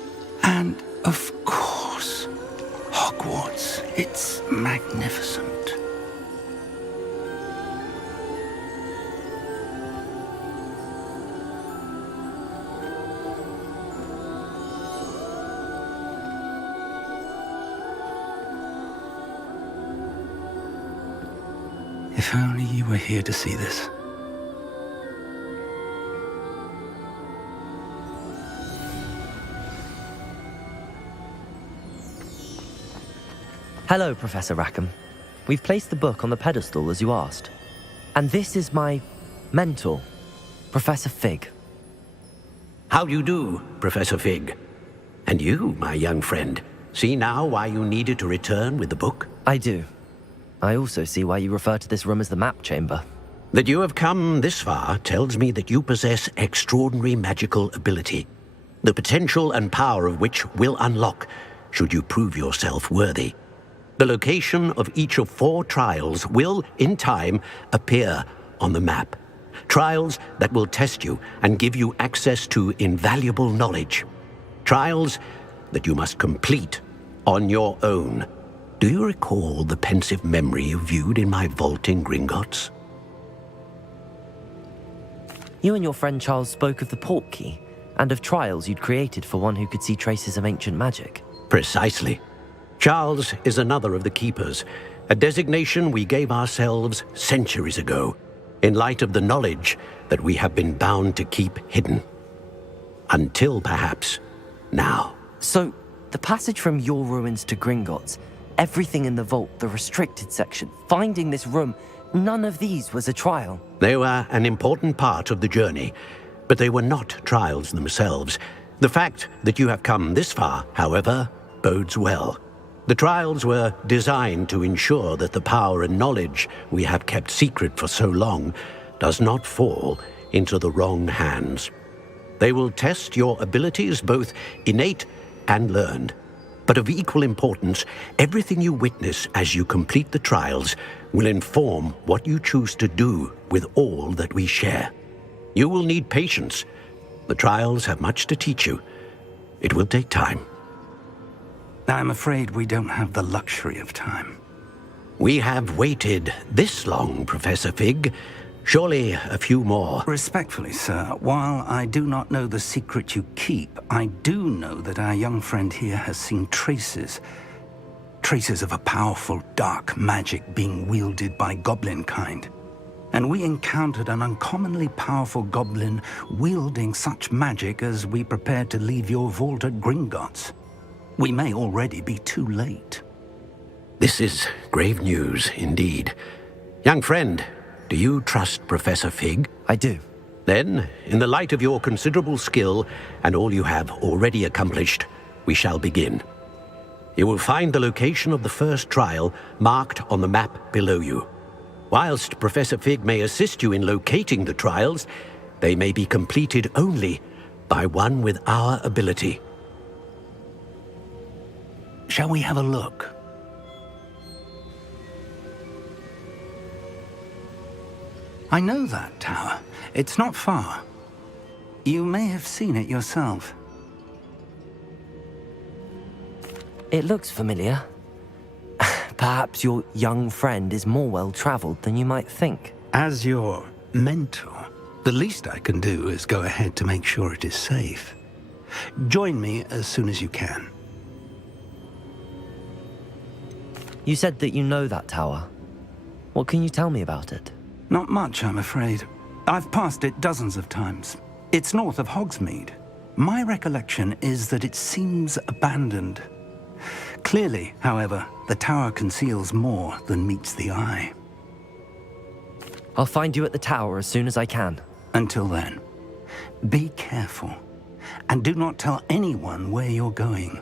And, of course, Hogwarts. It's magnificent. If only you were here to see this. Hello, Professor Rackham. We've placed the book on the pedestal as you asked. And this is my mentor, Professor Fig. How do you do, Professor Fig? And you, my young friend, see now why you needed to return with the book? I do. I also see why you refer to this room as the Map Chamber. That you have come this far tells me that you possess extraordinary magical ability, the potential and power of which will unlock should you prove yourself worthy. The location of each of 4 trials will, in time, appear on the map. Trials that will test you and give you access to invaluable knowledge. Trials that you must complete on your own. Do you recall the pensive memory you viewed in my vault in Gringotts? You and your friend Charles spoke of the portkey and of trials you'd created for one who could see traces of ancient magic. Precisely. Charles is another of the keepers, a designation we gave ourselves centuries ago, in light of the knowledge that we have been bound to keep hidden. Until, perhaps, now. So, the passage from your ruins to Gringotts, everything in the vault, the restricted section, finding this room, none of these was a trial. They were an important part of the journey, but they were not trials themselves. The fact that you have come this far, however, bodes well. The trials were designed to ensure that the power and knowledge we have kept secret for so long does not fall into the wrong hands. They will test your abilities, both innate and learned. But of equal importance, everything you witness as you complete the trials will inform what you choose to do with all that we share. You will need patience. The trials have much to teach you. It will take time. I'm afraid we don't have the luxury of time. We have waited this long, Professor Fig. Surely a few more. Respectfully, sir, while I do not know the secret you keep, I do know that our young friend here has seen traces of a powerful dark magic being wielded by goblin kind. And we encountered an uncommonly powerful goblin wielding such magic as we prepared to leave your vault at Gringotts. We may already be too late. This is grave news indeed. Young friend, do you trust Professor Fig? I do. Then, in the light of your considerable skill and all you have already accomplished, we shall begin. You will find the location of the first trial marked on the map below you. Whilst Professor Fig may assist you in locating the trials, they may be completed only by one with our ability. Shall we have a look? I know that tower. It's not far. You may have seen it yourself. It looks familiar. Perhaps your young friend is more well-traveled than you might think. As your mentor, the least I can do is go ahead to make sure it is safe. Join me as soon as you can. You said that you know that tower. What can you tell me about it? Not much, I'm afraid. I've passed it dozens of times. It's north of Hogsmeade. My recollection is that it seems abandoned. Clearly, however, the tower conceals more than meets the eye. I'll find you at the tower as soon as I can. Until then, be careful, and do not tell anyone where you're going.